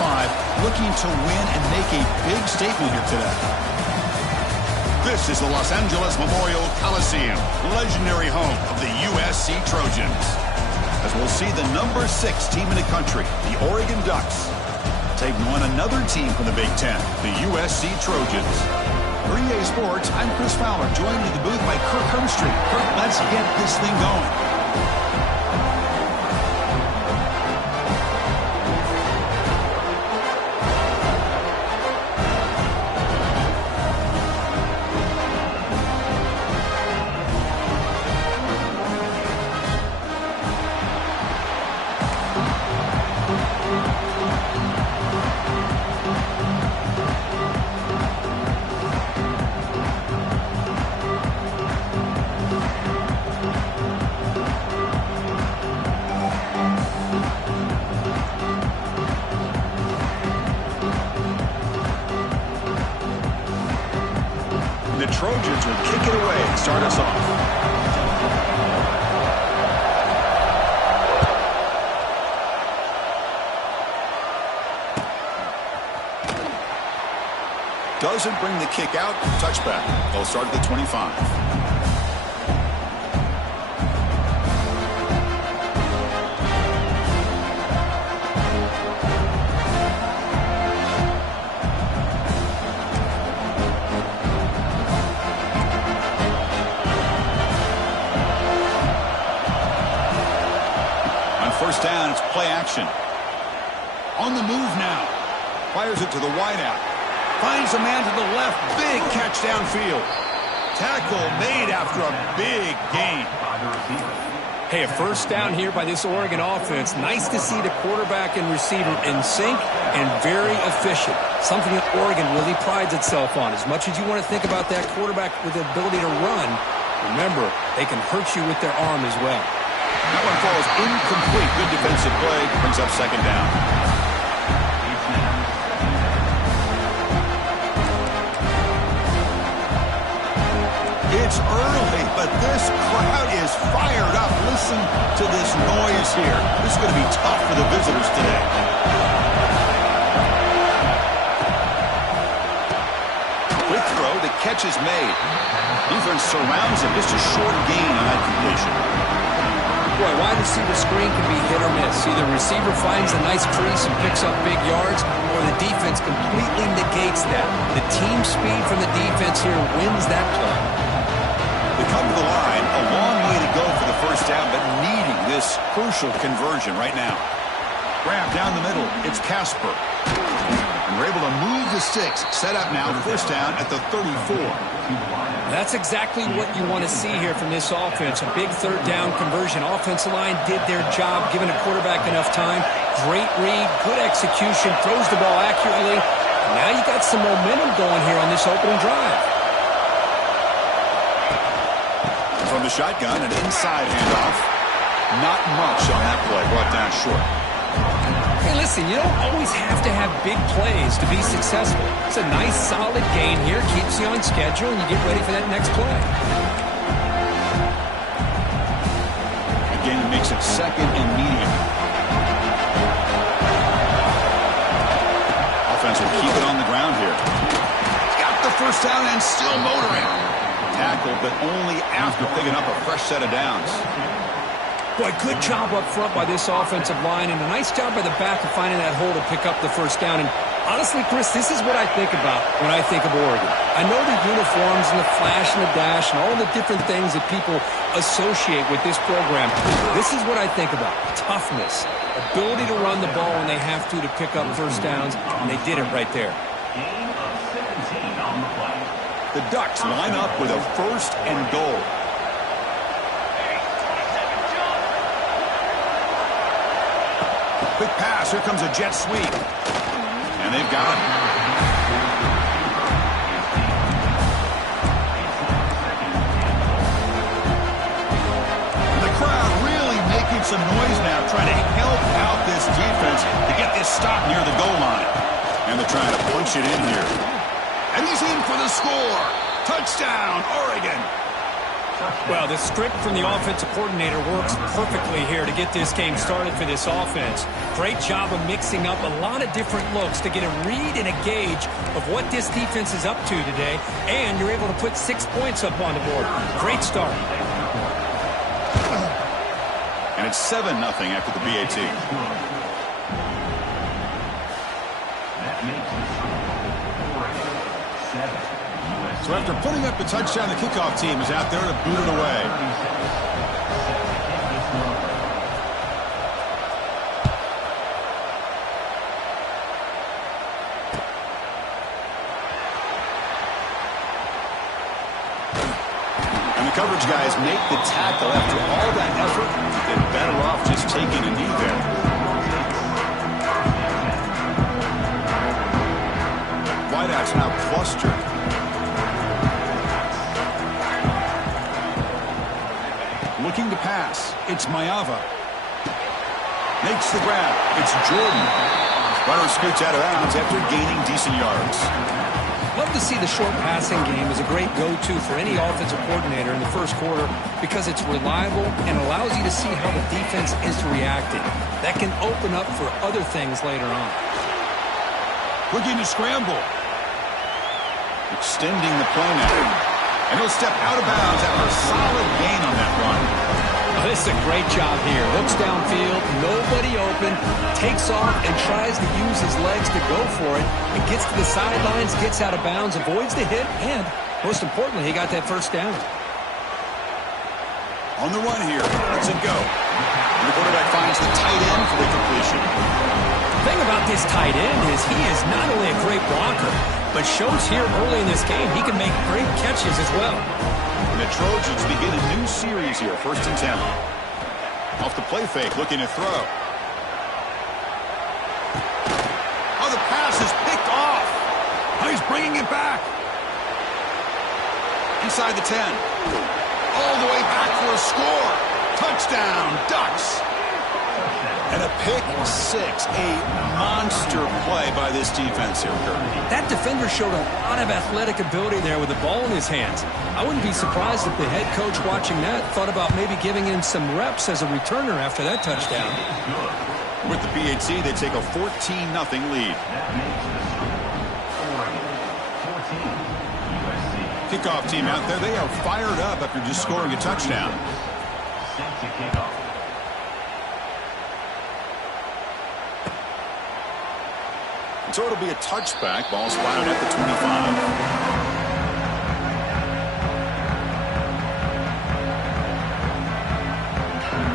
looking to win and make a big statement here today. This is the Los Angeles Memorial Coliseum, legendary home of the USC Trojans. As we'll see the number 6 team in the country, the Oregon Ducks, taking on another team from the Big Ten, the USC Trojans. For EA Sports, I'm Chris Fowler, joined in the booth by Kirk Hermstreet. Kirk, let's get this thing going. The Trojans will kick it away and start us off. Doesn't bring the kick out. Touchback. They'll start at the 25. First down, it's play action. On the move now. Fires it to the wideout. Finds a man to the left. Big catch downfield. Tackle made after a big gain. Hey, a first down here by this Oregon offense. Nice to see the quarterback and receiver in sync and very efficient. Something that Oregon really prides itself on. As much as you want to think about that quarterback with the ability to run, remember, they can hurt you with their arm as well. That one falls incomplete. Good defensive play. Brings up second down. It's early, but this crowd is fired up. Listen to this noise here. This is going to be tough for the visitors today. Quick throw. The catch is made. Defense surrounds him. Just a short gain on that completion. Boy, wide receiver screen can be hit or miss. Either receiver finds a nice crease and picks up big yards, or the defense completely negates that. The team speed from the defense here wins that play. They come to the line, a long way to go for the first down, but needing this crucial conversion right now. Grab down the middle. It's Casper. And we're able to move the sticks. Set up now, first down at the 34. That's exactly what you want to see here from this offense. A big third down conversion. Offensive line did their job, giving a quarterback enough time. Great read, good execution, throws the ball accurately. And now you got some momentum going here on this opening drive. From the shotgun, an inside handoff. Not much on that play, brought down short. Hey, listen, you don't always have to have big plays to be successful. It's a nice, solid gain here. Keeps you on schedule, and you get ready for that next play. Again, it makes it second and medium. Offense will keep it on the ground here. Got the first down and still motoring. Tackle, but only after picking up a fresh set of downs. Boy, good job up front by this offensive line, and a nice job by the back of finding that hole to pick up the first down. And honestly, Chris, this is what I think about when I think of Oregon. I know the uniforms and the flash and the dash and all the different things that people associate with this program. This is what I think about. Toughness, ability to run the ball when they have to pick up first downs, and they did it right there. Gain of 17 on the play. The Ducks line up with a first and goal. Quick pass. Here comes a jet sweep. And they've got him. And the crowd really making some noise now, trying to help out this defense to get this stop near the goal line. And they're trying to punch it in here. And he's in for the score. Touchdown, Oregon. Well, the script from the offensive coordinator works perfectly here to get this game started for this offense. Great job of mixing up a lot of different looks to get a read and a gauge of what this defense is up to today, and you're able to put 6 points up on the board. Great start. And it's 7-0 after the BAT. That makes it 7. So after putting up the touchdown, the kickoff team is out there to boot it away. And the coverage guys make the tackle after all that effort. They're better off just taking a knee there. Wideouts now clustered. Looking to pass. It's Mayava. Makes the grab. It's Jordan. Runner scoots out of bounds after gaining decent yards. Love to see the short passing game as a great go-to for any offensive coordinator in the first quarter because it's reliable and allows you to see how the defense is reacting. That can open up for other things later on. Looking to scramble. Extending the play now. And he'll step out of bounds after a solid gain on that run. Oh, this is a great job here. Looks downfield, nobody open, takes off and tries to use his legs to go for it. And gets to the sidelines, gets out of bounds, avoids the hit, and most importantly, he got that first down. On the run here. Let's it go. And the quarterback finds the tight end for the completion. The thing about this tight end is he is not only a great blocker, but shows here early in this game he can make great catches as well. And the Trojans begin a new series here, 1st and 10. Off the play fake, looking to throw. Oh, the pass is picked off. Oh, he's bringing it back. Inside the 10. All the way back for a score. Touchdown, Ducks. And a pick six, a monster play by this defense here, Kurt. That defender showed a lot of athletic ability there with the ball in his hands. I wouldn't be surprised if the head coach watching that thought about maybe giving him some reps as a returner after that touchdown. With the BAT, they take a 14-0 lead. Kickoff team out there, they are fired up after just scoring a touchdown. Set to kickoff. So it'll be a touchback. Ball spotted at the 25.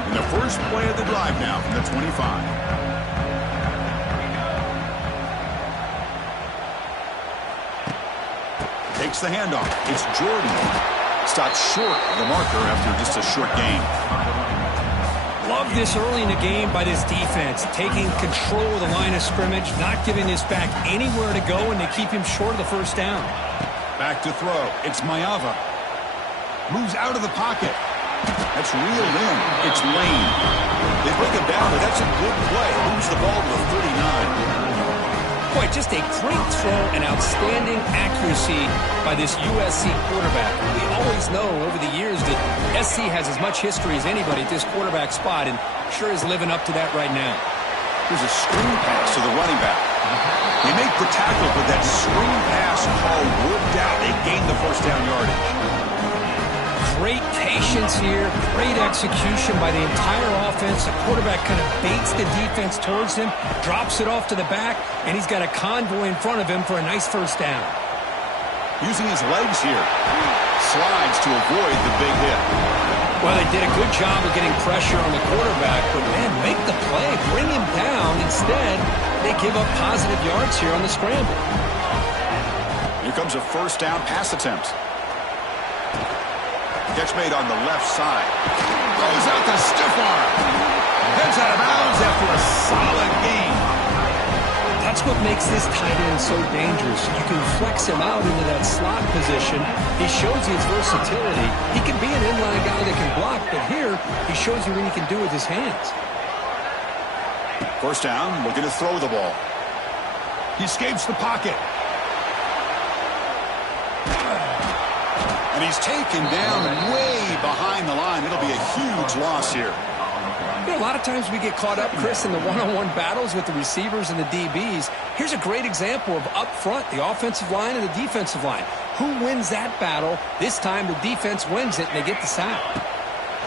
And the first play of the drive now from the 25. Takes the handoff. It's Jordan. Stopped short of the marker after just a short gain. Love this early in the game by this defense, taking control of the line of scrimmage, not giving this back anywhere to go, and they keep him short of the first down. Back to throw. It's Mayava. Moves out of the pocket. That's reeled in. It's Lane. They break him down, but that's a good play. Moves the ball to the 39. Boy, just a great throw and outstanding accuracy by this USC quarterback. We always know over the years that SC has as much history as anybody at this quarterback spot, and sure is living up to that right now. Here's a screen pass to the running back. They make the tackle, but that screen pass call worked out. They gained the first down yardage. Great patience here, great execution by the entire offense. The quarterback kind of baits the defense towards him, drops it off to the back, and he's got a convoy in front of him for a nice first down. Using his legs here. Slides to avoid the big hit. Well, they did a good job of getting pressure on the quarterback, but man, make the play, bring him down. Instead, they give up positive yards here on the scramble. Here comes a first down pass attempt. Catch made on the left side. Goes out the stiff arm. Heads out of bounds after a solid gain. That's what makes this tight end so dangerous. You can flex him out into that slot position. He shows his versatility. He can be an inline guy that can block, but here he shows you what he can do with his hands. First down, looking to throw the ball. He escapes the pocket. And And he's taken down way behind the line. It'll be a huge loss here. You know, a lot of times we get caught up, Chris, in the one-on-one battles with the receivers and the DBs. Here's a great example of up front, the offensive line and the defensive line. Who wins that battle? This time the defense wins it, and they get the sack.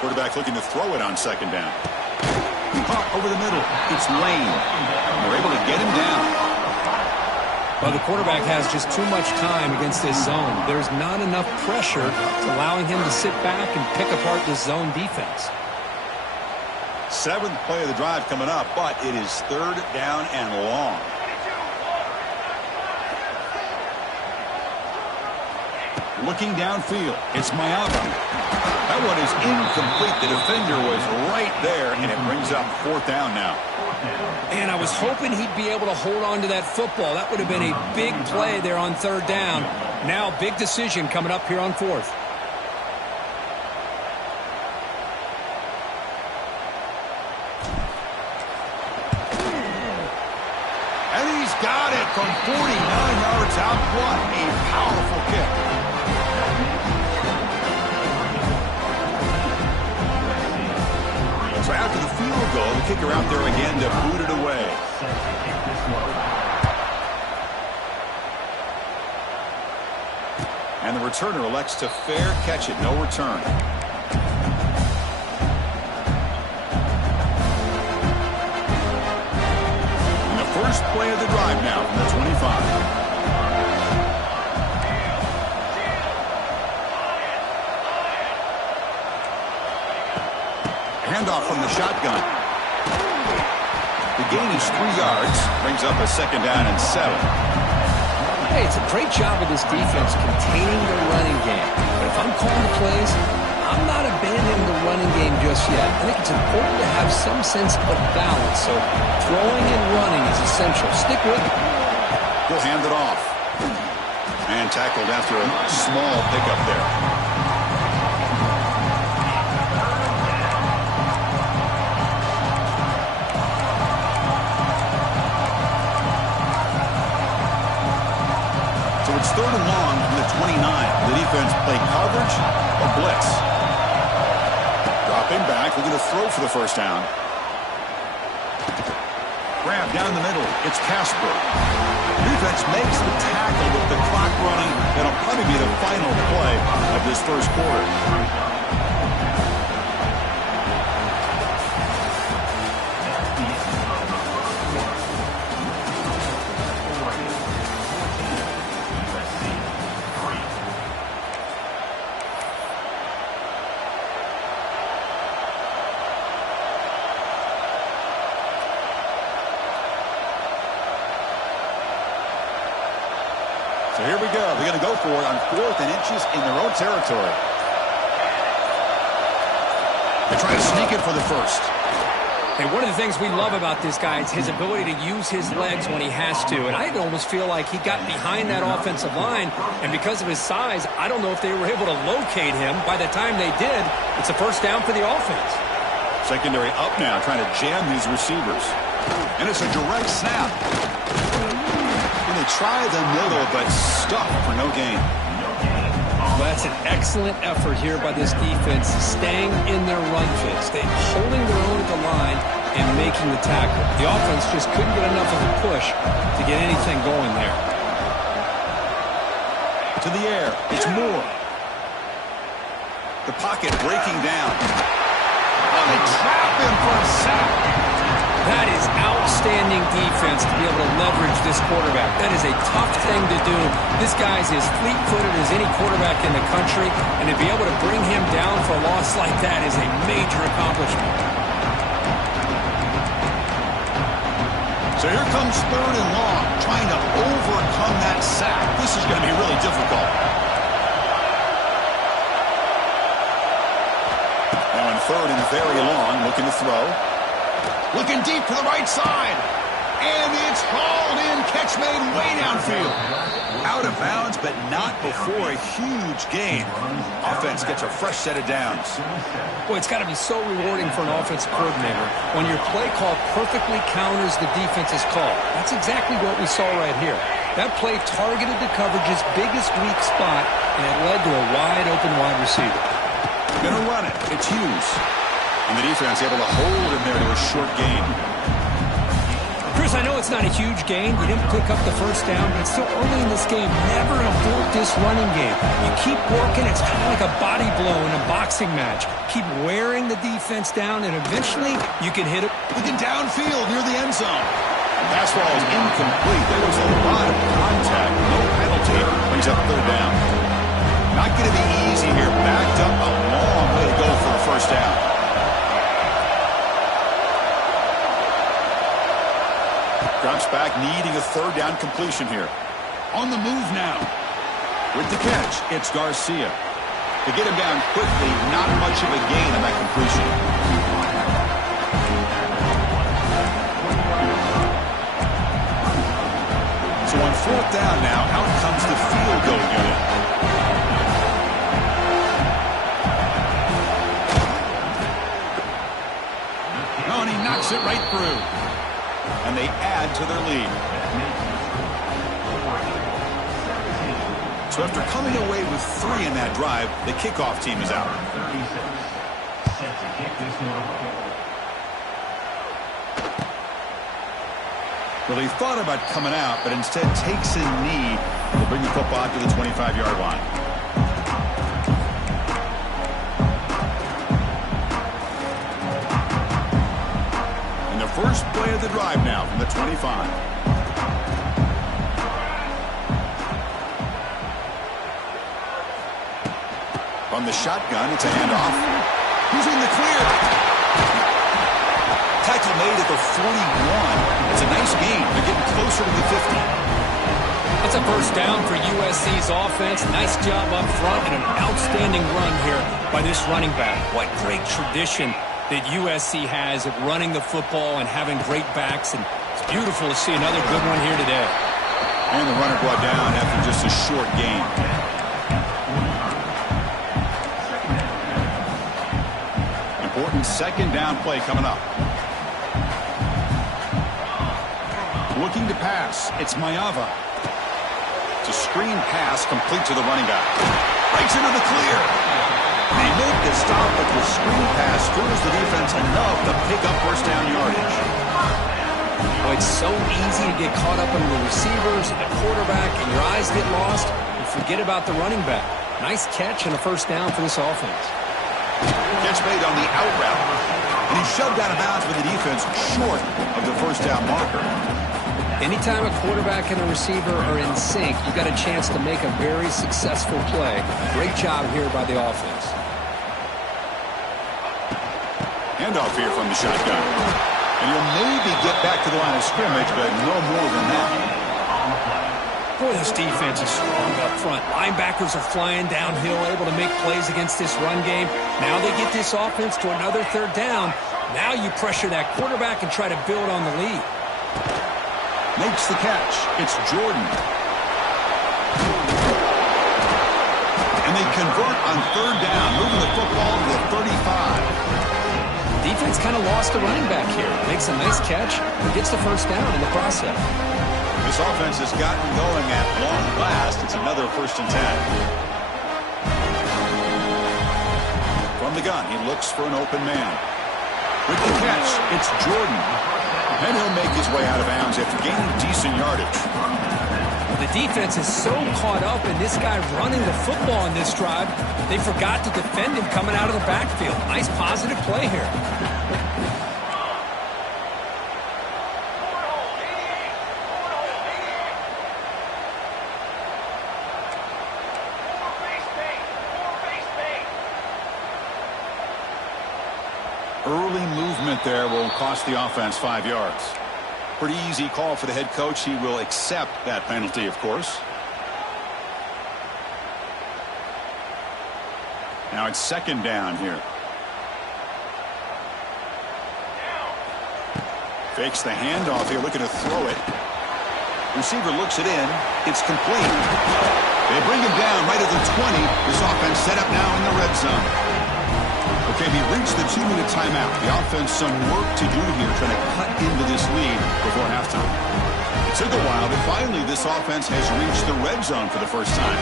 Quarterback looking to throw it on second down. Caught over the middle. It's Lane. They're able to get him down. Well, the quarterback has just too much time against this zone. There's not enough pressure to allowing him to sit back and pick apart this zone defense. Seventh play of the drive coming up, but it is third down and long. Looking downfield, it's Mayaba. That one is incomplete. The defender was right there, and it brings up fourth down now. And I was hoping he'd be able to hold on to that football. That would have been a big play there on third down. Now, big decision coming up here on fourth. And he's got it from 49 yards out. What a powerful kick. So after the field goal, the kicker out there again to boot it away. And the returner elects to fair catch it. No return. And the first play of the drive now from the 25. Handoff from the shotgun. The gain is 3 yards. Brings up a second down and 7. Hey, it's a great job of this defense containing the running game. But if I'm calling the plays, I'm not abandoning the running game just yet. I think it's important to have some sense of balance. So throwing and running is essential. Stick with it. He'll hand it off. And tackled after a small pickup there. It's third and long from the 29. The defense play coverage or blitz. Dropping back. We're going to throw for the first down. Grab down the middle. It's Casper. Defense makes the tackle with the clock running. That'll probably be the final play of this first quarter. So here we go. They're going to go for it on 4th and inches in their own territory. They try to sneak it for the first. Hey, one of the things we love about this guy is his ability to use his legs when he has to. And I almost feel like he got behind that offensive line. And because of his size, I don't know if they were able to locate him. By the time they did, it's a first down for the offense. Secondary up now, trying to jam these receivers. And it's a direct snap. They try the middle, but stuck for no gain. Well, that's an excellent effort here by this defense, staying in their run fits. They're holding their own at the line and making the tackle. The offense just couldn't get enough of a push to get anything going there. To the air, it's Moore. The pocket breaking down. Oh, they trap him for a sack. That is outstanding defense to be able to leverage this quarterback. That is a tough thing to do. This guy's as fleet-footed as any quarterback in the country, and to be able to bring him down for a loss like that is a major accomplishment. So here comes third and long, trying to overcome that sack. This is going to be really difficult. Now in third and very long, looking to throw. Looking deep to the right side. And it's hauled in. Catch made way downfield. Out of bounds, but not before a huge gain. Offense gets a fresh set of downs. Boy, it's got to be so rewarding for an offensive coordinator when your play call perfectly counters the defense's call. That's exactly what we saw right here. That play targeted the coverage's biggest weak spot, and it led to a wide-open wide receiver. Gonna run it. It's Hughes. And the defense able to hold him there to a short gain. Chris, I know it's not a huge gain. You didn't pick up the first down, but it's still early in this game. Never abort this running game. You keep working. It's kind of like a body blow in a boxing match. Keep wearing the defense down, and eventually you can hit it. Looking downfield near the end zone. Pass ball is incomplete. There was a lot of contact. No penalty. Brings up third down. Not going to be easy here. Backed up a long way to go for a first down. Drops back, needing a third down completion here. On the move now. With the catch, it's Garcia. To get him down quickly, not much of a gain on that completion. So on fourth down now, out comes the field goal unit. Oh, and he knocks it right through. And they add to their lead. So after coming away with 3 in that drive, the kickoff team is out. Well, he thought about coming out, but instead takes a knee to bring the football to the 25-yard line. First play of the drive now from the 25. From the shotgun, it's a handoff. Who's in the clear? Tackle made at the 41. It's a nice gain. They're getting closer to the 50. It's a first down for USC's offense. Nice job up front and an outstanding run here by this running back. What great tradition that USC has at running the football and having great backs, and it's beautiful to see another good one here today. And the runner brought down after just a short gain. Important second down play coming up. Looking to pass. It's Mayava. It's a screen pass complete to the running back. Breaks into the clear. They make the stop, but the screen pass fools the defense enough to pick up first down yardage. Oh, it's so easy to get caught up in the receivers and the quarterback, and your eyes get lost. You forget about the running back. Nice catch and a first down for this offense. Catch made on the out route. And he's shoved out of bounds with the defense short of the first down marker. Anytime a quarterback and a receiver are in sync, you've got a chance to make a very successful play. Great job here by the offense. Handoff here from the shotgun. And he'll maybe get back to the line of scrimmage, but no more than that. Boy, this defense is strong up front. Linebackers are flying downhill, able to make plays against this run game. Now they get this offense to another third down. Now you pressure that quarterback and try to build on the lead. Makes the catch. It's Jordan. And they convert on third down, moving the football to the 35. Defense kind of lost the running back here. Makes a nice catch, but gets the first down in the process. This offense has gotten going at long last. It's another 1st and 10. From the gun, he looks for an open man. With the catch, it's Jordan. And he'll make his way out of bounds after gaining decent yardage. The defense is so caught up in this guy running the football in this drive, they forgot to defend him coming out of the backfield. Nice positive play here. Early movement there will cost the offense 5 yards. Pretty easy call for the head coach. He will accept that penalty, of course. Now it's second down here. Fakes the handoff here, looking to throw it. Receiver looks it in. It's complete. They bring him down right at the 20. This offense set up now in the red zone. Okay, we reached the 2-minute timeout. The offense some work to do here, trying to cut into this lead before halftime. It took a while, but finally this offense has reached the red zone for the first time.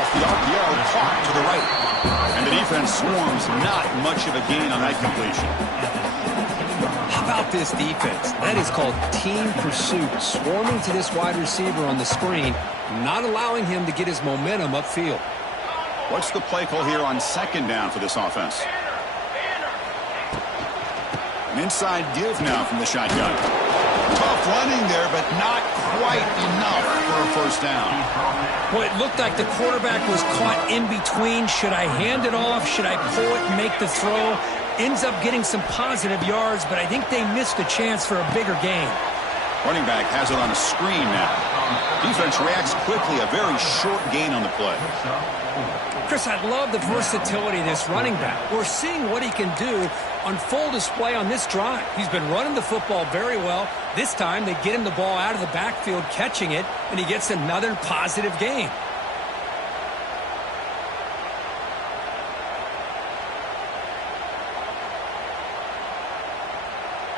Off the RPO, caught to the right. And the defense swarms, not much of a gain on that completion. How about this defense? That is called team pursuit. Swarming to this wide receiver on the screen, not allowing him to get his momentum upfield. What's the play call here on second down for this offense? An inside give now from the shotgun. Tough running there, but not quite enough for a first down. Well, it looked like the quarterback was caught in between. Should I hand it off? Should I pull it and make the throw? Ends up getting some positive yards, but I think they missed a chance for a bigger gain. Running back has it on a screen now. Defense reacts quickly, a very short gain on the play. Chris, I love the versatility of this running back. We're seeing what he can do on full display on this drive. He's been running the football very well. This time they get him the ball out of the backfield, catching it, and he gets another positive gain.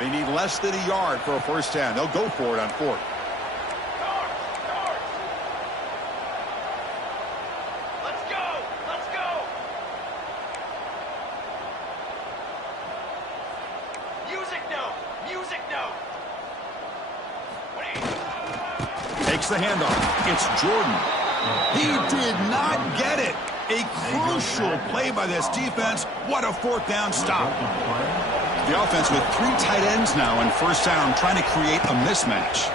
They need less than a yard for a first down. They'll go for it on fourth. Let's go! Let's go! Music note! Music note! Takes the handoff. It's Jordan. He did not get it. A crucial play by this defense. What a fourth down stop. The offense with 3 tight ends now in first down, trying to create a mismatch.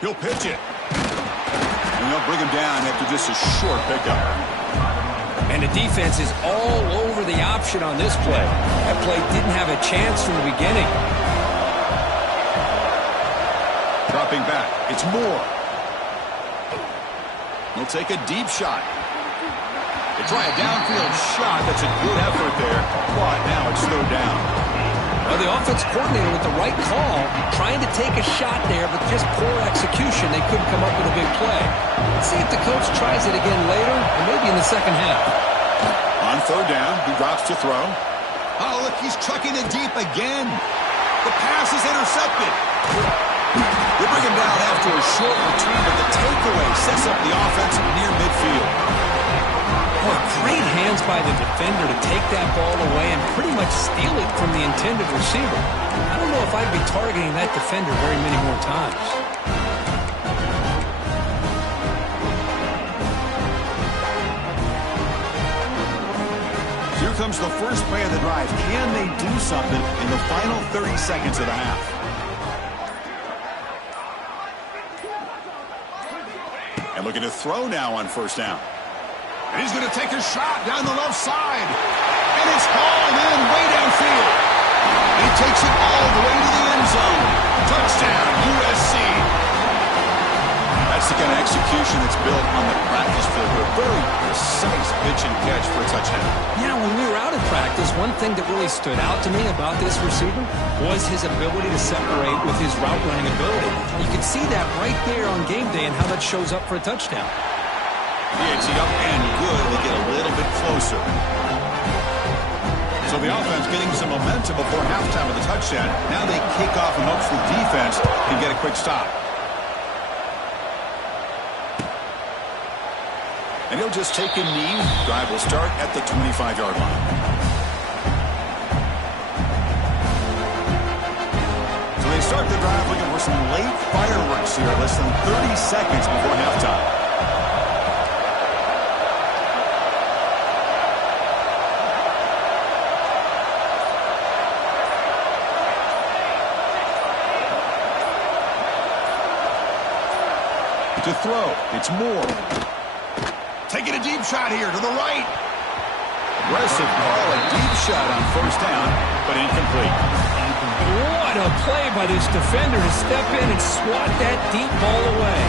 He'll pitch it. And they'll bring him down after just a short pickup. And the defense is all over the option on this play. That play didn't have a chance from the beginning. Dropping back. It's Moore. He'll take a deep shot. They try a downfield shot. That's a good effort there. But now it's slowed down. Well, the offense coordinator with the right call, trying to take a shot there, but just poor execution. They couldn't come up with a big play. Let's see if the coach tries it again later, or maybe in the second half. On third down, he drops to throw. Oh, look, he's chucking it deep again. The pass is intercepted. They bring him down after a short return, but the takeaway sets up the offense near midfield. Boy, great hands by the defender to take that ball away and pretty much steal it from the intended receiver. I don't know if I'd be targeting that defender very many more times. Here comes the first play of the drive. Can they do something in the final 30 seconds of the half? And looking to throw now on first down. And he's going to take a shot down the left side. And it's hauled in way downfield. And he takes it all the way to the end zone. Touchdown, USC. That's the kind of execution that's built on the practice field. A very precise pitch and catch for a touchdown. Yeah, when we were out at practice, one thing that really stood out to me about this receiver was his ability to separate with his route running ability. You can see that right there on game day and how that shows up for a touchdown. It's up and good. They get a little bit closer. So the offense getting some momentum before halftime with a touchdown. Now they kick off and hopes the defense can get a quick stop. And he'll just take a knee. Drive will start at the 25-yard line. So they start the drive looking for some late fireworks here, less than 30 seconds before halftime. To throw, it's Moore. Taking a deep shot here to the right. Aggressive call, a deep shot on first down, but incomplete. What a play by this defender to step in and swat that deep ball away.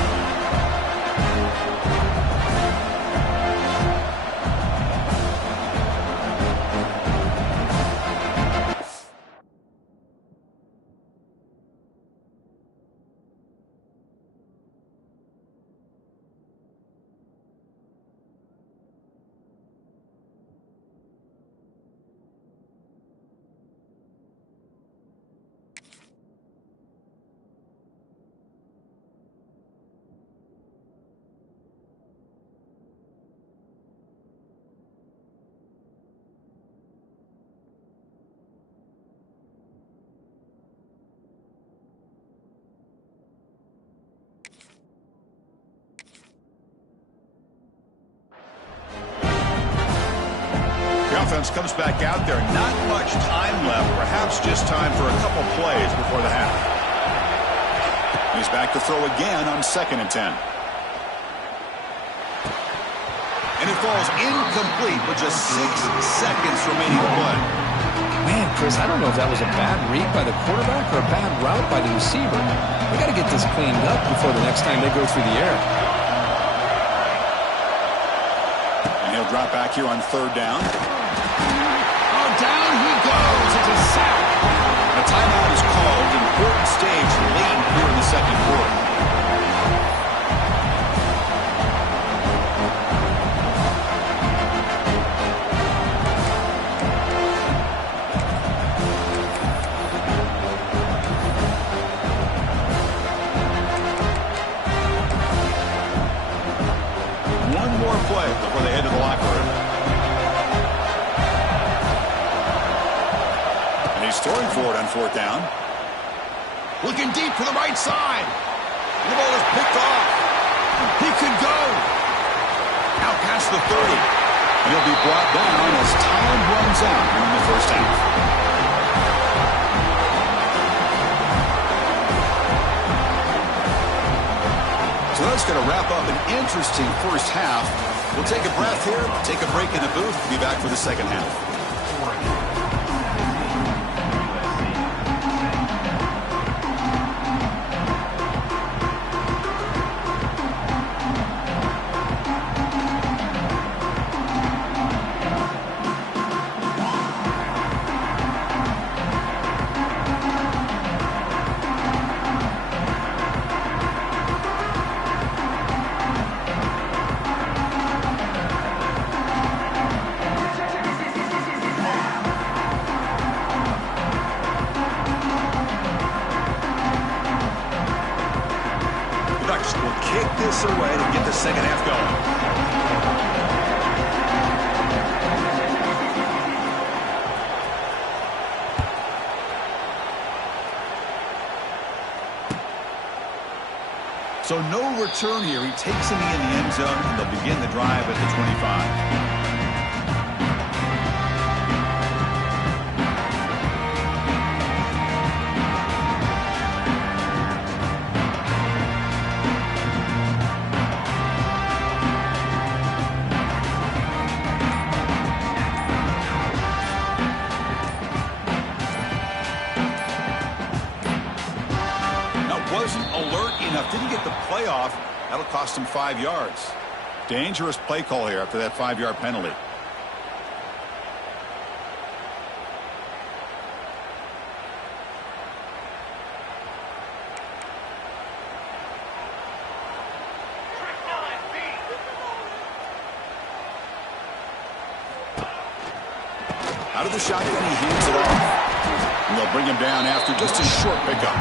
The offense comes back out there. Not much time left. Perhaps just time for a couple plays before the half. He's back to throw again on 2nd and 10. And it falls incomplete with just 6 seconds remaining to play. Man, Chris, I don't know if that was a bad read by the quarterback or a bad route by the receiver. They got to get this cleaned up before the next time they go through the air. And he'll drop back here on 3rd down. Oh, down he goes. It's a sack. A timeout is called. Important stage late here in the 2nd quarter. Play before they head to the locker room. And he's throwing for it on 4th down. Looking deep to the right side. The ball is picked off. He could go. Out past the 30. And he'll be brought down as time runs out in the 1st half. So that's going to wrap up an interesting 1st half. We'll take a breath here, take a break in the booth, be back for the 2nd half. Away to get the 2nd half going. So no return here. He takes a knee in the end zone, and they'll begin the drive at the 25. Didn't get the playoff. That'll cost him 5 yards. Dangerous play call here after that 5-yard penalty. Out of the shotgun, he hands it off. And they'll bring him down after just a short pickup.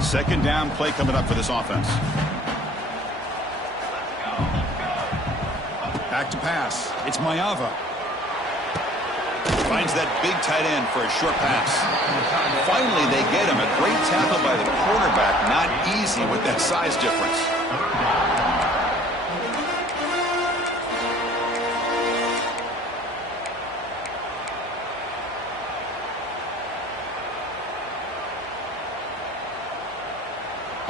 Second down play coming up for this offense. Back to pass. It's Mayava. Finds that big tight end for a short pass. Finally, they get him. A great tackle by the quarterback. Not easy with that size difference.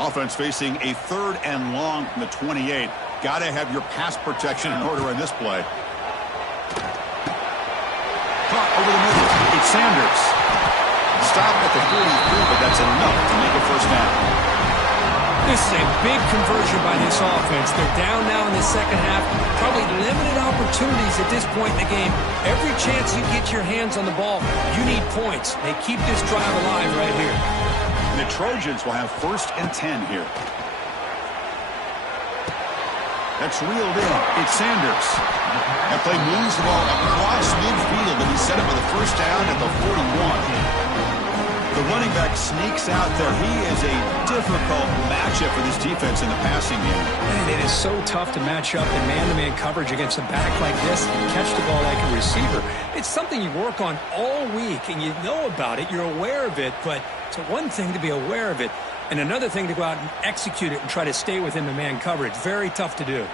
Offense facing a 3rd and long from the 28. Got to have your pass protection in order in this play. Caught over the middle. It's Sanders. Stop at the 43, but that's enough to make a 1st down. This is a big conversion by this offense. They're down now in the 2nd half. Probably limited opportunities at this point in the game. Every chance you get your hands on the ball, you need points. They keep this drive alive right here. The Trojans will have 1st and 10 here. That's reeled in. It's Sanders. That play moves the ball across midfield, and he set up with a 1st down at the 41. The The running back sneaks out there. He is a difficult matchup for this defense in the passing game. And it is so tough to match up in man-to-man coverage against a back like this and catch the ball like a receiver. It's something you work on all week, and you know about it. You're aware of it, but it's one thing to be aware of it, and another thing to go out and execute it and try to stay within the man coverage. Very tough to do.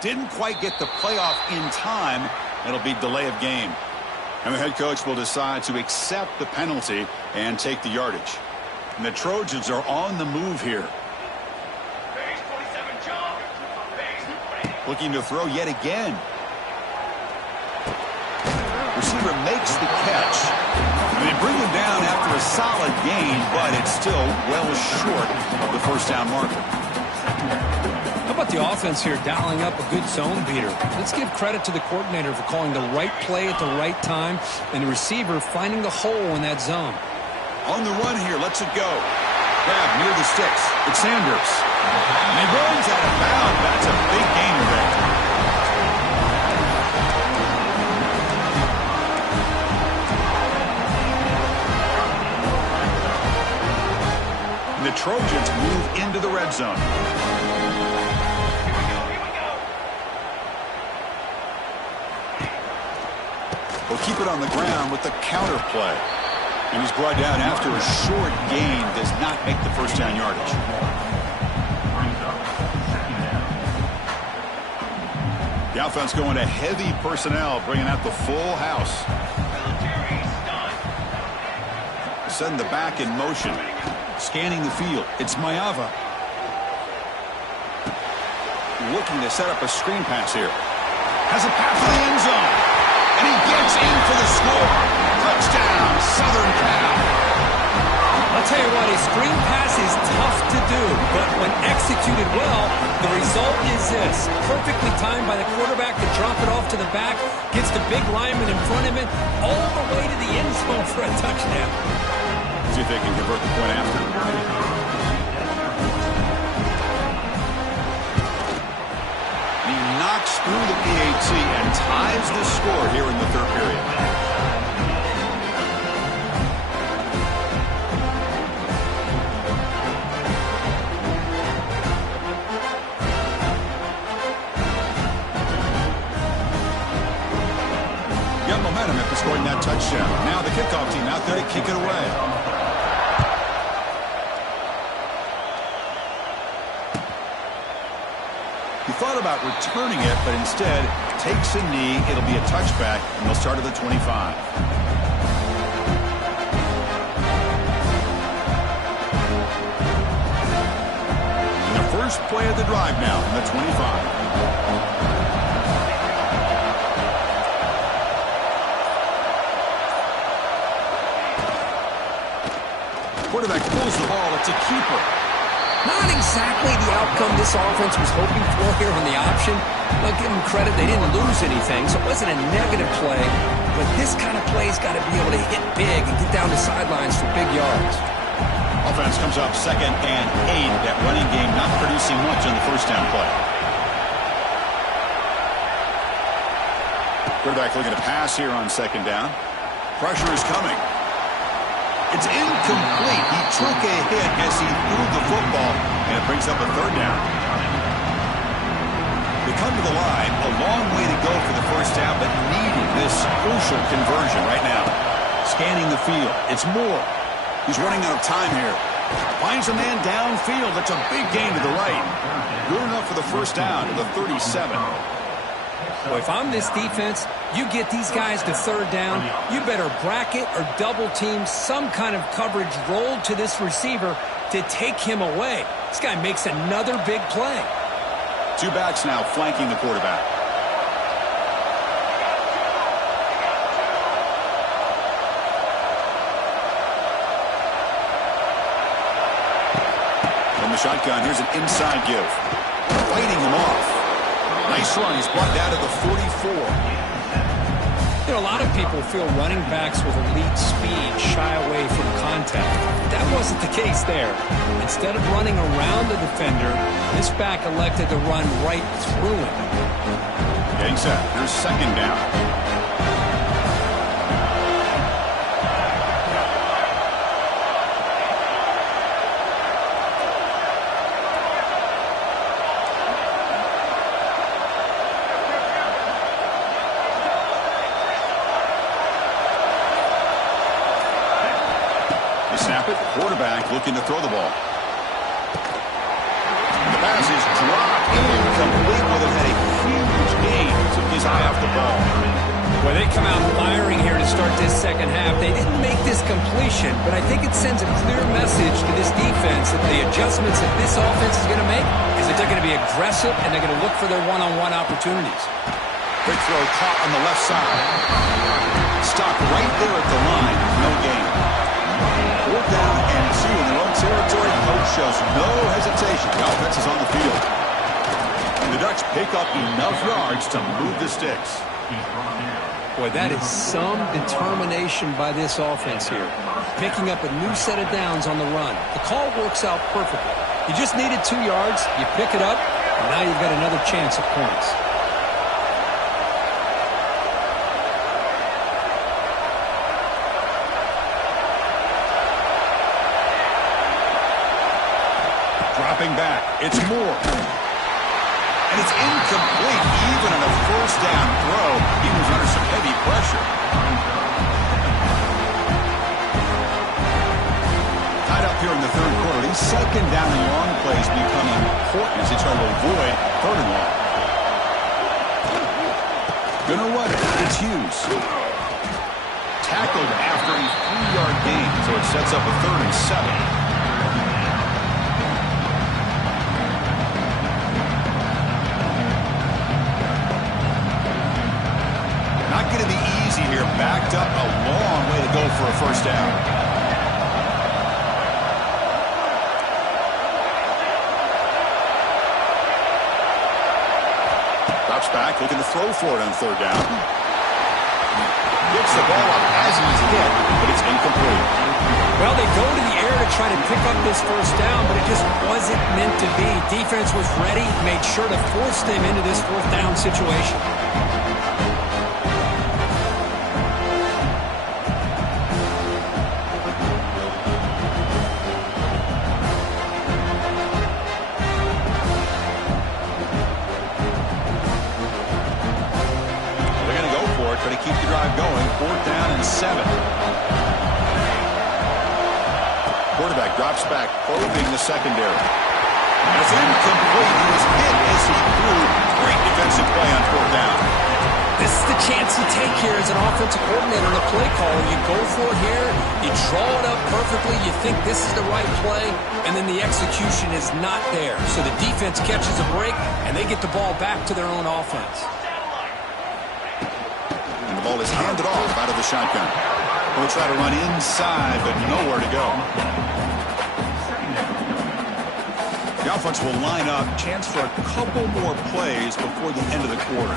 Didn't quite get the playoff in time. It'll be delay of game. And the head coach will decide to accept the penalty and take the yardage. And the Trojans are on the move here. Base 27, jump. Base 20. Looking to throw yet again. Receiver makes the catch. And they bring him down after a solid gain, but it's still well short of the first down marker. How about the offense here dialing up a good zone beater? Let's give credit to the coordinator for calling the right play at the right time and the receiver finding the hole in that zone. On the run here, lets it go. Grab near the sticks. It's Sanders. And he runs out of bounds. That's a big gain there. And the Trojans move into the red zone. Will keep it on the ground with the counter play. And he's brought down after a short gain. Does not make the first down yardage. The offense going to heavy personnel, bringing out the full house. Setting the back in motion. Scanning the field. It's Mayava. Looking to set up a screen pass here. Has a pass to the end zone. And he gets in for the score. Touchdown, Southern Cal. I'll tell you what, a screen pass is tough to do, but when executed well, the result is this. Perfectly timed by the quarterback to drop it off to the back, gets the big lineman in front of him, all the way to the end zone for a touchdown. See if they can convert the point after. He knocks through the PAT and ties the score here in the third period. Got momentum after scoring that touchdown. Now the kickoff team out there to kick it away. He thought about returning it, but instead takes a knee. It'll be a touchback, and they'll start at the 25. And the first play of the drive now from the 25. Quarterback pulls the ball. It's a keeper. Not exactly the outcome this offense was hoping for here on the option. I'll give them credit, they didn't lose anything, so it wasn't a negative play. But this kind of play's got to be able to hit big and get down the sidelines for big yards. Offense comes up 2nd and 8. That running game not producing much on the first down play. Quarterback looking to pass here on 2nd down. Pressure is coming. It's incomplete. He took a hit as he threw the football, and it brings up a 3rd down. They come to the line, a long way to go for the first down, but needing this crucial conversion right now. Scanning the field. It's Moore. He's running out of time here. Finds a man downfield. That's a big gain to the right. Good enough for the first down to the 37. Well, if I'm this defense, you get these guys to 3rd down, you better bracket or double team some kind of coverage rolled to this receiver to take him away. This guy makes another big play. 2 backs now flanking the quarterback. From the shotgun, here's an inside give. Fighting him off. Nice run. He's brought down to the 44. You know, a lot of people feel running backs with elite speed shy away from contact. That wasn't the case there. Instead of running around the defender, this back elected to run right through him. Getting set. There's second down. Snap it. Quarterback looking to throw the ball. The pass is dropped incomplete, but it had a huge gain. Took his eye off the ball. Well, they come out firing here to start this second half. They didn't make this completion, but I think it sends a clear message to this defense that the adjustments that this offense is going to make is that they're going to be aggressive and they're going to look for their one-on-one opportunities. Quick throw caught on the left side. Stop right there at the line. No gain. 4th down and 2 in their own territory. Coach shows no hesitation. The offense is on the field. And the Ducks pick up enough yards to move the sticks. Boy, that is some determination by this offense here. Picking up a new set of downs on the run. The call works out perfectly. You just needed 2 yards. You pick it up, and now you've got another chance at points. Dropping back. It's Moore. And it's incomplete. Even on a 1st down throw, he was under some heavy pressure. Tied up here in the 3rd quarter. These 2nd down and long plays become important as they try to avoid 3rd and long. Gonna run it. It's Hughes. Tackled after a 3-yard gain, so it sets up a 3rd and 7. Not going to be easy here. Backed up a long way to go for a 1st down. Drops back, looking to throw for it on 3rd down. Gets the ball up as he's hit, but it's incomplete. Well, they go to the air to try to pick up this 1st down, but it just wasn't meant to be. Defense was ready, made sure to force them into this 4th down situation. Try to keep the drive going. 4th down and 7. Quarterback drops back, probing the secondary. And it's incomplete. He was hit as he threw. Great defensive play on 4th down. This is the chance you take here as an offensive coordinator and a play caller. You go for it here. You draw it up perfectly. You think this is the right play, and then the execution is not there. So the defense catches a break, and they get the ball back to their own offense. The ball is handed off out of the shotgun. We'll try to run inside, but nowhere to go. The offense will line up. Chance for a couple more plays before the end of the quarter.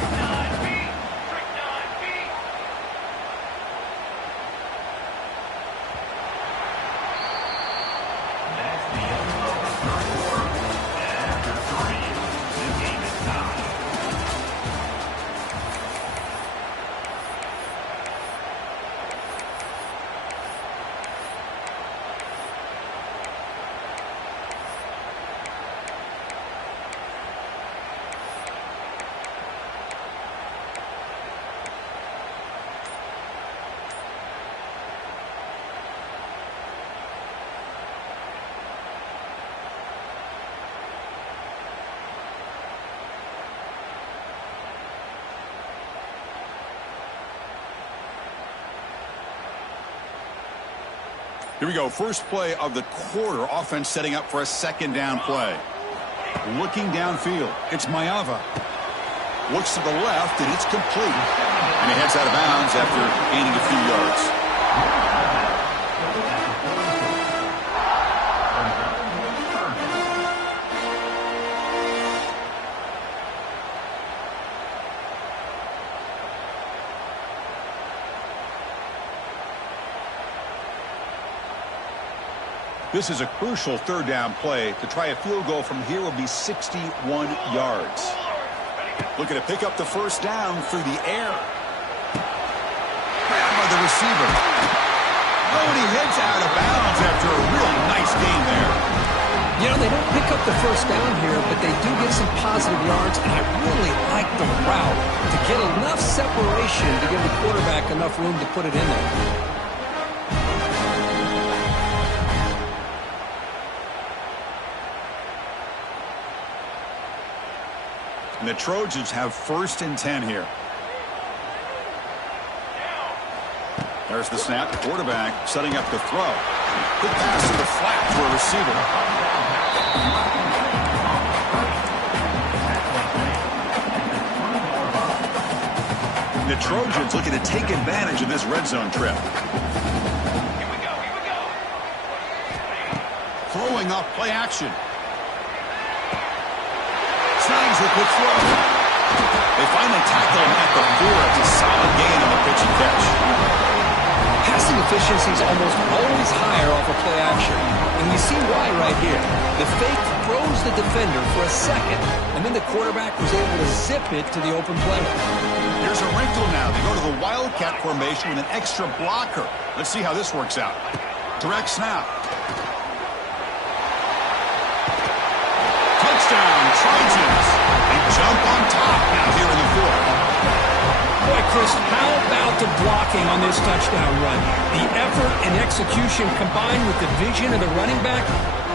Here we go. First play of the quarter. Offense setting up for a 2nd down play. Looking downfield. It's Mayava. Looks to the left, and it's complete. And he heads out of bounds after gaining a few yards. This is a crucial third down play. To try a field goal from here would be 61 yards. Looking to pick up the first down through the air. Grab by the receiver. Oh, and he heads out of bounds after a real nice gain there. You know, they don't pick up the first down here, but they do get some positive yards, and I really like the route to get enough separation to give the quarterback enough room to put it in there. And the Trojans have 1st and 10 here. There's the snap. Quarterback setting up the throw. Good pass to the flat for a receiver. And the Trojans looking to take advantage of this red zone trip. Here we go. Throwing off play action. Snags the quick throw. They finally tackle him at the 4. It's a solid gain on the pitch and catch. Passing efficiency is almost always higher off of play action. And you see why right here. The fake throws the defender for a second, and then the quarterback was able to zip it to the open player. Here's a wrinkle now. They go to the Wildcat formation with an extra blocker. Let's see how this works out. Direct snap. Touchdown, Trojans. They jump on top now here in the 4th. Boy, Chris, how about the blocking on this touchdown run? The effort and execution combined with the vision of the running back,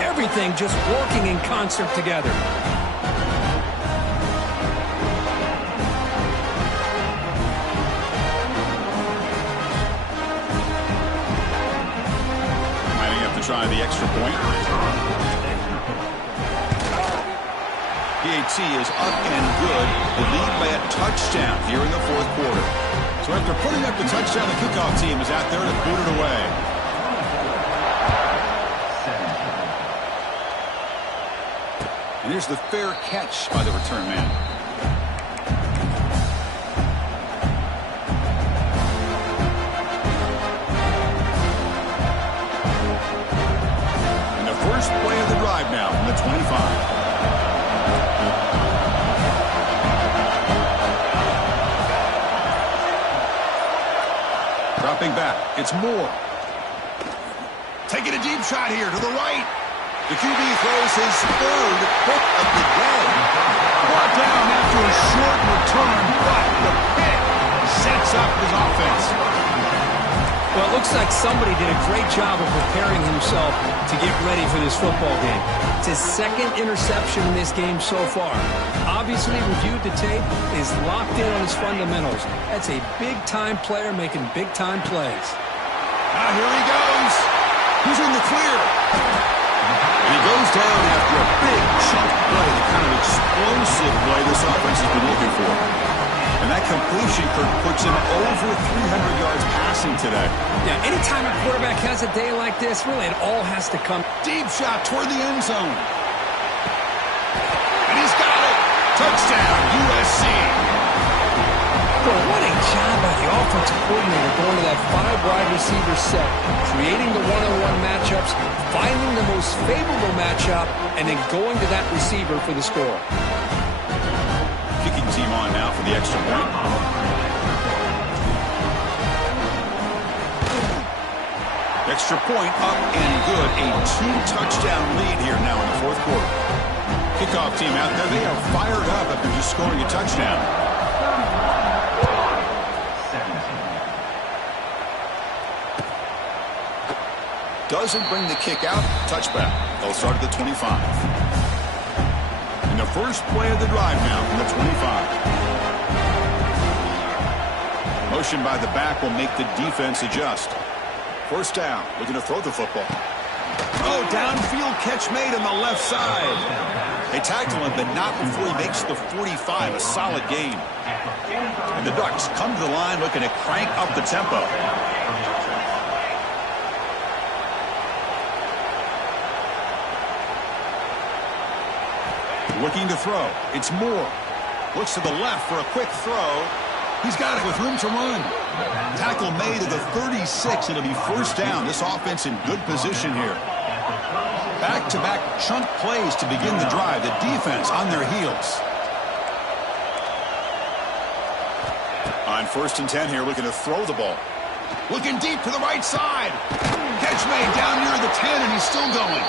everything just working in concert together. Might have to try the extra point. PAT is up and good. The lead by a touchdown here in the 4th quarter. So after putting up the touchdown, the kickoff team is out there to boot it away. And here's the fair catch by the return man. And the first play of the drive now from the 25. Dropping back. It's Moore. Taking a deep shot here to the right. The QB throws his 3rd pick of the day. Brought down after a short return, but the pick sets up his offense. Well, it looks like somebody did a great job of preparing himself to get ready for this football game. It's his 2nd interception in this game so far. Obviously reviewed the tape, is locked in on his fundamentals. That's a big-time player making big-time plays. Now here he goes. He's in the clear. And he goes down after a big chunk play, the kind of explosive play this offense has been looking for. And that completion, Kirk, puts him over 300 yards passing today. Yeah, anytime a quarterback has a day like this, really it all has to come. Deep shot toward the end zone. And he's got it. Touchdown, USC. Well, what a job by the offensive coordinator going to that 5-wide receiver set, creating the one-on-one matchups, finding the most favorable matchup, and then going to that receiver for the score. Kicking team on now for the extra point. Extra point up and good. A 2-touchdown lead here now in the 4th quarter. Kickoff team out there. They are fired up after just scoring a touchdown. Doesn't bring the kick out. Touchback. They'll start at the 25. And the first play of the drive now from the 25. Motion by the back will make the defense adjust. First down. Looking to throw the football. Oh, downfield catch made on the left side. They tackle him, but not before he makes the 45. A solid gain. And the Ducks come to the line looking to crank up the tempo. Looking to throw. It's Moore. Looks to the left for a quick throw. He's got it with room to run. Tackle made at the 36. It'll be first down. This offense in good position here. Back-to-back chunk plays to begin the drive. The defense on their heels. On 1st and 10 here, looking to throw the ball. Looking deep to the right side. Catch made down near the 10, and he's still going.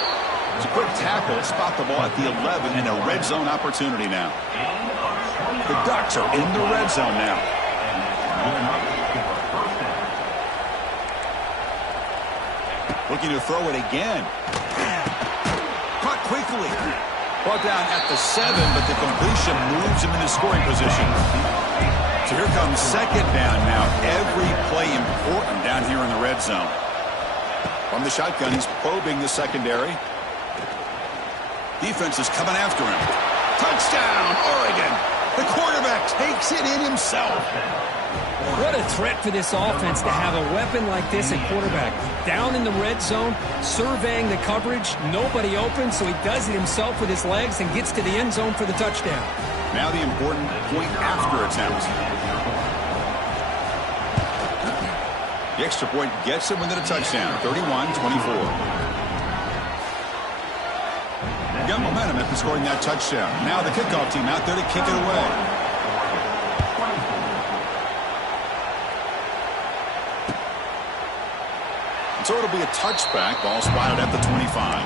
It's a quick tackle. Spot the ball at the 11 and a red zone opportunity now. The Ducks are in the red zone now. Looking to throw it again. Caught quickly. Brought down at the 7, but the completion moves him into scoring position. So here comes 2nd down now. Every play important down here in the red zone. From the shotgun, he's probing the secondary. Defense is coming after him. Touchdown, Oregon. The quarterback takes it in himself. What a threat for this offense to have a weapon like this at quarterback. Down in the red zone, surveying the coverage. Nobody open, so he does it himself with his legs and gets to the end zone for the touchdown. Now the important point after attempt. The extra point gets him within a touchdown. 31-24. Got momentum after scoring that touchdown. Now the kickoff team out there to kick it away. And so it'll be a touchback. Ball spotted at the 25.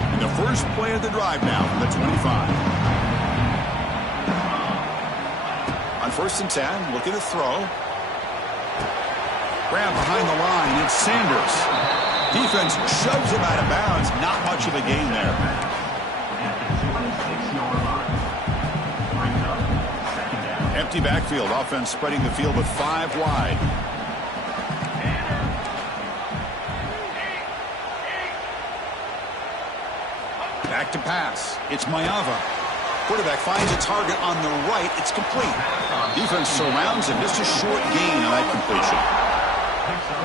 And the first play of the drive now from the 25. On 1st and 10, looking to throw. Grab behind the line, it's Sanders. Defense shoves him out of bounds. Not much of a gain there. Empty backfield. Offense spreading the field with 5 wide. Back to pass. It's Mayava. Quarterback finds a target on the right. It's complete. Defense surrounds him. Just a short gain on that completion.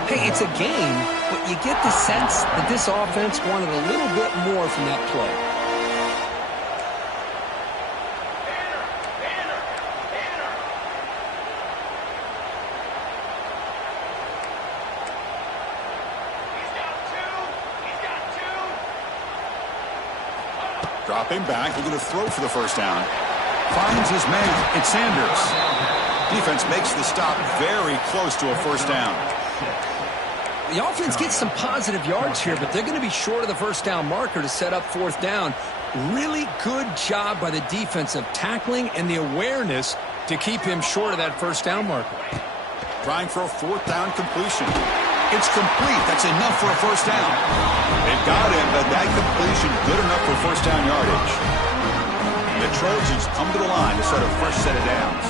Hey, it's a game, but you get the sense that this offense wanted a little bit more from that play. Dropping back, looking to throw for the 1st down. Finds his man. It's Sanders. Defense makes the stop very close to a 1st down. The offense gets some positive yards here, but they're going to be short of the 1st down marker to set up 4th down. Really good job by the defense of tackling and the awareness to keep him short of that 1st down marker. Trying for a 4th down completion. It's complete. That's enough for a 1st down. They've got him, but that completion good enough for 1st down yardage. The Trojans come to the line to start a fresh set of downs.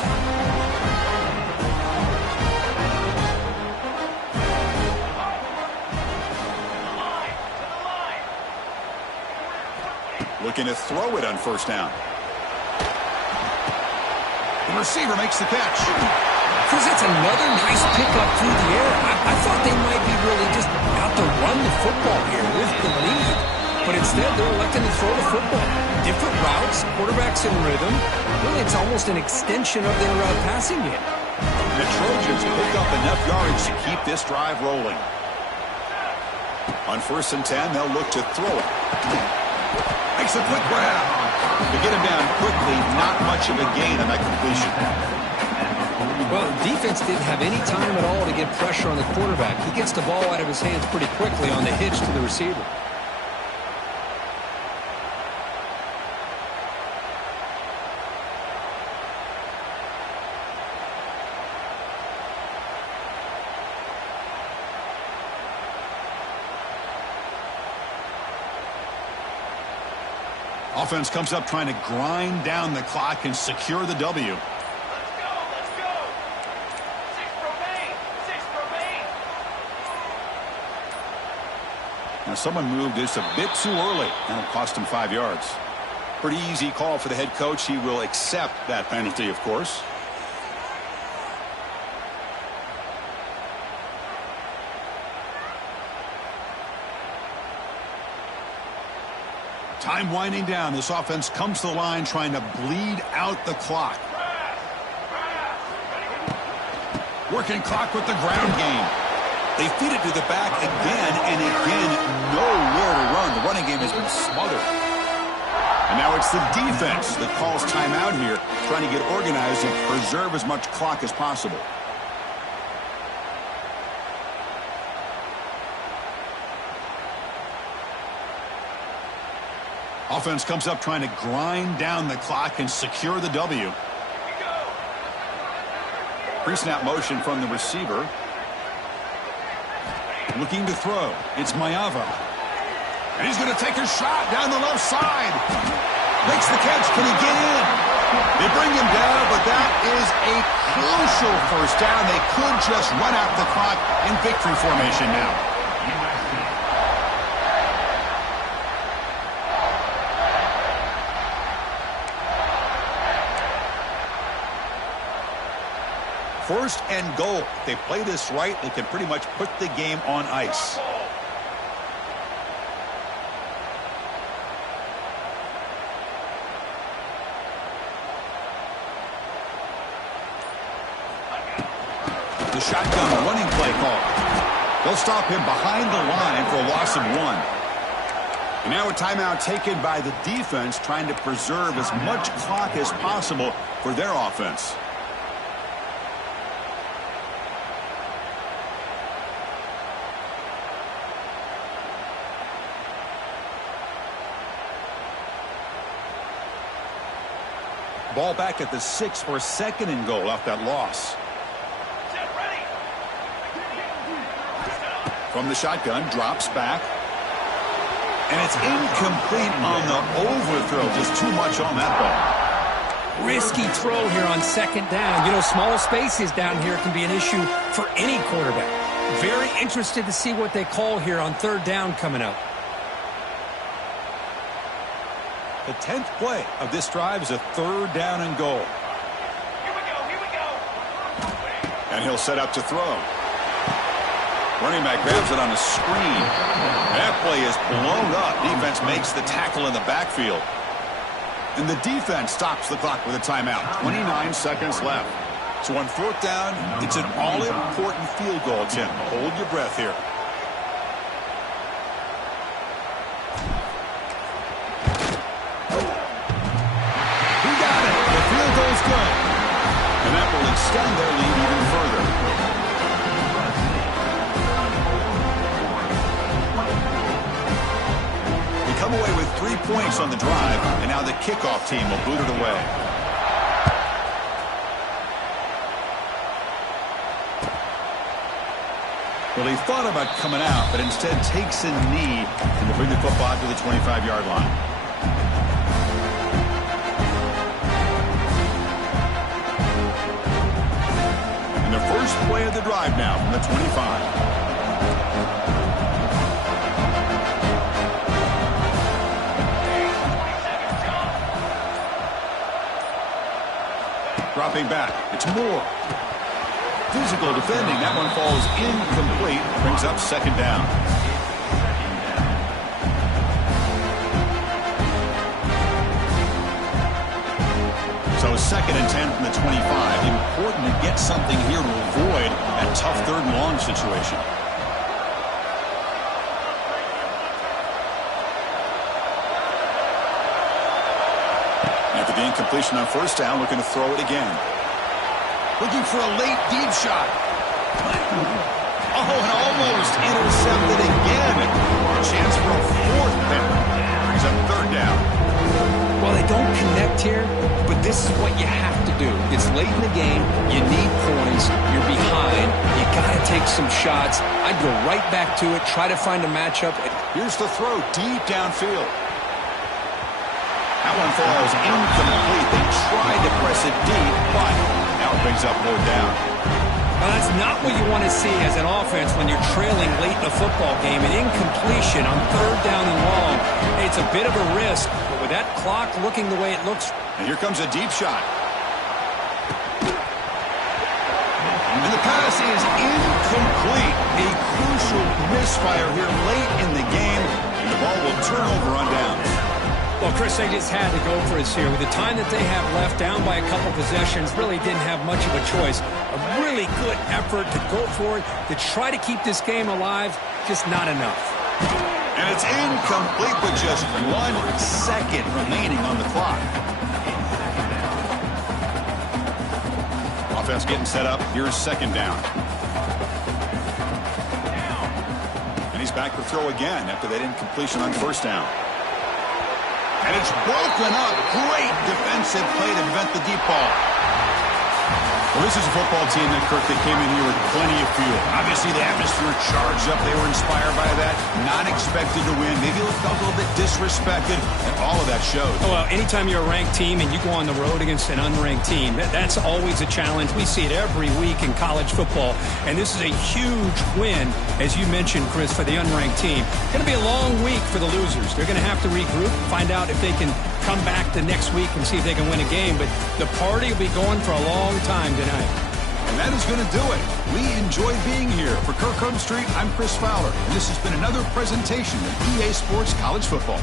Looking to throw it on 1st down. The receiver makes the catch. Chris, that's another nice pickup through the air. I thought they might be really just out to run the football here with the lead. But instead, they're electing to throw the football. Different routes, quarterbacks in rhythm. Really, it's almost an extension of their passing game. The Trojans pick up enough yardage to keep this drive rolling. On 1st and 10, they'll look to throw it. Makes a quick grab. To get him down quickly, not much of a gain on that completion. Well, defense didn't have any time at all to get pressure on the quarterback. He gets the ball out of his hands pretty quickly on the hitch to the receiver. Offense comes up trying to grind down the clock and secure the W. Let's go. 6 remain. Now someone moved this a bit too early. That'll cost him 5 yards. Pretty easy call for the head coach. He will accept that penalty, of course. Time winding down. This offense comes to the line trying to bleed out the clock. Working clock with the ground game. They feed it to the back again and again. Nowhere to run. The running game has been smothered. And now it's the defense that calls timeout here, trying to get organized and preserve as much clock as possible. Offense comes up trying to grind down the clock and secure the W. Pre-snap motion from the receiver. Looking to throw. It's Mayava. And he's going to take a shot down the left side. Makes the catch. Can he get in? They bring him down, but that is a crucial first down. They could just run out the clock in victory formation now. First and goal. If they play this right, they can pretty much put the game on ice. The shotgun running play call. They'll stop him behind the line for a loss of 1. And now a timeout taken by the defense, trying to preserve as much clock as possible for their offense. Ball back at the 6 for a second and goal off that loss. From the shotgun, drops back. And it's incomplete on the overthrow. Just too much on that ball. Risky throw here on second down. You know, small spaces down here can be an issue for any quarterback. Very interested to see what they call here on third down coming up. The 10th play of this drive is a third down and goal. Here we go. And he'll set up to throw. Running back grabs it on a screen. That play is blown up. Defense makes the tackle in the backfield. And the defense stops the clock with a timeout. 29 seconds left. So on fourth down, it's an all-important field goal, Tim. Hold your breath here. And that will extend their lead even further. They come away with 3 points on the drive, and now the kickoff team will boot it away. Well, he thought about coming out, but instead takes a knee and will bring the football to the 25-yard line. First play of the drive now from the 25. Dropping back. It's Moore. Physical defending. That one falls incomplete. Brings up second down. So second and 10 from the 25. Important to get something here to avoid that tough third and long situation. After the incompletion on first down, looking to throw it again. Looking for a late deep shot. Oh, and almost intercepted again. A chance for a fourth there. Brings up third down. Well, they don't connect here, but this is what you have to do. It's late in the game. You need points. You're behind. You got to take some shots. I'd go right back to it, try to find a matchup. Here's the throw deep downfield. That one falls incomplete. They tried to press it deep, but now it brings up more down. Well, that's not what you want to see as an offense when you're trailing late in a football game. An incompletion on third down and long. It's a bit of a risk, but with that clock looking the way it looks. And here comes a deep shot. And the pass is incomplete. A crucial misfire here late in the game. And the ball will turn over on downs. Well, Chris, they just had to go for us here. With the time that they have left, down by a couple possessions, really didn't have much of a choice. A really good effort to go for it, to try to keep this game alive, just not enough. And it's incomplete with just 1 second remaining on the clock. Offense getting set up. Here's second down. And he's back to throw again after that incompletion on first down. And it's broken up. Great defensive play to prevent the deep ball. Well, this is a football team that, Kirk, that came in here with plenty of fuel. Obviously, the atmosphere charged up. They were inspired by that. Not expected to win. Maybe it felt a little bit disrespected, and all of that showed. Well, anytime you're a ranked team and you go on the road against an unranked team, that's always a challenge. We see it every week in college football, and this is a huge win, as you mentioned, Chris, for the unranked team. It's going to be a long week for the losers. They're going to have to regroup, find out if they can come back the next week and see if they can win a game. But the party will be going for a long time tonight. And that is going to do it. We enjoyed being here. For Kirk Street, I'm Chris Fowler. And this has been another presentation of EA Sports College Football.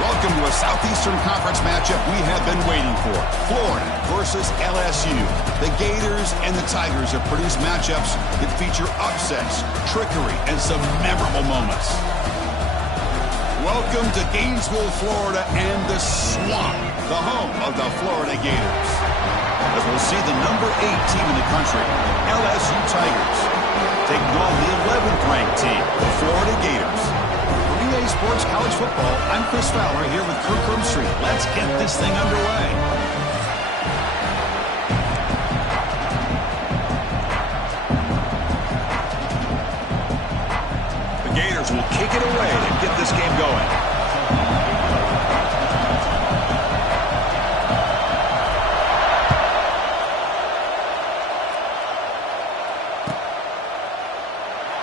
Welcome to a Southeastern Conference matchup we have been waiting for. Florida versus LSU. The Gators and the Tigers have produced matchups that feature upsets, trickery, and some memorable moments. Welcome to Gainesville, Florida, and the Swamp, the home of the Florida Gators. As we'll see the number 8 team in the country, LSU Tigers, taking on the 11th ranked team, the Florida Gators. For EA Sports College Football. I'm Chris Fowler here with Kirk Herbstreit. Let's get this thing underway. The Gators will kick it away to get this game going.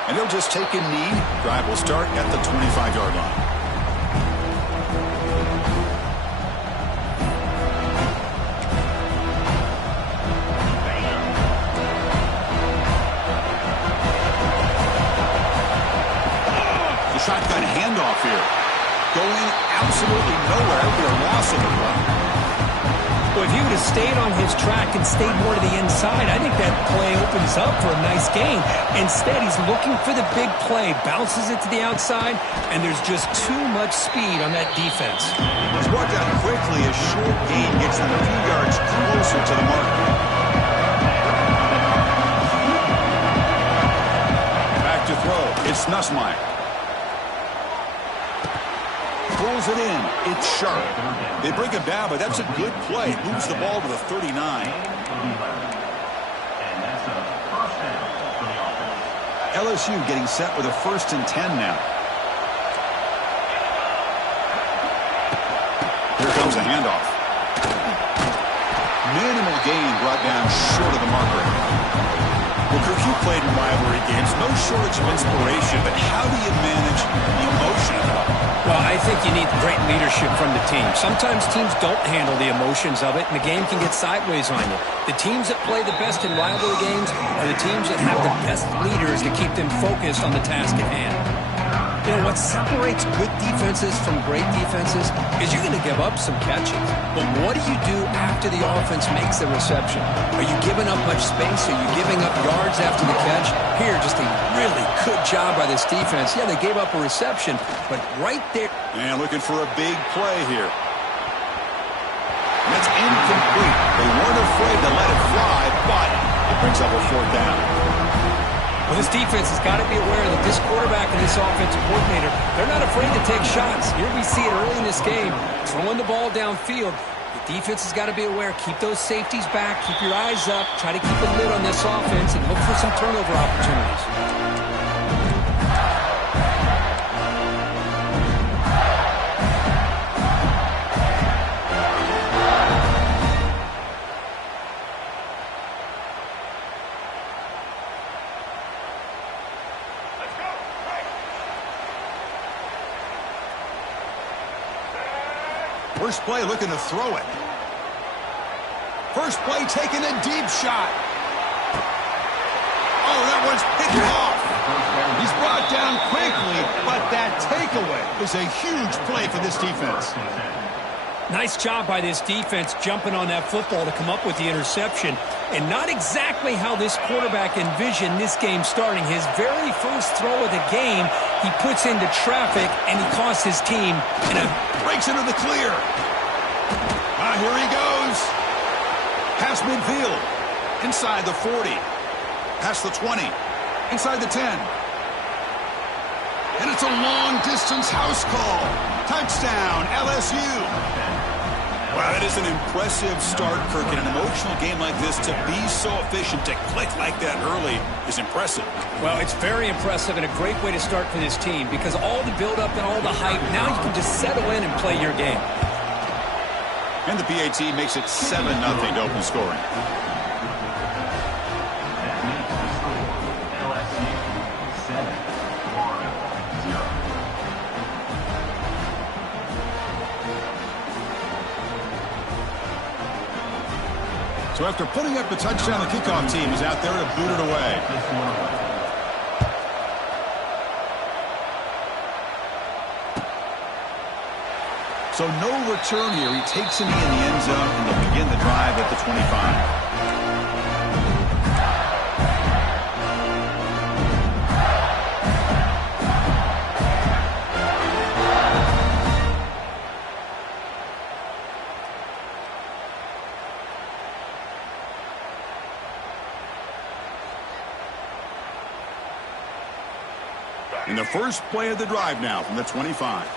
And they'll just take a knee. Drive will start at the 25-yard line. The shotgun handoff here. Going absolutely nowhere after a loss of the run. Well, if he would have stayed on his track and stayed more to the inside, I think that play opens up for a nice gain. Instead, he's looking for the big play, bounces it to the outside, and there's just too much speed on that defense. He's brought down quickly. A short gain gets them a few yards closer to the mark. Back to throw. It's Nussmeier. Pulls it in. It's sharp. They bring him down, but that's a good play. Moves the ball to the 39. LSU getting set with a 1st and 10 now. Here comes a handoff. Minimal gain brought down short of the marker. Well, Kirk, you played in rivalry games. No shortage of inspiration, but how do you manage the emotion of it all? Well, I think you need great leadership from the team. Sometimes teams don't handle the emotions of it, and the game can get sideways on you. The teams that play the best in rivalry games are the teams that have the best leaders to keep them focused on the task at hand. You know, what separates good defenses from great defenses is you're going to give up some catches. But what do you do after the offense makes the reception? Are you giving up much space? Are you giving up yards after the catch? Here, just a really good job by this defense. Yeah, they gave up a reception, but right there. And looking for a big play here. And that's incomplete. They weren't afraid to let it fly, but it brings up a 4th down. Well, this defense has got to be aware that this quarterback and this offensive coordinator, they're not afraid to take shots. Here we see it early in this game, throwing the ball downfield. The defense has got to be aware. Keep those safeties back. Keep your eyes up. Try to keep a lid on this offense and look for some turnover opportunities. First play looking to throw it. First play taking a deep shot. Oh, that one's picked off. He's brought down quickly, but that takeaway is a huge play for this defense. Nice job by this defense jumping on that football to come up with the interception. And not exactly how this quarterback envisioned this game starting. His very first throw of the game, he puts into traffic, and he costs his team. And breaks into the clear. Here he goes. Past midfield. Inside the 40. Past the 20. Inside the 10. And it's a long-distance house call. Touchdown, LSU. Wow, that is an impressive start, Kirk. In an emotional game like this, to be so efficient, to click like that early is impressive. Well, it's very impressive and a great way to start for this team because all the build-up and all the hype, now you can just settle in and play your game. And the PAT makes it 7-0 to open scoring. So after putting up the touchdown, the kickoff team is out there to boot it away. So no return here. He takes a knee in the end zone, and they'll begin the drive at the 25. And the first play of the drive now from the 25.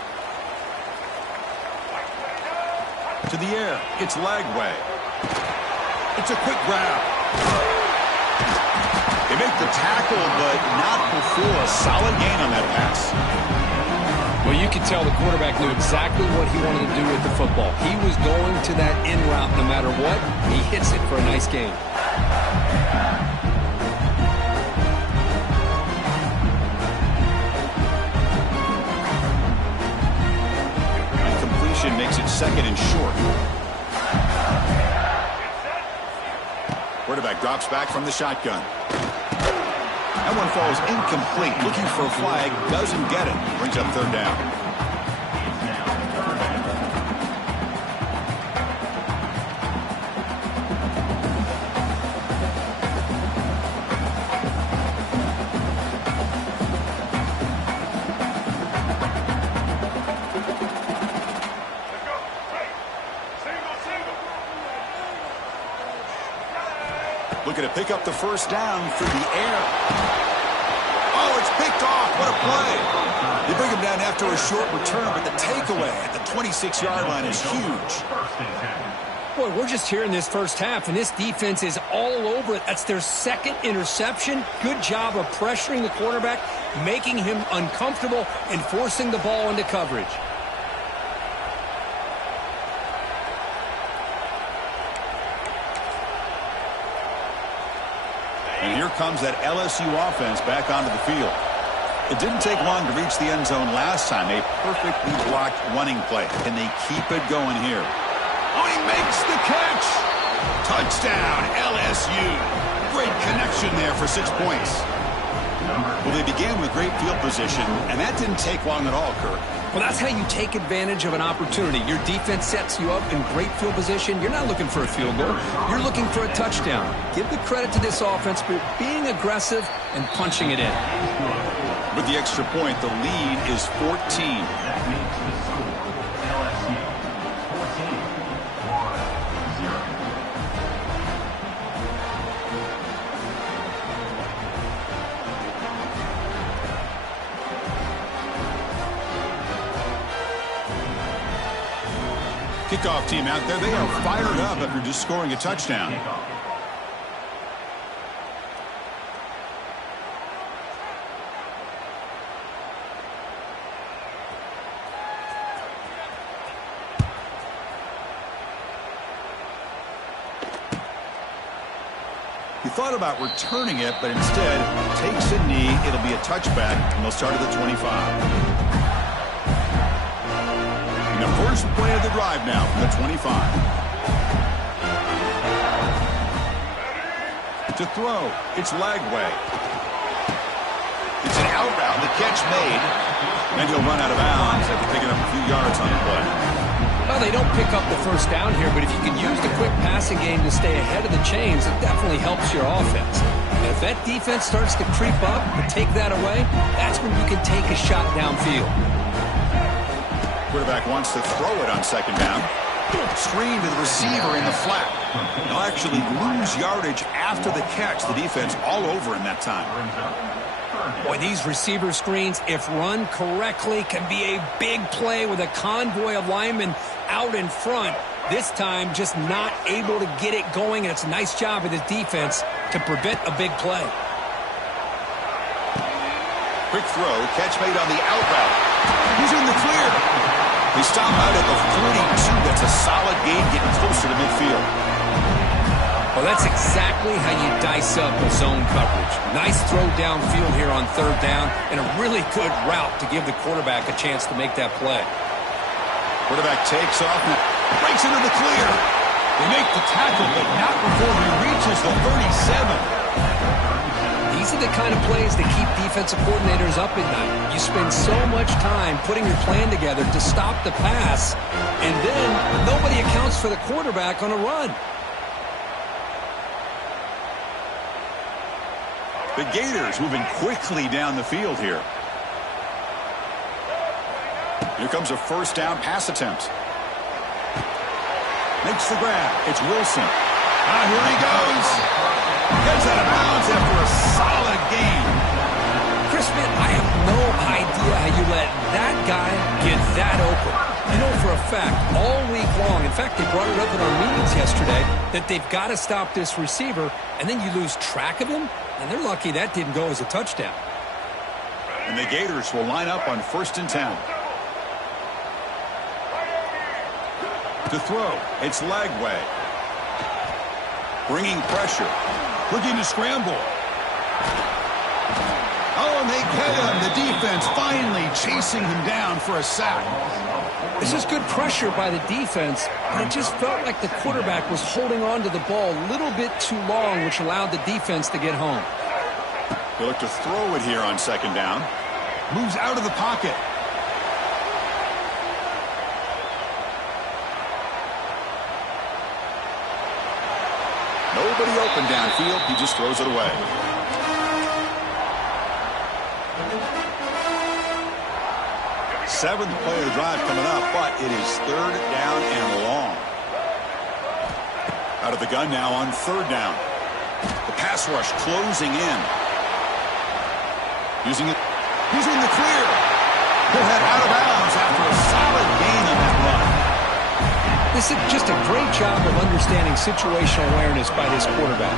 To the air. It's Lagway. It's a quick grab. They make the tackle, but not before a solid gain on that pass. Well, you could tell the quarterback knew exactly what he wanted to do with the football. He was going to that in route no matter what. He hits it for a nice gain. Incompletion makes it second and short. Quarterback drops back from the shotgun. That one falls incomplete. Looking for a flag. Doesn't get it. Brings up third down. Looking to pick up the first down through the air. Oh, it's picked off. What a play. They bring him down after a short return, but the takeaway at the 26-yard line is huge. Boy, we're just here in this first half, and this defense is all over it. That's their second interception. Good job of pressuring the quarterback, making him uncomfortable, and forcing the ball into coverage. And here comes that LSU offense back onto the field. It didn't take long to reach the end zone last time. A perfectly blocked running play. Can they keep it going here? Oh, he makes the catch! Touchdown, LSU. Great connection there for 6 points. Well, they began with great field position, and that didn't take long at all, Kirk. Well, that's how you take advantage of an opportunity. Your defense sets you up in great field position. You're not looking for a field goal. You're looking for a touchdown. Give the credit to this offense for being aggressive and punching it in. With the extra point, the lead is 14. That makes the score LSU 14-0. Kickoff team out there. They are fired up after just scoring a touchdown. He thought about returning it, but instead takes a knee. It'll be a touchback, and they'll start at the 25. The first play of the drive now from the 25. To throw, it's Lagway. It's an out route, the catch made. Then he'll run out of bounds after picking up a few yards on the play. Well, they don't pick up the first down here, but if you can use the quick passing game to stay ahead of the chains, it definitely helps your offense. And if that defense starts to creep up and take that away, that's when you can take a shot downfield. Quarterback wants to throw it on second down. Screen to the receiver in the flat. He'll actually lose yardage after the catch. The defense all over him that time. Boy, these receiver screens, if run correctly, can be a big play with a convoy of linemen out in front. This time, just not able to get it going, and it's a nice job of the defense to prevent a big play. Quick throw, catch made on the out route. He's in the clear. He stopped out at the 42. That's a solid gain, getting closer to midfield. Well, that's exactly how you dice up a zone coverage. Nice throw downfield here on third down, and a really good route to give the quarterback a chance to make that play. Quarterback takes off and breaks into the clear. They make the tackle, but not before he reaches the 37. These are the kind of plays that keep defensive coordinators up at night. You spend so much time putting your plan together to stop the pass, and then nobody accounts for the quarterback on a run. The Gators moving quickly down the field here. Here comes a first down pass attempt. Makes the grab. It's Wilson. Here he goes. Gets out of bounds after a solid gain. Chris, man, I have no fact all week long. In fact, they brought it up in our meetings yesterday that they've got to stop this receiver, and then you lose track of him, and they're lucky that didn't go as a touchdown. And the Gators will line up on 1st and 10. To throw, it's Lagway. Bringing pressure. Looking to scramble. Oh, and they get him. The defense finally chasing him down for a sack. This is good pressure by the defense, but it just felt like the quarterback was holding on to the ball a little bit too long, which allowed the defense to get home. They look to throw it here on 2nd down. Moves out of the pocket. Nobody open downfield. He just throws it away. Seventh play of the drive coming up, but it is 3rd down and long. Out of the gun now on 3rd down. The pass rush closing in. Using the clear. He'll head out of bounds after a solid gain on that run. This is just a great job of understanding situational awareness by this quarterback.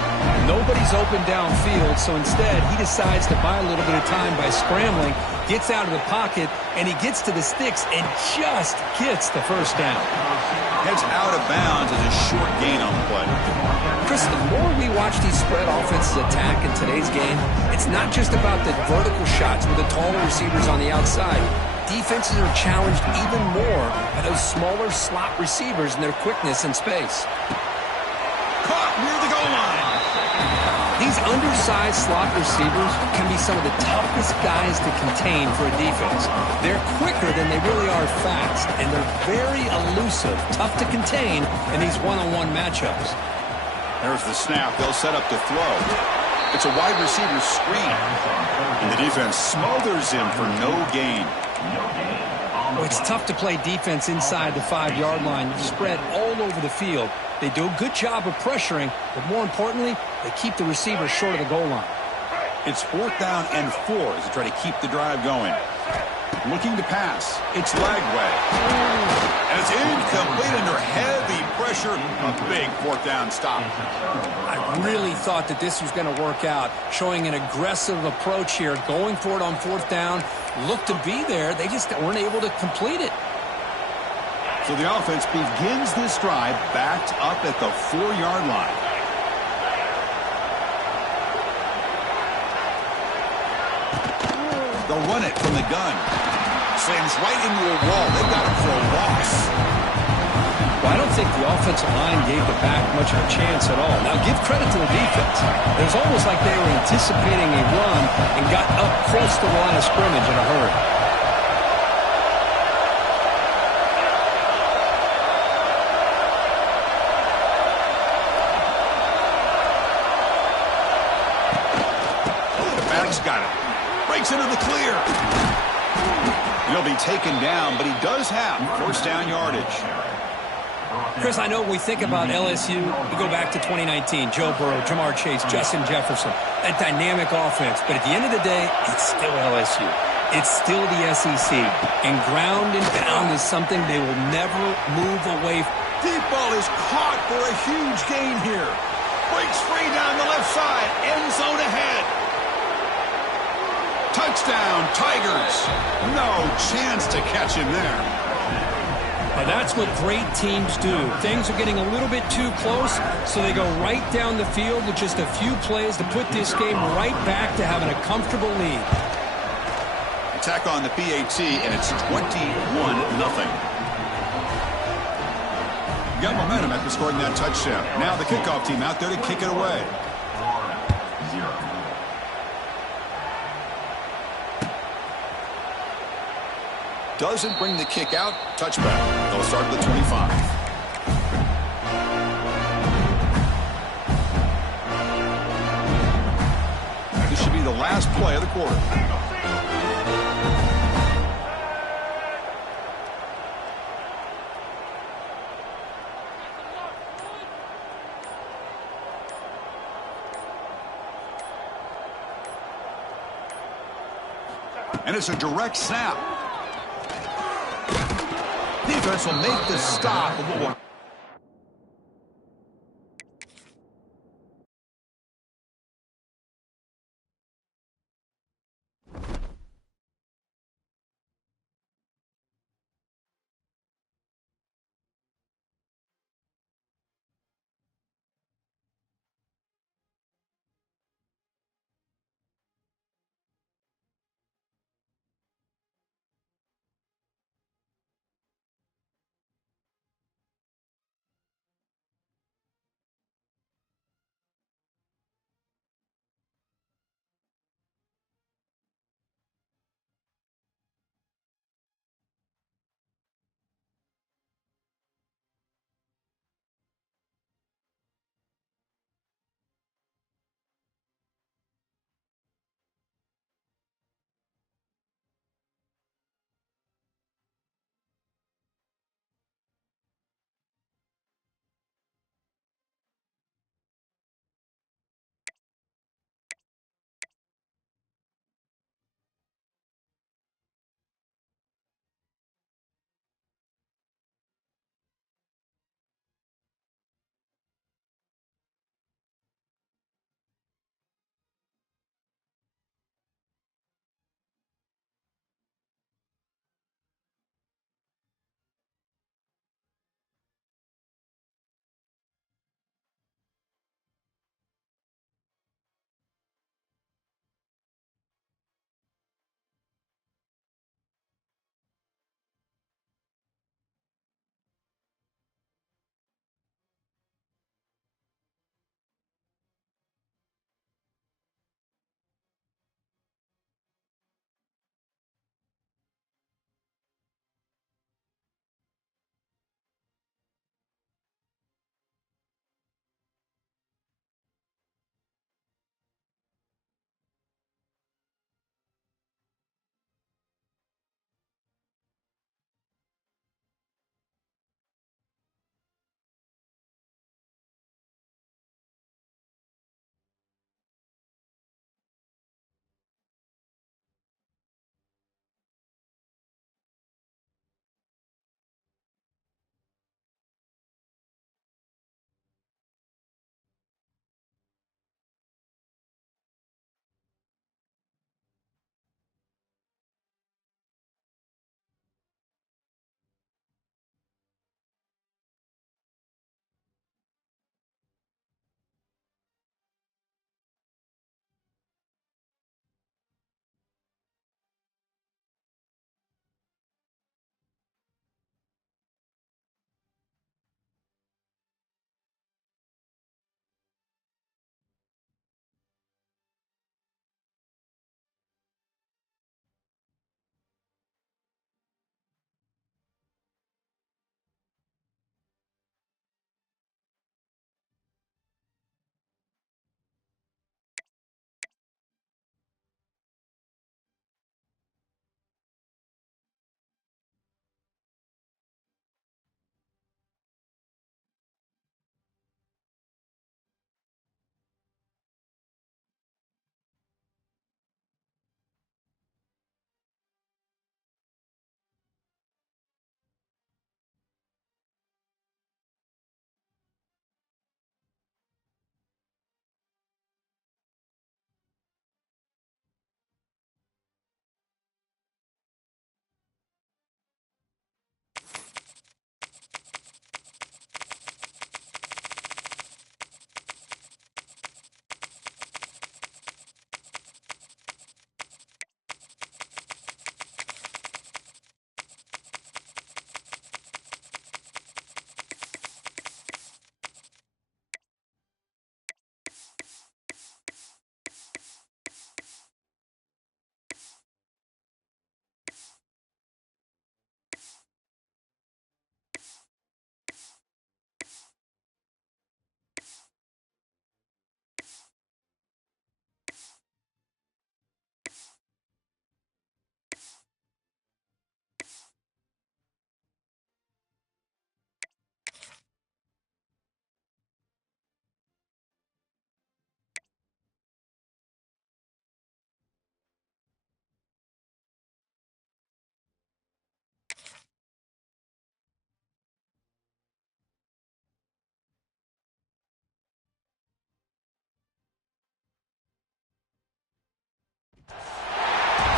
Nobody's open downfield, so instead he decides to buy a little bit of time by scrambling, gets out of the pocket, and he gets to the sticks and just gets the 1st down. Heads out of bounds as a short gain on the play. Chris, the more we watch these spread offenses attack in today's game, it's not just about the vertical shots with the taller receivers on the outside. Defenses are challenged even more by those smaller slot receivers and their quickness in space. Caught near the goal line. These undersized slot receivers can be some of the toughest guys to contain for a defense. They're quicker than they really are fast, and they're very elusive, tough to contain in these one-on-one matchups. There's the snap. They'll set up to throw. It's a wide receiver screen. And the defense smothers him for no gain. Oh, it's tough to play defense inside the 5-yard line. Spread all over the field. They do a good job of pressuring, but more importantly, they keep the receiver short of the goal line. It's 4th down and 4 as they try to keep the drive going. Looking to pass. It's Lagway. And it's incomplete under heavy pressure. A big 4th down stop. I really thought that this was going to work out, showing an aggressive approach here, going for it on 4th down. Looked to be there. They just weren't able to complete it. So the offense begins this drive backed up at the 4-yard line. They'll run it from the gun. Slams right into a wall. They've got him for a loss. Well, I don't think the offensive line gave the back much of a chance at all. Now, give credit to the defense. It was almost like they were anticipating a run and got up close to the line of scrimmage in a hurry. The back's got it. Breaks into the clear. He'll be taken down, but he does have 1st down yardage. Chris, I know when we think about LSU, we go back to 2019, Joe Burrow, Jamar Chase, Justin Jefferson, that dynamic offense. But at the end of the day, it's still LSU. It's still the SEC. And ground and pound is something they will never move away from. Deep ball is caught for a huge gain here. Breaks free down the left side. End zone ahead. Touchdown, Tigers. No chance to catch him there. Now that's what great teams do. Things are getting a little bit too close, so they go right down the field with just a few plays to put this game right back to having a comfortable lead. Attack on the PAT, and it's 21-0. Got momentum after scoring that touchdown. Now the kickoff team out there to kick it away. 4-0. Doesn't bring the kick out. Touchback. They'll start at the 25. This should be the last play of the quarter. And it's a direct snap. defense will make the stop of what will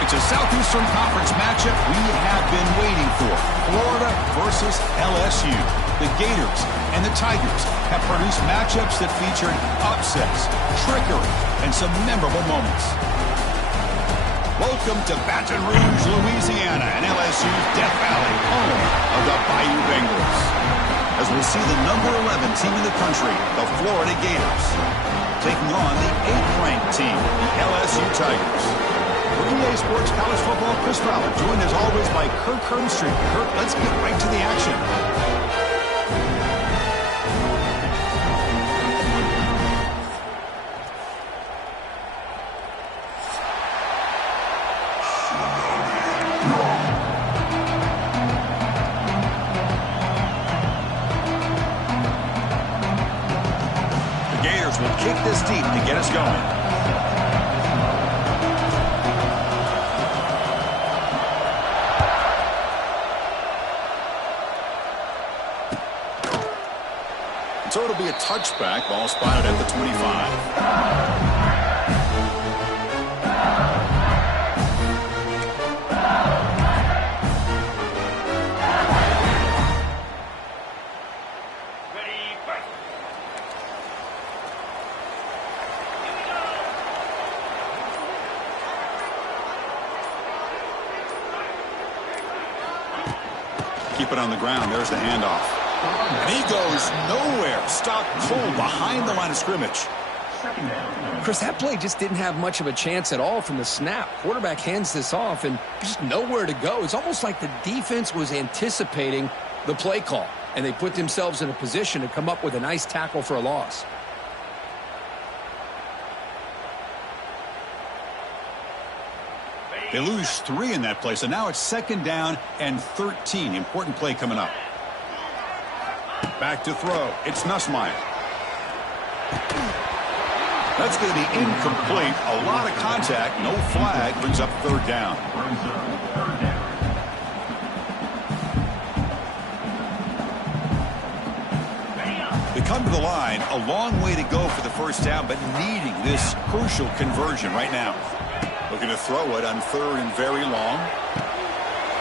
It's a Southeastern Conference matchup we have been waiting for. Florida versus LSU. The Gators and the Tigers have produced matchups that featured upsets, trickery, and some memorable moments. Welcome to Baton Rouge, Louisiana, and LSU's Death Valley, home of the Bayou Bengals. As we'll see the number 11 team in the country, the Florida Gators, taking on the 8th-ranked team, the LSU Tigers. For EA Sports College Football, Chris Fowler, joined as always by Kirk Hermstreet. Kirk, let's get right to the action. The Gators will kick this deep to get us going. So it'll be a touchback. Ball spotted at the 25. Ready, fight. Keep it on the ground. There's the handoff. And he goes nowhere. Stopped cold behind the line of scrimmage. Chris, that play just didn't have much of a chance at all from the snap. Quarterback hands this off and just nowhere to go. It's almost like the defense was anticipating the play call, and they put themselves in a position to come up with a nice tackle for a loss. They lose 3 in that play, so now it's 2nd down and 13. Important play coming up. Back to throw. It's Nussmeier. That's going to be incomplete. A lot of contact. No flag. Brings up 3rd down. They come to the line. A long way to go for the 1st down, but needing this crucial conversion right now. Looking to throw it on 3rd and very long.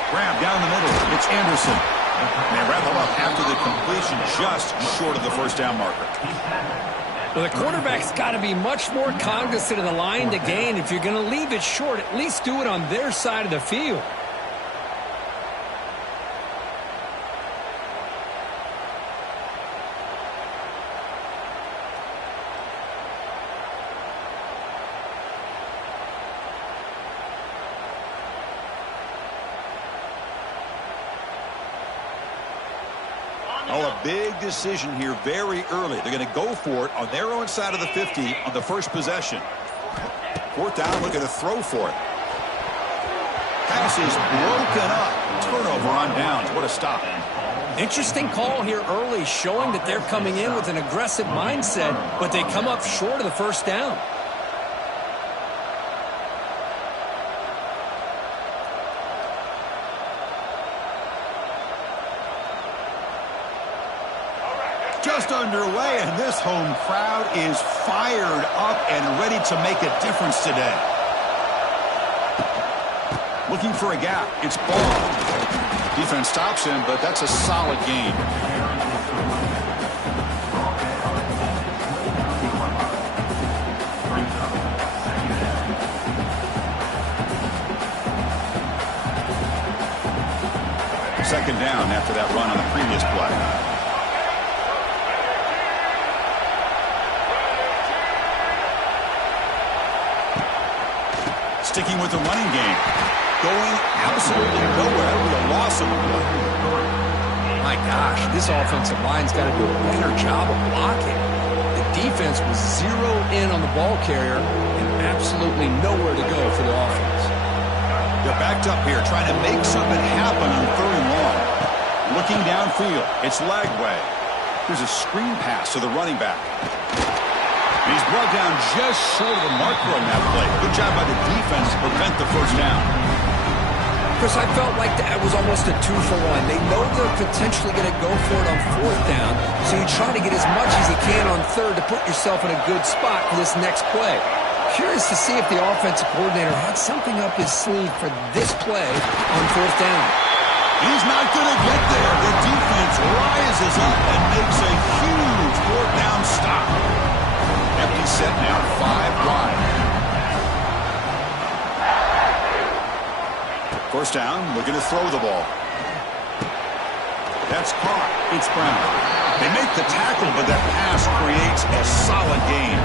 Grab down the middle. It's Anderson. And they wrap him up after the completion, just short of the 1st down marker. Well, the quarterback's got to be much more cognizant of the line to gain. If you're going to leave it short, at least do it on their side of the field. Oh, a big decision here very early. They're going to go for it on their own side of the 50 on the 1st possession. 4th down, looking to throw for it. Pass is broken up. Turnover on downs. What a stop. Interesting call here early, showing that they're coming in with an aggressive mindset, but they come up short of the 1st down. Just underway, and this home crowd is fired up and ready to make a difference today. Looking for a gap. It's Ball. Defense stops him, but that's a solid gain. Second down after that run on the previous play. Sticking with the running game. Going absolutely nowhere. That'll be a loss of a play. My gosh, this offensive line's got to do a better job of blocking. The defense was zeroed in on the ball carrier and absolutely nowhere to go for the offense. They're backed up here, trying to make something happen on 3rd and long. Looking downfield. It's Lagway. There's a screen pass to the running back. He's brought down just short of the marker on that play. Good job by the defense to prevent the 1st down. Chris, I felt like that was almost a 2-for-1. They know they're potentially going to go for it on 4th down, so you try to get as much as you can on 3rd to put yourself in a good spot for this next play. Curious to see if the offensive coordinator had something up his sleeve for this play on fourth down. He's not going to get there. The defense rises up and makes a huge fourth down stop. Empty set now, 5 wide. First down, looking to throw the ball. That's caught. It's Brown. They make the tackle, but that pass creates a solid gain.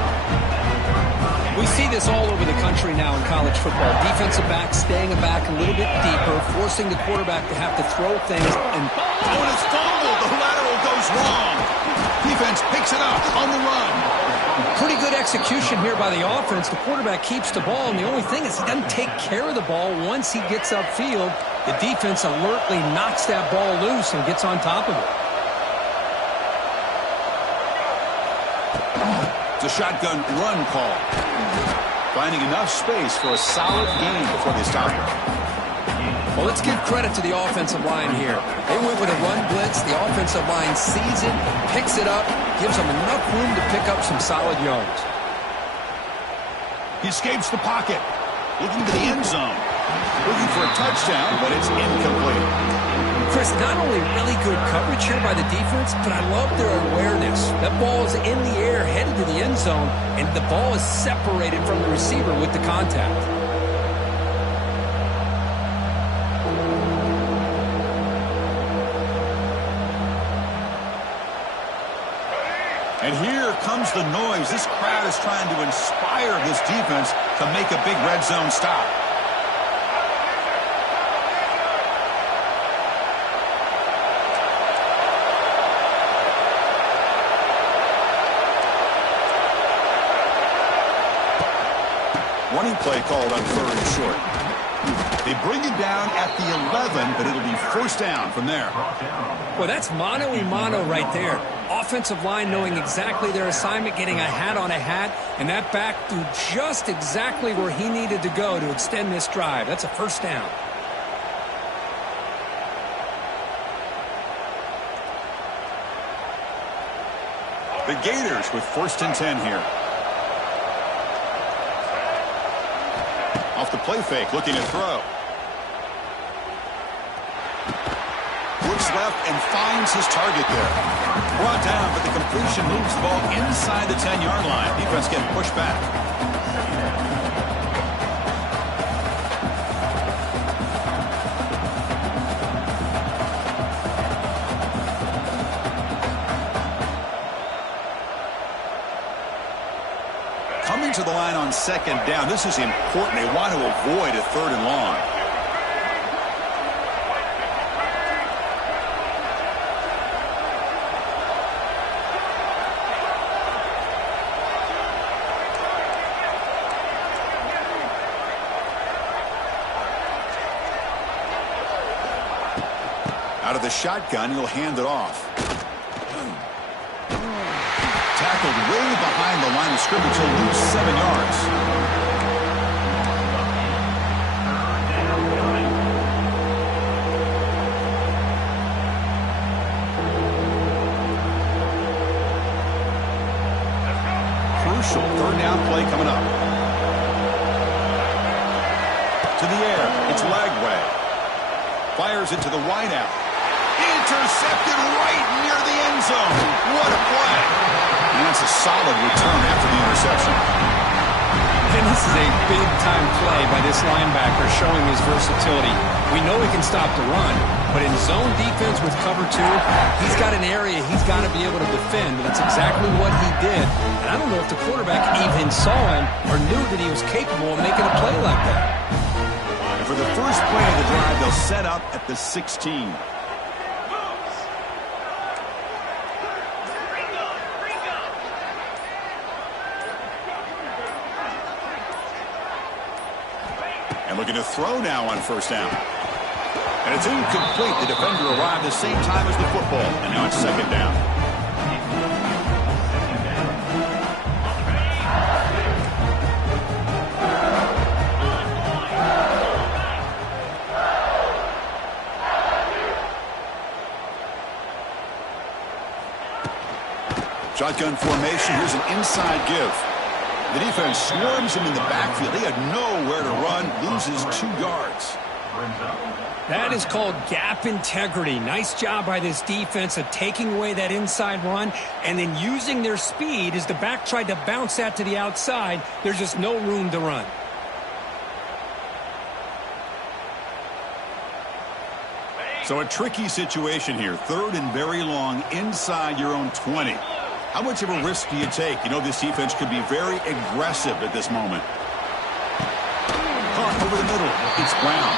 We see this all over the country now in college football. Defensive backs staying back a little bit deeper, forcing the quarterback to have to throw things. And it's fumbled. The lateral goes wrong. Defense picks it up on the run. Pretty good execution here by the offense. The quarterback keeps the ball, and the only thing is he doesn't take care of the ball once he gets upfield. The defense alertly knocks that ball loose and gets on top of it. It's a shotgun run call. Finding enough space for a solid gain before they stop it. Well, let's give credit to the offensive line here. They went with a run blitz. The offensive line sees it, picks it up, gives them enough room to pick up some solid yards. He escapes the pocket, looking to the end zone. Looking for a touchdown, but it's incomplete. Chris, not only really good coverage here by the defense, but I love their awareness. That ball is in the air, headed to the end zone, and the ball is separated from the receiver with the contact. And here comes the noise. This crowd is trying to inspire this defense to make a big red zone stop. Running play called on 3rd and short. They bring it down at the 11, but it'll be first down from there. Well, that's mano-a-mano right there. Offensive line knowing exactly their assignment, getting a hat on a hat, and that back threw just exactly where he needed to go to extend this drive. That's a first down. The Gators with 1st and 10 here. Off the play fake, looking to throw. Looks left and finds his target there. Brought down, but the completion moves the ball inside the 10-yard line. Defense getting pushed back. Coming to the line on 2nd down. This is important. They want to avoid a 3rd and long. Out of the shotgun, he'll hand it off. Tackled way behind the line of scrimmage. He'll lose 7 yards. Crucial 3rd down play coming up. To the air. It's Lagway. Fires it to the wideout. Intercepted right near the end zone. What a play. And that's a solid return after the interception. And this is a big-time play by this linebacker showing his versatility. We know he can stop the run, but in zone defense with cover 2, he's got an area he's got to be able to defend. That's exactly what he did. And I don't know if the quarterback even saw him or knew that he was capable of making a play like that. And for the first play of the drive, they'll set up at the 16. Looking to throw now on 1st down. And it's incomplete. The defender arrived the same time as the football. And now it's 2nd down. Shotgun formation. Here's an inside give. The defense swarms him in the backfield. He had nowhere to run, loses 2 yards. That is called gap integrity. Nice job by this defense of taking away that inside run and then using their speed as the back tried to bounce that to the outside. There's just no room to run. So a tricky situation here. 3rd and very long inside your own 20. How much of a risk do you take? You know this defense could be very aggressive at this moment. Caught over the middle. It's Brown.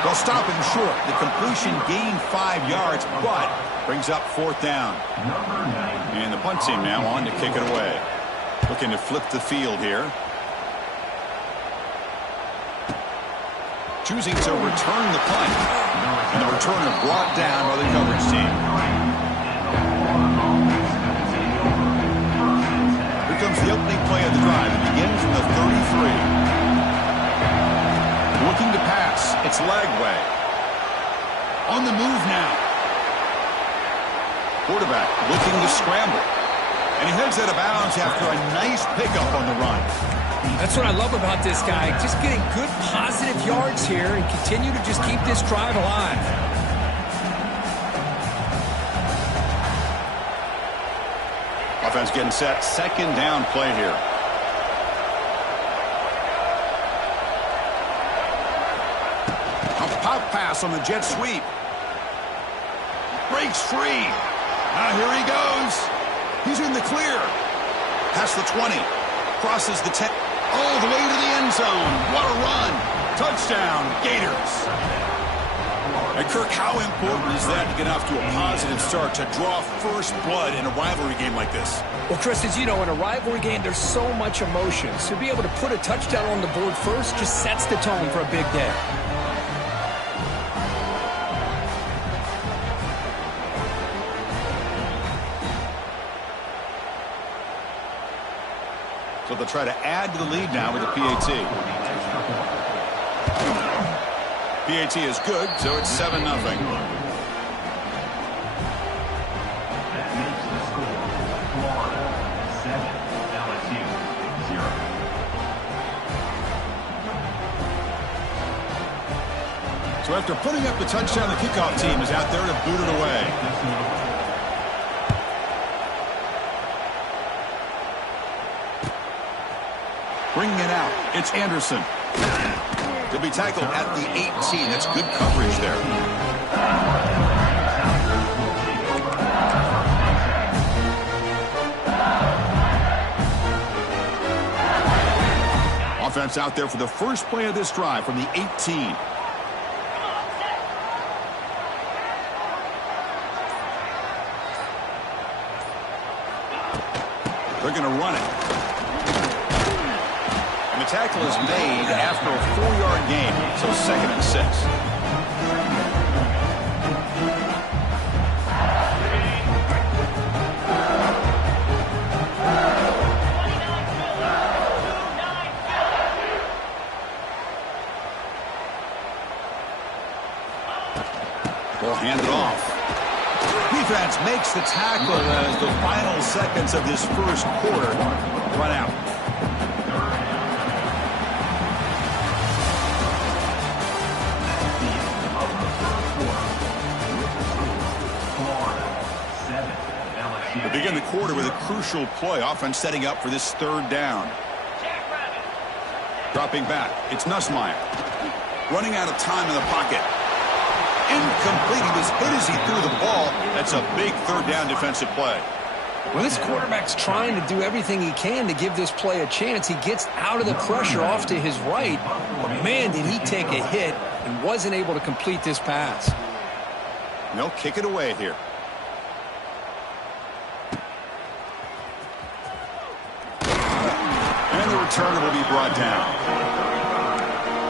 They'll stop him short. The completion gained 5 yards, but brings up 4th down. And the punt team now on to kick it away. Looking to flip the field here. Choosing to return the punt. And the returner brought down by the coverage team. Here comes the opening play of the drive. It begins from the 33. Looking to pass. It's Lagway. On the move now. Quarterback looking to scramble. And he heads out of bounds after a nice pickup on the run. That's what I love about this guy. Just getting good positive yards here and continue to just keep this drive alive. Offense getting set. 2nd down play here. A pop pass on the jet sweep. Breaks free. Now here he goes. He's in the clear. Past the 20. Crosses the 10. All the way to the end zone. What a run. Touchdown, Gators. And Kirk, how important is that to get off to a positive start, to draw first blood in a rivalry game like this? Well, Chris, as you know, in a rivalry game, there's so much emotion. So to be able to put a touchdown on the board first just sets the tone for a big day. So they'll try to add to the lead now with the PAT. PAT is good, so it's 7-0. That makes the score Florida 7, LSU 0. So after putting up the touchdown, the kickoff team is out there to boot it away. Bringing it out, it's Anderson. He'll be tackled at the 18. That's good coverage there. Offense out there for the first play of this drive from the 18. They're going to run it. And the tackle is made after a 4-yard gain, so 2nd and 6. They'll hand it off. Defense makes the tackle as the final seconds of this first quarter run out. They begin the quarter with a crucial play. Offense setting up for this 3rd down. Dropping back. It's Nussmeier. Running out of time in the pocket. Incomplete. He was hit as he threw the ball. That's a big 3rd down defensive play. Well, this quarterback's trying to do everything he can to give this play a chance. He gets out of the pressure off to his right. But, man, did he take a hit and wasn't able to complete this pass. They'll kick it away here. And the returner will be brought down.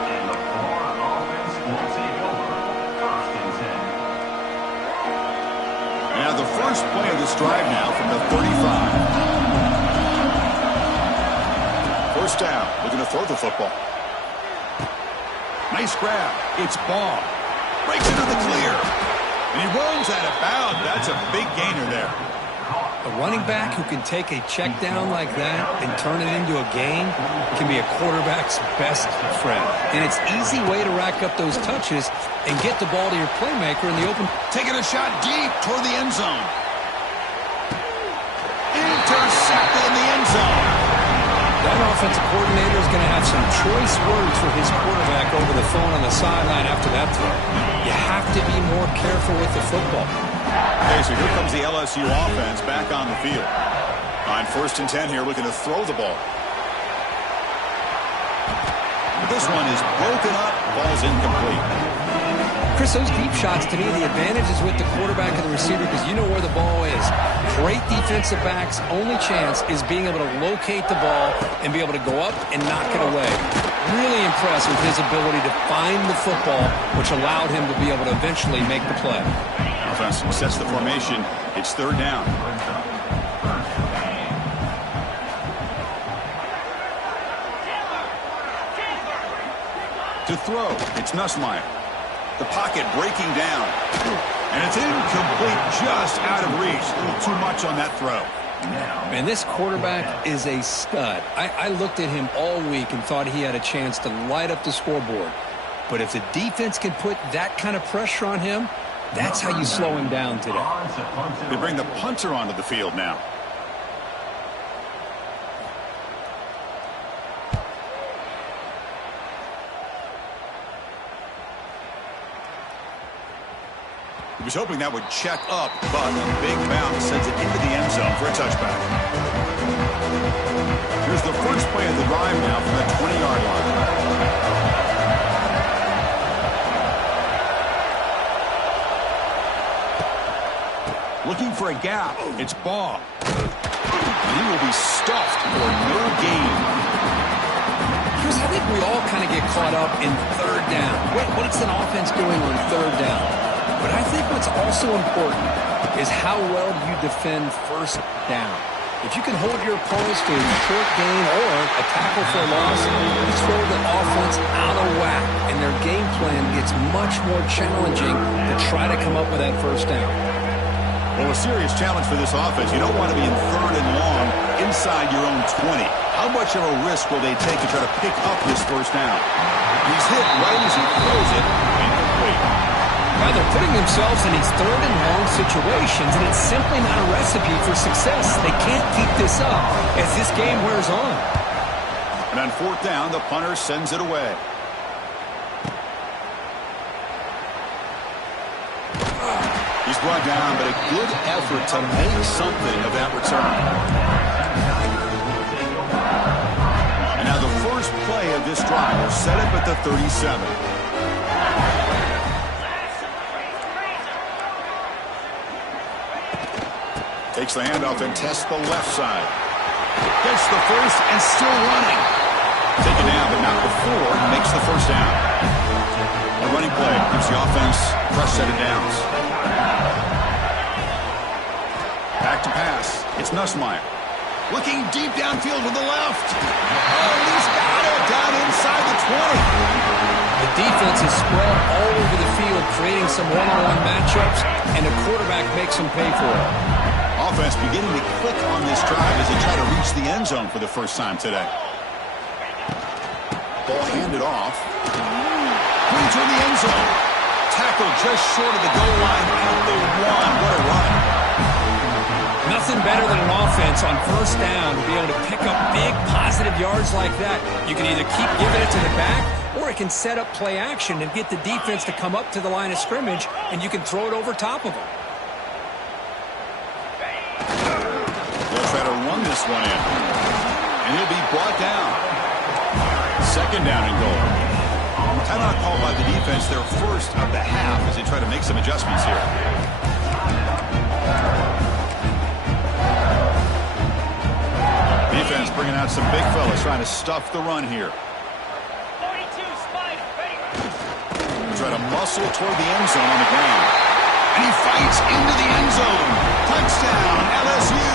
And the Florida offense will take over 1st and 10. Now the first play of this drive now from the 35. First down. Looking to throw the football. Nice grab. It's Baum. Breaks into the clear. And he runs out of bounds. That's a big gainer there. Caught A running back who can take a check down like that and turn it into a gain can be a quarterback's best friend. And it's an easy way to rack up those touches and get the ball to your playmaker in the open. Taking a shot deep toward the end zone. Intercepted in the end zone. That offensive coordinator is going to have some choice words for his quarterback over the phone on the sideline after that throw. You have to be more careful with the football. Okay, so here comes the LSU offense back on the field. On 1st and 10 here, looking to throw the ball. This one is broken up. Ball's incomplete. Chris, those deep shots, to me, the advantage is with the quarterback and the receiver because you know where the ball is. Great defensive backs' only chance is being able to locate the ball and be able to go up and knock it away. Really impressed with his ability to find the football, which allowed him to be able to eventually make the play. Offense sets the formation. It's 3rd down. To throw, it's Nussmeier. The pocket breaking down. And it's incomplete, just out of reach. A little too much on that throw. And this quarterback is a stud. I looked at him all week and thought he had a chance to light up the scoreboard. But if the defense can put that kind of pressure on him, that's how you slow him down today. They bring the punter onto the field now. He was hoping that would check up, but a big bounce sends it into the end zone for a touchback. Here's the first play of the drive now from the 20-yard line. Looking for a gap. It's Baugh. And he will be stuffed for no gain. Chris, I think we all kind of get caught up in 3rd down. What's an offense doing on 3rd down? But I think what's also important is how well you defend 1st down. If you can hold your opponents to a short gain or a tackle for a loss, you throw the offense out of whack, and their game plan gets much more challenging to try to come up with that 1st down. Well, a serious challenge for this offense. You don't want to be in 3rd and long inside your own 20. How much of a risk will they take to try to pick up this 1st down? He's hit right as he throws it. Incomplete. Now they're putting themselves in these 3rd and long situations, and it's simply not a recipe for success. They can't keep this up as this game wears on. And on 4th down, the punter sends it away. He's brought down, but a good effort to make something of that return. And now the first play of this drive will set up at the 37. Takes the handoff and tests the left side. Gets the first and still running. Taken down, but not before he makes the 1st down. A running play gives the offense a fresh set of downs. Back to pass. It's Nussmeier. Looking deep downfield to the left. Oh, he's got it down inside the 20. The defense is spread all over the field, creating some one-on-one matchups, and the quarterback makes them pay for it. Offense beginning to click on this drive as they try to reach the end zone for the first time today. Ball handed off. Brings her in the end zone. Tackle just short of the goal line at the 1. What a run. Nothing better than an offense on 1st down to be able to pick up big positive yards like that. You can either keep giving it to the back, or it can set up play action and get the defense to come up to the line of scrimmage, and you can throw it over top of them. They'll try to run this one in. And he'll be brought down. 2nd down and goal. Timeout called by the defense, their first of the half, as they try to make some adjustments here. Defense bringing out some big fellas trying to stuff the run here. 42, Spider, ready. Try to muscle toward the end zone on the ground. And he fights into the end zone. Touchdown, LSU.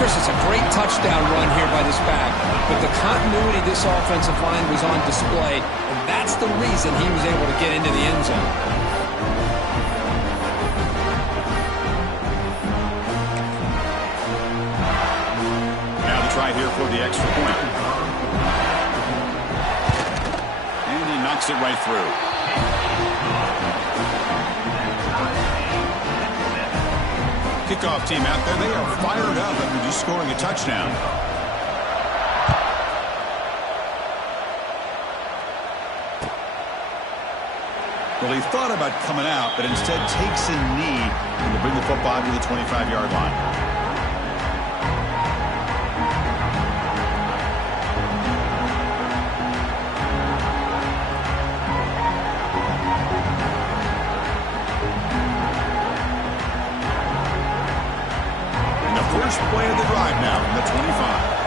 Chris, it's a great touchdown run here by this back, but the continuity of this offensive line was on display, and that's the reason he was able to get into the end zone. try here for the extra point. And he knocks it right through. Kickoff team out there, they are fired up after just scoring a touchdown. Well, he thought about coming out, but instead takes a knee to bring the football to the 25-yard line. And the first play of the drive now from the 25.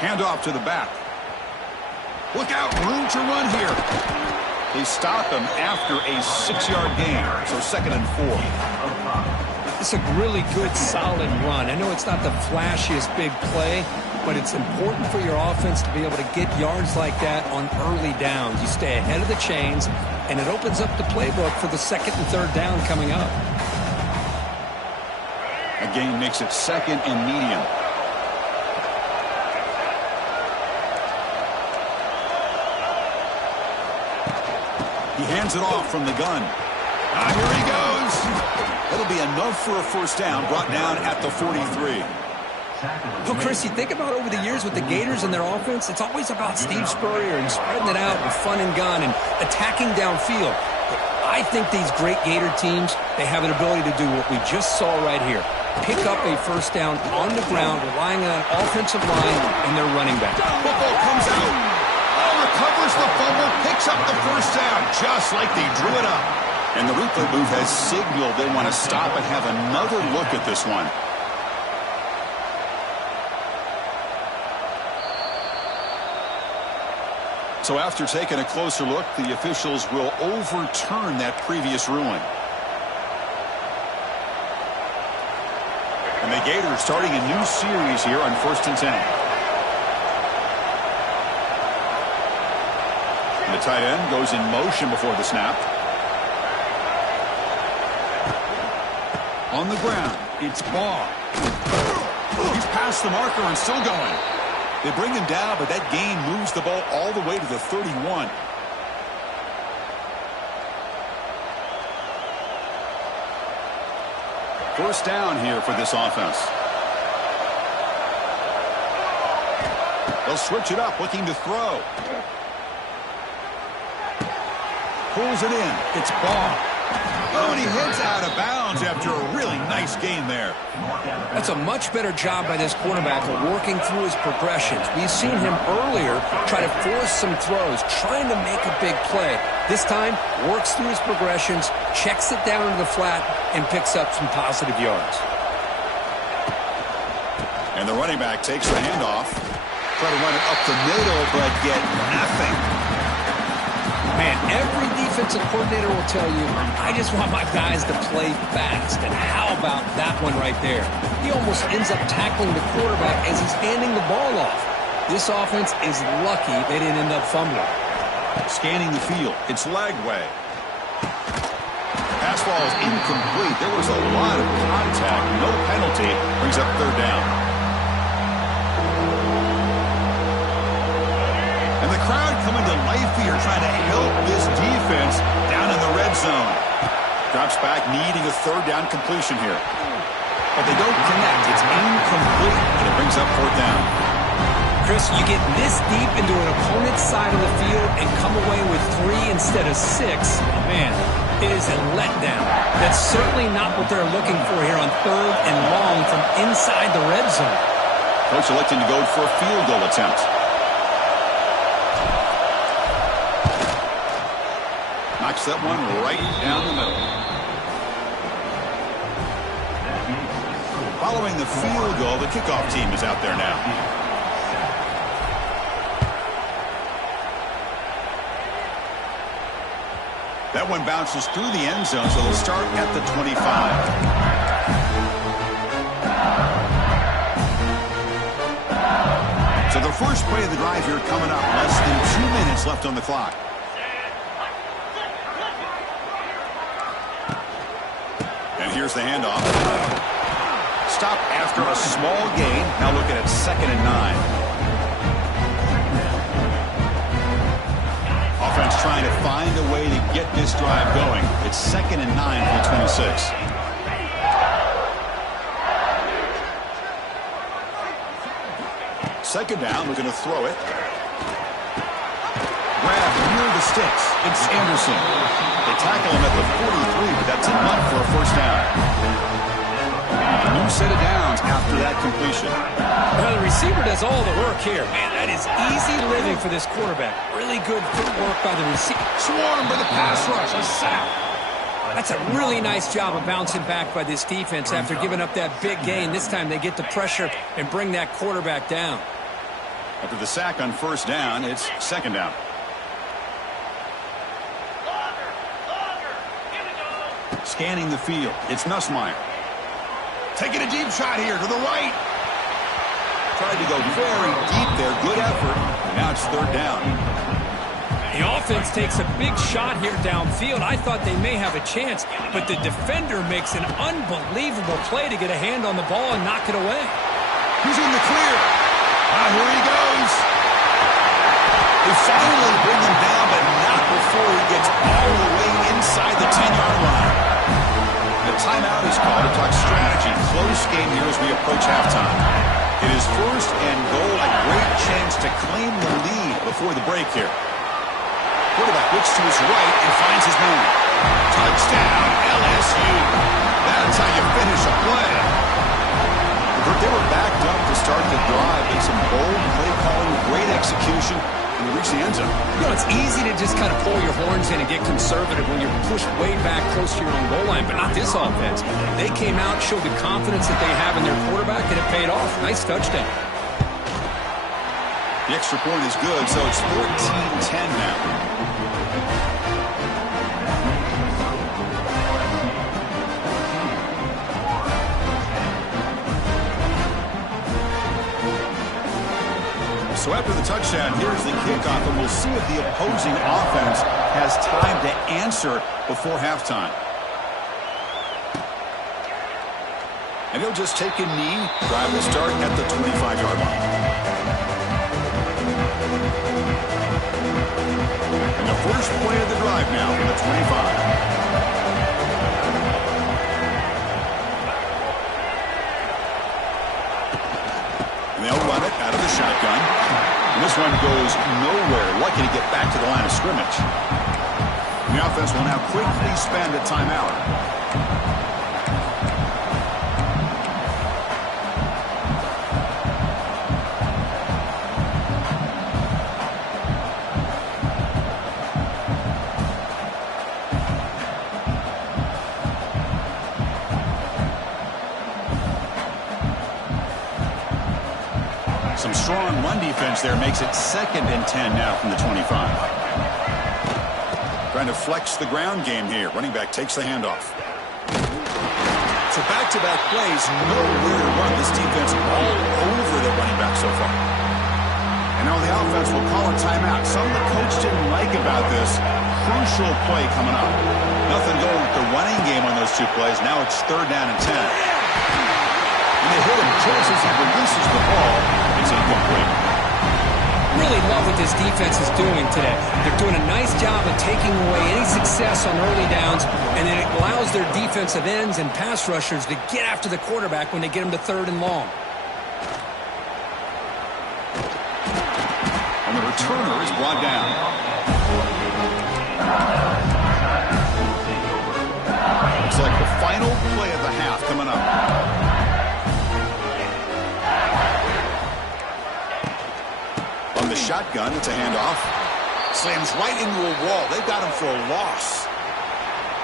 Handoff to the back. Look out, room to run here. They stop him after a 6-yard gain, so 2nd and 4. It's a really good, solid run. I know it's not the flashiest big play, but it's important for your offense to be able to get yards like that on early downs. You stay ahead of the chains, and it opens up the playbook for the 2nd and 3rd down coming up. A gain makes it 2nd and medium. He hands it off from the gun. Here he goes. It'll be enough for a first down, brought down at the 43. Well, Chris, you think about over the years with the Gators and their offense, it's always about Steve Spurrier and spreading it out with fun and gun and attacking downfield. I think these great Gator teams, they have an ability to do what we just saw right here. Pick up a first down on the ground, relying on offensive line and their running back. Football comes out. Recovers the fumble, picks up the first down, just like they drew it up. And the replay booth has signaled they want to stop and have another look at this one. So after taking a closer look, the officials will overturn that previous ruling. And the Gators starting a new series here on 1st and 10. The tight end goes in motion before the snap. On the ground, it's Barr. He's past the marker and still going. They bring him down, but that gain moves the ball all the way to the 31. First down here for this offense. They'll switch it up, looking to throw. Pulls it in. It's Barr. Oh, and he heads out of bounds after a really nice gain there. That's a much better job by this quarterback of working through his progressions. We've seen him earlier try to force some throws, trying to make a big play. This time, works through his progressions, checks it down to the flat, and picks up some positive yards. And the running back takes the handoff. Try to run it up the middle, but get nothing. Man, every defensive coordinator will tell you, I just want my guys to play fast. And how about that one right there? He almost ends up tackling the quarterback as he's handing the ball off. This offense is lucky they didn't end up fumbling. Scanning the field. It's Lagway. Pass ball is incomplete. There was a lot of contact. No penalty. Brings up 3rd down. And the crowd coming to life here, trying to help this defense down in the red zone. Drops back, needing a 3rd down completion here. But they don't connect. It's incomplete, and it brings up 4th down. Chris, you get this deep into an opponent's side of the field and come away with 3 instead of 6. Man, it is a letdown. That's certainly not what they're looking for here on 3rd and long from inside the red zone. Coach electing to go for a field goal attempt. Knocks that one right down the middle. Following the field goal, the kickoff team is out there now. That one bounces through the end zone, so they'll start at the 25. So the first play of the drive here coming up. Less than 2 minutes left on the clock. Here's the handoff. Stop after a small gain. Now looking at 2nd and 9. Offense trying to find a way to get this drive going. It's 2nd and 9 from the 26. Second down, we're going to throw it. Grab near the sticks. It's Anderson. They tackle him at the 43, but that's enough for a first down. A new set of downs after that completion. Well, the receiver does all the work here. Man, that is easy living for this quarterback. Really good footwork by the receiver. Swarmed by the pass rush. A sack. That's a really nice job of bouncing back by this defense after giving up that big gain. This time they get the pressure and bring that quarterback down. After the sack on first down, it's second down. Scanning the field, it's Nussmeier. Taking a deep shot here to the right. Tried to go very deep there. Good effort. Now it's third down. The offense takes a big shot here downfield. I thought they may have a chance, but the defender makes an unbelievable play to get a hand on the ball and knock it away. He's in the clear. Here he goes. They finally bring him down, but not before he gets all the way inside the 10-yard line. The timeout is called to talk strategy. Close game here as we approach halftime. It is first and goal. A great chance to claim the lead before the break here. Quarterback looks to his right and finds his man. Touchdown, LSU. That's how you finish a play. They were backed up to start the drive, and some bold play calling, great execution, and they reach the end zone. You know, it's easy to just kind of pull your horns in and get conservative when you're pushed way back close to your own goal line, but not this offense. They came out, showed the confidence that they have in their quarterback, and it paid off. Nice touchdown. The extra point is good, so it's 14-10 now. So after the touchdown, here's the kickoff, and we'll see if the opposing offense has time to answer before halftime. And he'll just take a knee. Drive will start at the 25-yard line. And the first play of the drive now from the 25. They'll run it out of the shotgun. And this one goes nowhere. Lucky to get back to the line of scrimmage. And the offense will now quickly spend a timeout. Some strong run defense there makes it 2nd and 10 now from the 25. Trying to flex the ground game here. Running back takes the handoff. So back-to-back plays, nowhere to run. This defense all over the running back so far. And now the offense will call a timeout. Something the coach didn't like about this. Crucial play coming up. Nothing going with the running game on those two plays. Now it's third down and 10. And they hit him just as he releases the ball. It's incomplete. Really love what this defense is doing today. They're doing a nice job of taking away any success on early downs, and then it allows their defensive ends and pass rushers to get after the quarterback when they get him to third and long. And the returner is brought down. Looks like the final play of the half coming up. The shotgun, it's a handoff. Slams right into a wall. They've got him for a loss.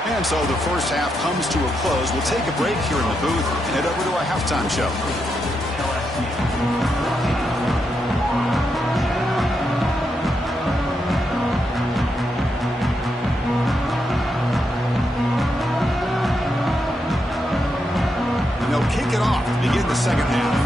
And so the first half comes to a close. We'll take a break here in the booth and head over to our halftime show. And they'll kick it off to begin the second half.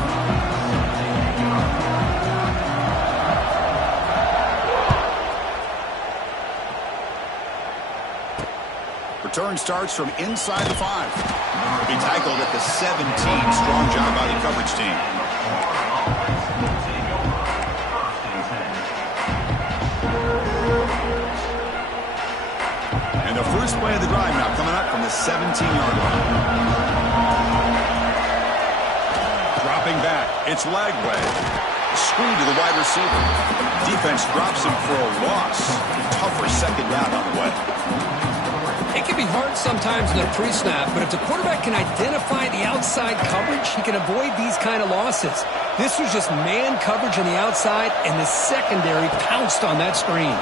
return starts from inside the 5. He'll be tackled at the 17. Strong job by the coverage team. And the first play of the drive now coming up from the 17-yard line. Dropping back, it's Lagway. Screen to the wide receiver. Defense drops him for a loss. Tougher second down on the way. It can be hard sometimes in a pre-snap, but if the quarterback can identify the outside coverage, he can avoid these kind of losses. This was just man coverage on the outside, and the secondary pounced on that screen.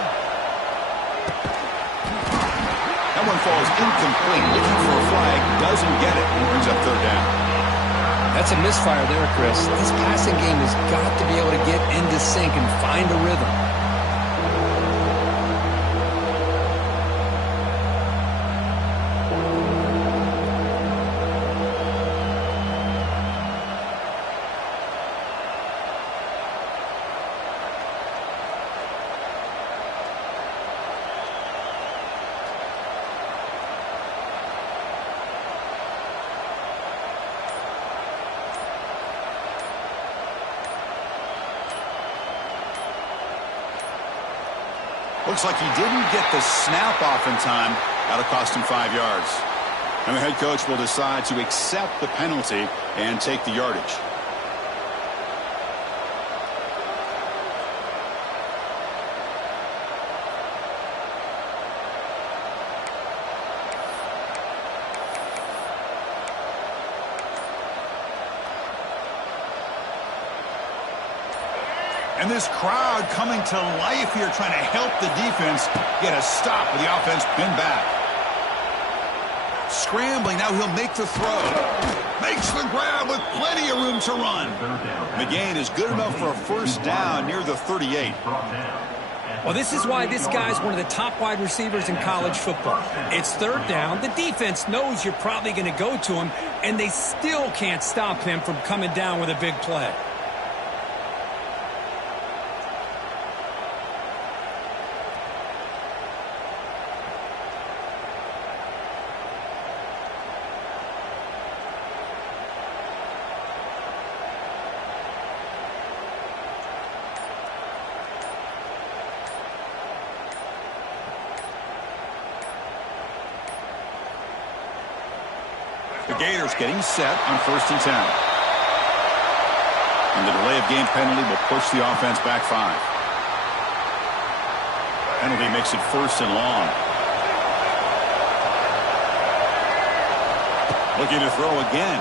That one falls incomplete. Looking for a flag, doesn't get it. Brings up third down. That's a misfire there, Chris. This passing game has got to be able to get into sync and find a rhythm. Looks like he didn't get the snap off in time. That'll cost him 5 yards. And the head coach will decide to accept the penalty and take the yardage. And this crowd coming to life here, trying to help the defense get a stop with the offense pinned back. Scrambling, now he'll make the throw. Makes the grab with plenty of room to run. McGain is good enough for a first down near the 38. Well, this is why this guy's one of the top wide receivers in college football. It's third down. The defense knows you're probably going to go to him, and they still can't stop him from coming down with a big play. The Gators getting set on 1st and 10. And the delay of game penalty will push the offense back 5. Penalty makes it 1st and long. Looking to throw again.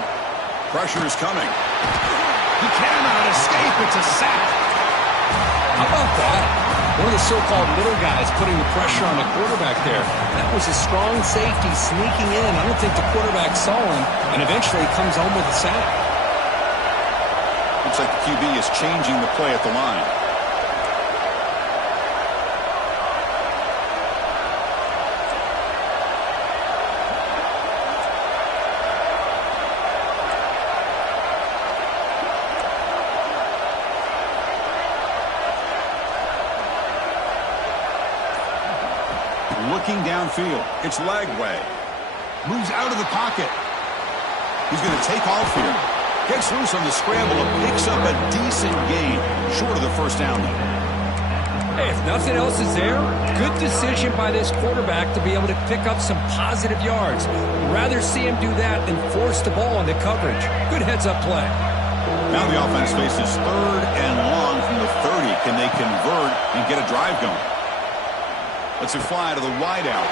Pressure is coming. He cannot escape. It's a sack. How about that? One of the so-called middle guys putting the pressure on the quarterback there. That was a strong safety sneaking in. I don't think the quarterback saw him, and eventually comes home with a sack. Looks like the QB is changing the play at the line. Looking downfield, it's Lagway. Moves out of the pocket. He's going to take off here. Gets loose on the scramble and picks up a decent gain. Short of the first down, though. Hey, if nothing else is there, good decision by this quarterback to be able to pick up some positive yards. Rather see him do that than force the ball into coverage. Good heads-up play. Now the offense faces 3rd and long from the 30. Can they convert and get a drive going? Let's it fly to the wideout.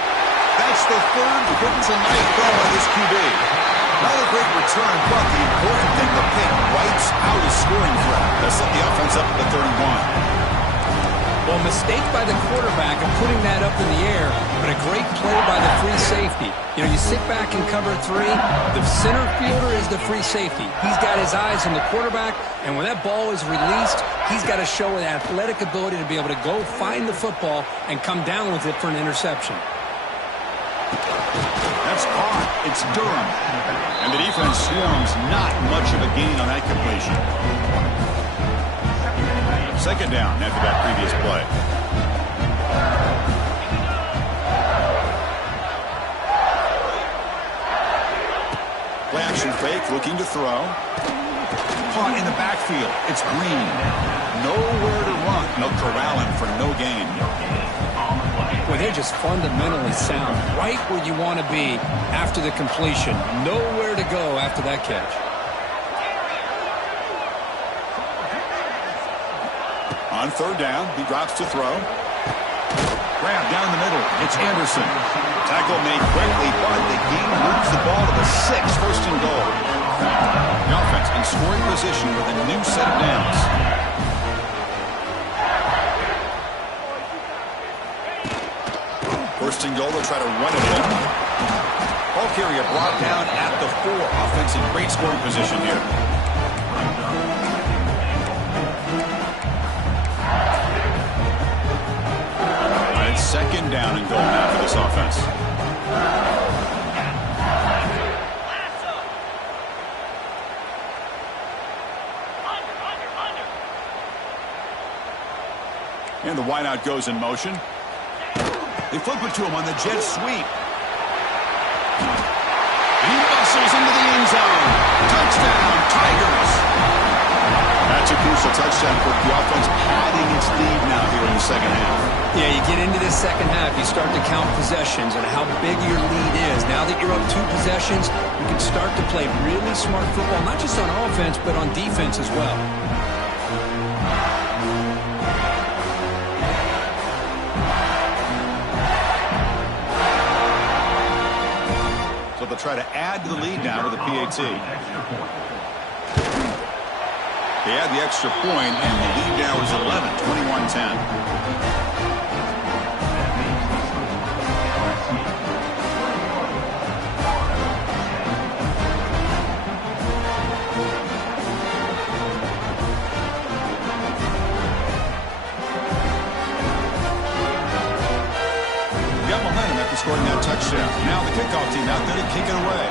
That's the 3rd hit tonight throw by this QB. Not a great return, but the important thing, the pick wipes out his scoring threat. They'll set the offense up at the 31. Well, mistake by the quarterback of putting that up in the air, but a great play by the free safety. You know, you sit back and cover 3. The center fielder is the free safety. He's got his eyes on the quarterback, and when that ball is released, he's got to show an athletic ability to be able to go find the football and come down with it for an interception. That's caught. It's Durham. And the defense swarms not much of a gain on that completion. 2nd down after that previous play. Motion fake, looking to throw. Caught in the backfield. It's Green. Nowhere to run. They'll corral him for no gain. Well, they're just fundamentally sound. Right where you want to be after the completion. Nowhere to go after that catch. On third down, he drops to throw. Grab down the middle. It's Anderson. Tackle made quickly, but the game moves the ball to the 6, first and goal. The offense in scoring position with a new set of downs. First and goal, they'll try to run it in. Ball carrier brought down at the 4. Offense in great scoring position here. Second down and goal now for this offense. And the wideout goes in motion. They flip it to him on the jet sweep. He muscles into the end zone. Touchdown, Tigers. That's a crucial touchdown for the offense, padding its lead now here in the second half. Yeah, you get into this second half, you start to count possessions and how big your lead is. Now that you're up 2 possessions, you can start to play really smart football, not just on offense, but on defense as well. So they'll try to add to the lead now with a PAT. They add the extra point, and the lead now is 11, 21-10. Got momentum after scoring that touchdown. Now the kickoff team out there to kick it away.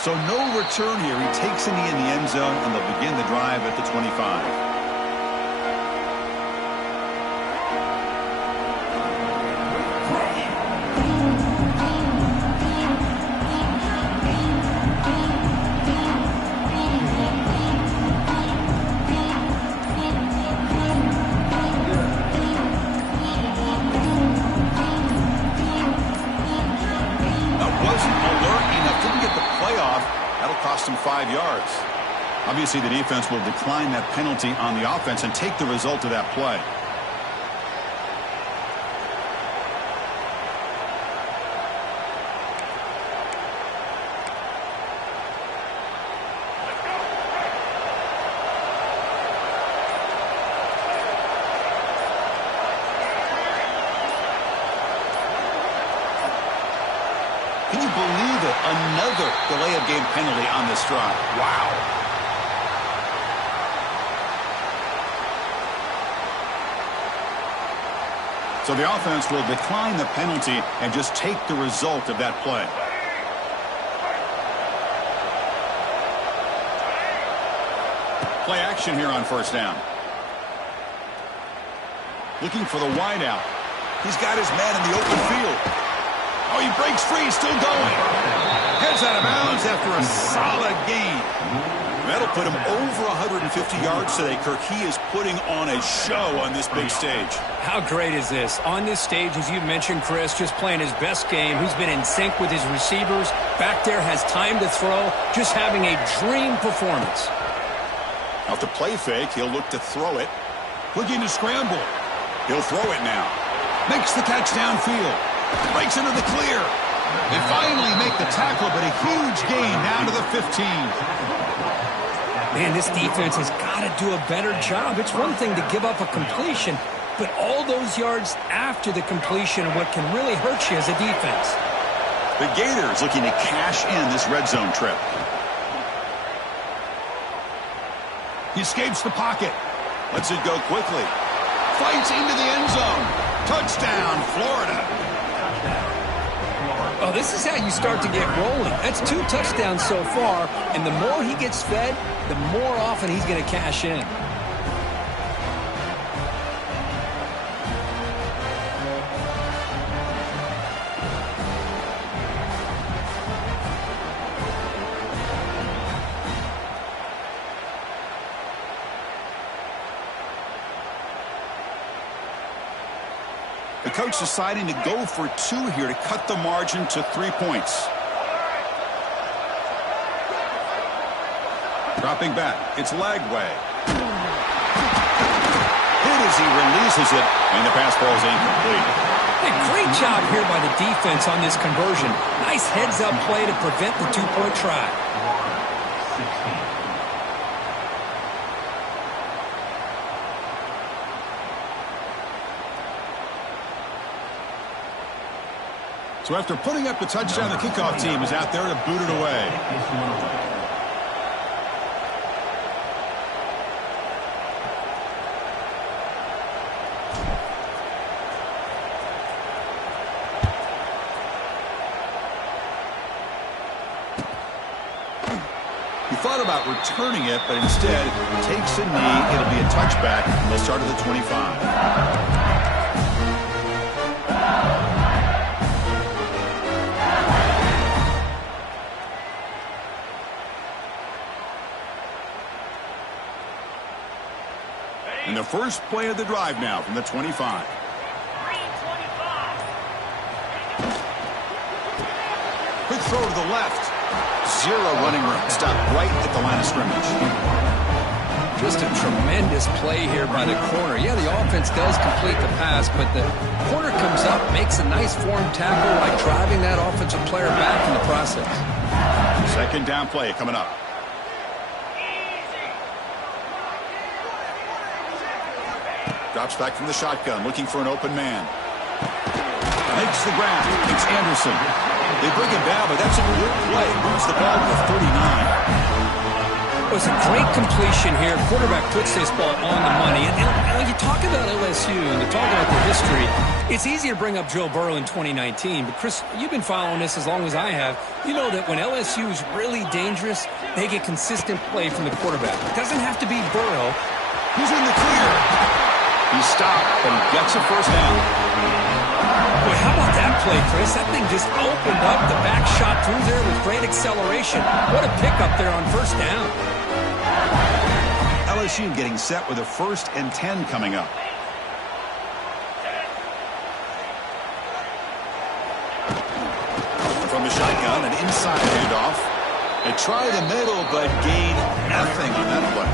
So no return here. He takes it in the end zone, and they'll begin the drive at the 25. Cost him 5 yards. Obviously, the defense will decline that penalty on the offense and take the result of that play. Can you believe it? Another delay of game penalty on this drive. Wow. So the offense will decline the penalty and just take the result of that play. Play action here on first down. Looking for the wideout. He's got his man in the open field. Oh, he breaks free, still going. Heads out of bounds after a solid gain. That'll put him over 150 yards today, Kirk. He is putting on a show on this big stage. How great is this? On this stage, as you mentioned, Chris, just playing his best game. He's been in sync with his receivers. Back there, has time to throw. Just having a dream performance. Off the play fake, he'll look to throw it. Looking to scramble. He'll throw it now. Makes the catch downfield. Breaks into the clear. They finally make the tackle, but a huge gain down to the 15. Man, this defense has got to do a better job. It's one thing to give up a completion, but all those yards after the completion are what can really hurt you as a defense. The Gators looking to cash in this red zone trip. He escapes the pocket. Lets it go quickly. Fights into the end zone. Touchdown, Florida. Oh, this is how you start to get rolling. That's 2 touchdowns so far, and the more he gets fed, the more often he's going to cash in. coach deciding to go for 2 here to cut the margin to 3 points. Dropping back. It's Lagway. Hit as he releases it, and the pass ball is incomplete. Hey, great job here by the defense on this conversion. Nice heads-up play to prevent the 2-point try. So after putting up the touchdown, the kickoff team is out there to boot it away. He thought about returning it, but instead takes a knee. It'll be a touchback. They'll start at the 25. And the first play of the drive now from the 25. Quick throw to the left. 0 running room. Stopped right at the line of scrimmage. Just a tremendous play here by the corner. Yeah, the offense does complete the pass, but the corner comes up, makes a nice form tackle, like driving that offensive player back in the process. Second down play coming up. Drops back from the shotgun, looking for an open man. Makes the grab. It's Anderson. They bring him down, but that's a good play. Moves the ball to the 39. It was a great completion here. Quarterback puts this ball on the money. And when you talk about LSU and you talk about the history, it's easy to bring up Joe Burrow in 2019. But, Chris, you've been following this as long as I have. You know that when LSU is really dangerous, they get consistent play from the quarterback. It doesn't have to be Burrow. Who's in the clear? He stopped, but he gets a first down. Boy, how about that play, Chris? That thing just opened up. The back shot through there with great acceleration. What a pickup there on first down. LSU getting set with a 1st and 10 coming up. From the shotgun, an inside handoff. They try the middle, but gain nothing on that play.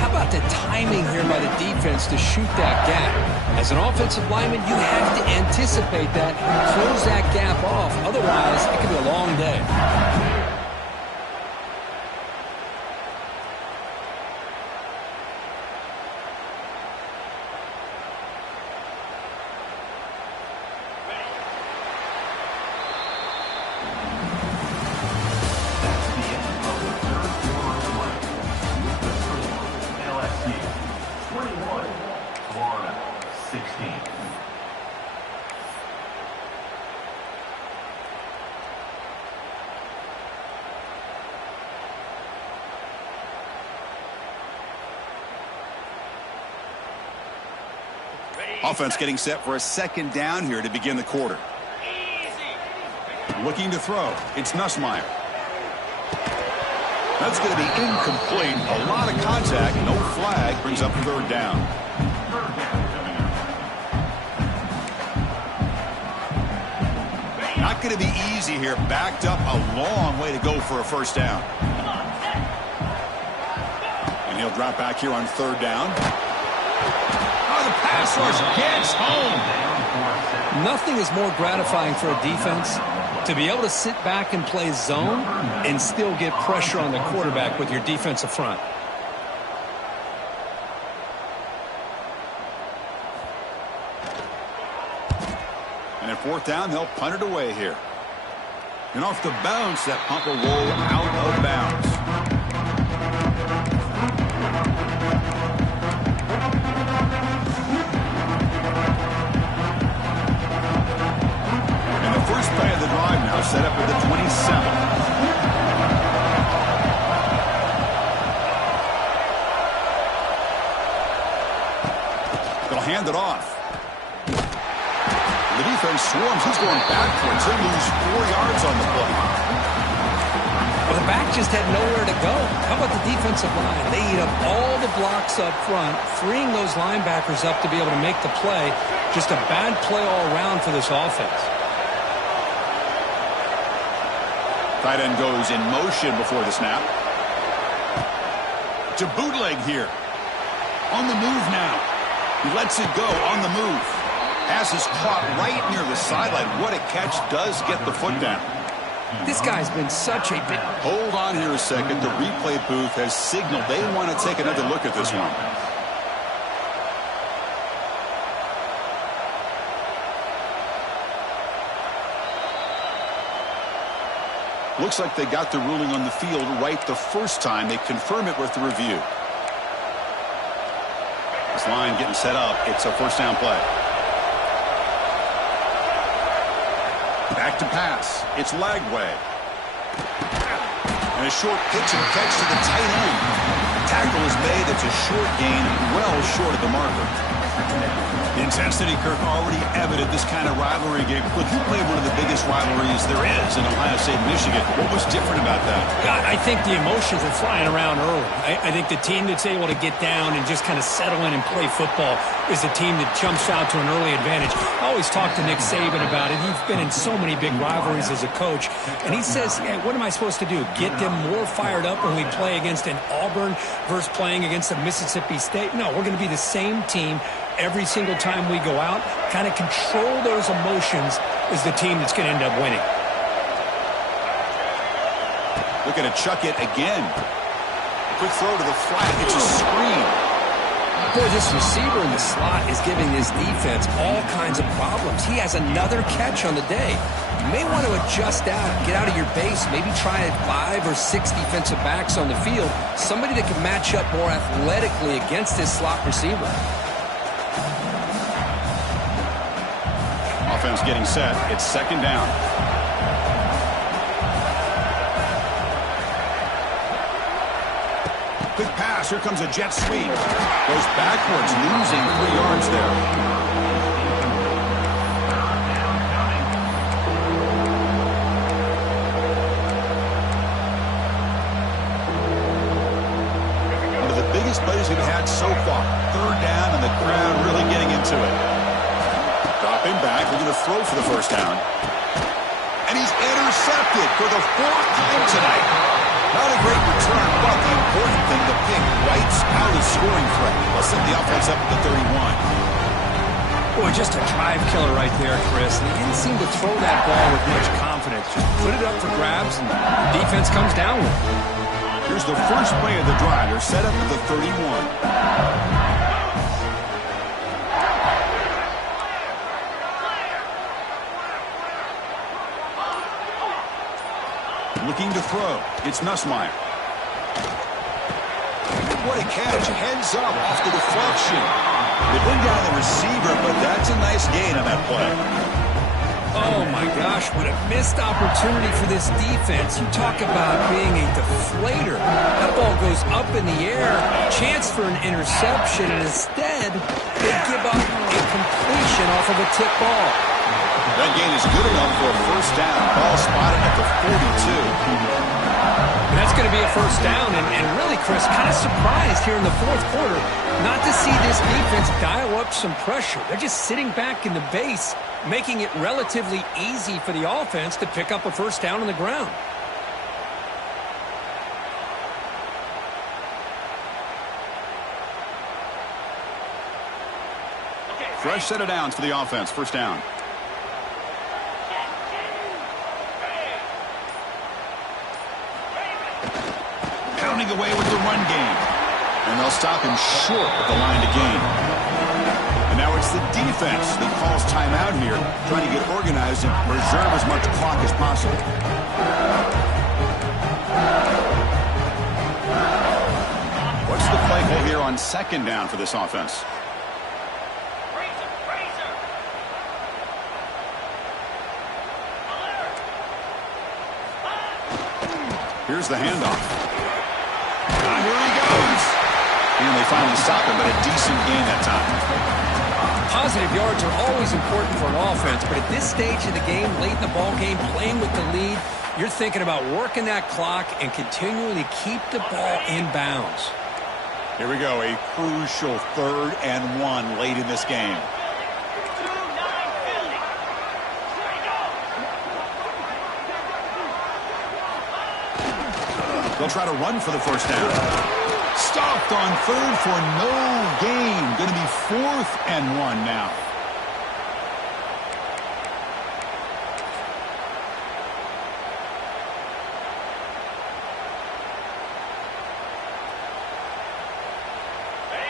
How about the timing here by the defense to shoot that gap? As an offensive lineman, you have to anticipate that, close that gap off. Otherwise, it could be a long day. Offense getting set for a 2nd down here to begin the quarter. Looking to throw. It's Nussmeier. That's going to be incomplete. A lot of contact. No flag. Brings up 3rd down. Not going to be easy here. Backed up a long way to go for a first down. And he'll drop back here on 3rd down. The pass rush gets home. Nothing is more gratifying for a defense to be able to sit back and play zone and still get pressure on the quarterback with your defensive front. And at 4th down, they'll punt it away here. And off the bounce, that punt will roll out of bounds. First play of the drive now set up at the 27. They'll hand it off. The defense swarms. He's going backwards. He'll lose 4 yards on the play. Well, the back just had nowhere to go. How about the defensive line? They eat up all the blocks up front, freeing those linebackers up to be able to make the play. Just a bad play all around for this offense. Tight end goes in motion before the snap. To bootleg here. On the move now. He lets it go on the move. Pass is caught right near the sideline. What a catch. Does get the foot down. This guy's been such a big... Hold on here a second. The replay booth has signaled they want to take another look at this one. Looks like they got the ruling on the field right the first time. They confirm it with the review. This line getting set up. It's a first down play. Back to pass. It's Lagway. And a short pitch and catch to the tight end. Tackle is made. It's a short gain, well short of the marker. The intensity, Kirk, already evident this kind of rivalry game. Look, you played one of the biggest rivalries there is in Ohio State and Michigan. What was different about that? I think the emotions are flying around early. I think the team that's able to get down and just kind of settle in and play football is the team that jumps out to an early advantage. I always talk to Nick Saban about it. He's been in so many big rivalries as a coach. And he says, hey, what am I supposed to do? Get them more fired up when we play against an Auburn versus playing against a Mississippi State? No, we're going to be the same team every single time we go out. Kind of control those emotions is the team that's going to end up winning. Looking to chuck it again. Quick throw to the flat. It's a screen. Boy, this receiver in the slot is giving this defense all kinds of problems. He has another catch on the day. You may want to adjust out, get out of your base, maybe try 5 or 6 defensive backs on the field, somebody that can match up more athletically against this slot receiver. Offense getting set. It's second down. Quick pass. Here comes a jet sweep. Goes backwards, losing 3 yards there. One of the biggest plays we've had so far. Third down, and the crowd really getting into it. Dropping back, looking to throw for the first down. And he's intercepted for the 4th time tonight. Not a great return, but the important thing, the pick wipes out his scoring threat. Let's set the offense up at the 31. Boy, just a drive killer right there, Chris. And he didn't seem to throw that ball with much confidence. Just put it up for grabs, and the defense comes down with it. Here's the first play of the drive. They're set up at the 31. Looking to throw. It's Nussmeier. What a catch. Heads up off the deflection. They bring down the receiver, but that's a nice gain on that play. Oh, my gosh. What a missed opportunity for this defense. You talk about being a deflator. That ball goes up in the air. Chance for an interception, and instead, they give up a completion off of a tip ball. That gain is good enough for a first down. Ball spotted at the 42. And that's going to be a first down. And really, Chris, kind of surprised here in the 4th quarter not to see this defense dial up some pressure. They're just sitting back in the base, making it relatively easy for the offense to pick up a first down on the ground. Fresh set of downs for the offense. First down. Pounding away with the run game. And they'll stop him short at the line to gain. And now it's the defense that calls timeout here, trying to get organized and preserve as much clock as possible. What's the play call here on second down for this offense? Here's the handoff. Here he goes. And they finally stop him, but a decent gain that time. Positive yards are always important for an offense, but at this stage of the game, late in the ball game, playing with the lead, you're thinking about working that clock and continuing to keep the ball in bounds. Here we go, a crucial 3rd and 1 late in this game. They'll try to run for the first down. Stopped on 3rd for no gain. Going to be 4th and 1 now.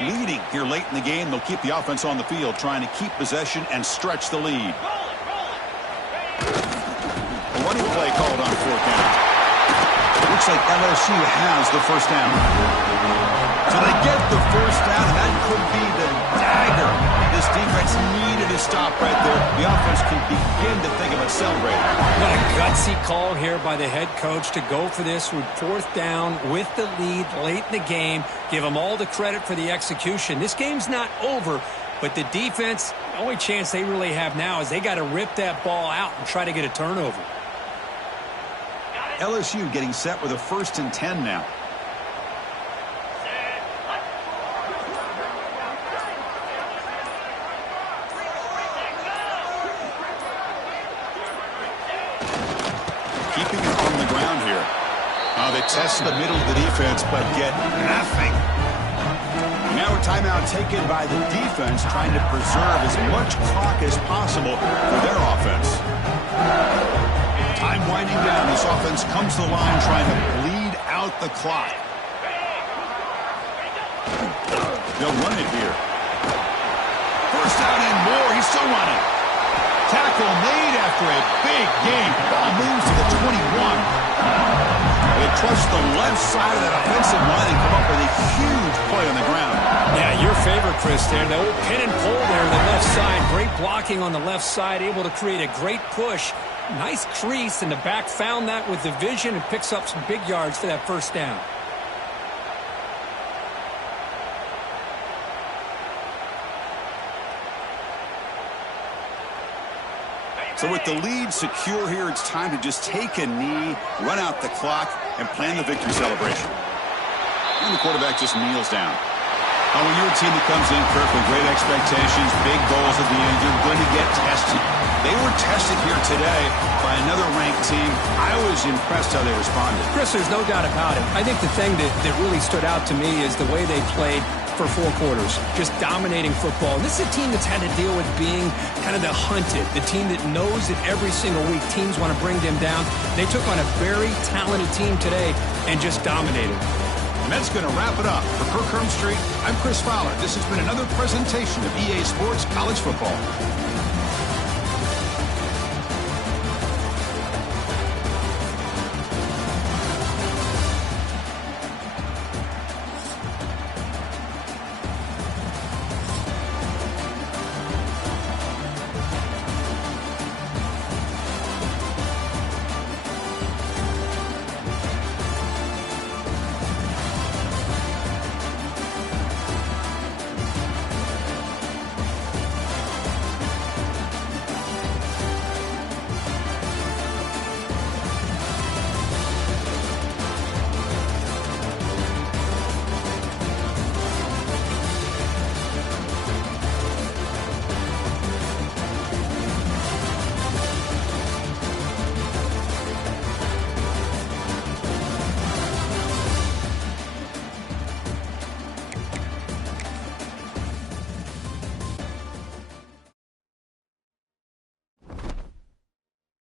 Leading here late in the game, they'll keep the offense on the field, trying to keep possession and stretch the lead. A running play called on 4th down. Looks like LSU has the first down. So they get the first down, and that could be the dagger. This defense needed to stop right there. The offense can begin to think about celebrating. What a gutsy call here by the head coach to go for this with 4th down with the lead late in the game. Give them all the credit for the execution. This game's not over, but the defense, the only chance they really have now is they got to rip that ball out and try to get a turnover. LSU getting set with a 1st and 10 now. Keeping it on the ground here. They test the middle of the defense, but get nothing. Now a timeout taken by the defense, trying to preserve as much clock as possible for their offense. Time winding down. This offense comes to the line trying to bleed out the clock. They'll run it here. First down and more. He's still running. Tackle made after a big gain. Ball moves to the 21. They trust the left side of that offensive line and come up with a huge play on the ground. Yeah, your favorite, Chris, there. The old pin and pull there on the left side. Great blocking on the left side. Able to create a great push. Nice crease, and the back found that with the vision and picks up some big yards for that first down. So with the lead secure here, it's time to just take a knee, run out the clock, and plan the victory celebration. And the quarterback just kneels down. When you're a team that comes in, Kirk, with great expectations, big goals at the end, you're going to get tested. They were tested here today by another ranked team. I was impressed how they responded. Chris, there's no doubt about it. I think the thing that really stood out to me is the way they played for 4 quarters, just dominating football. And this is a team that's had to deal with being kind of the hunted, the team that knows that every single week teams want to bring them down. They took on a very talented team today and just dominated. And that's going to wrap it up. For Kirk Street, I'm Chris Fowler. This has been another presentation of EA Sports College Football.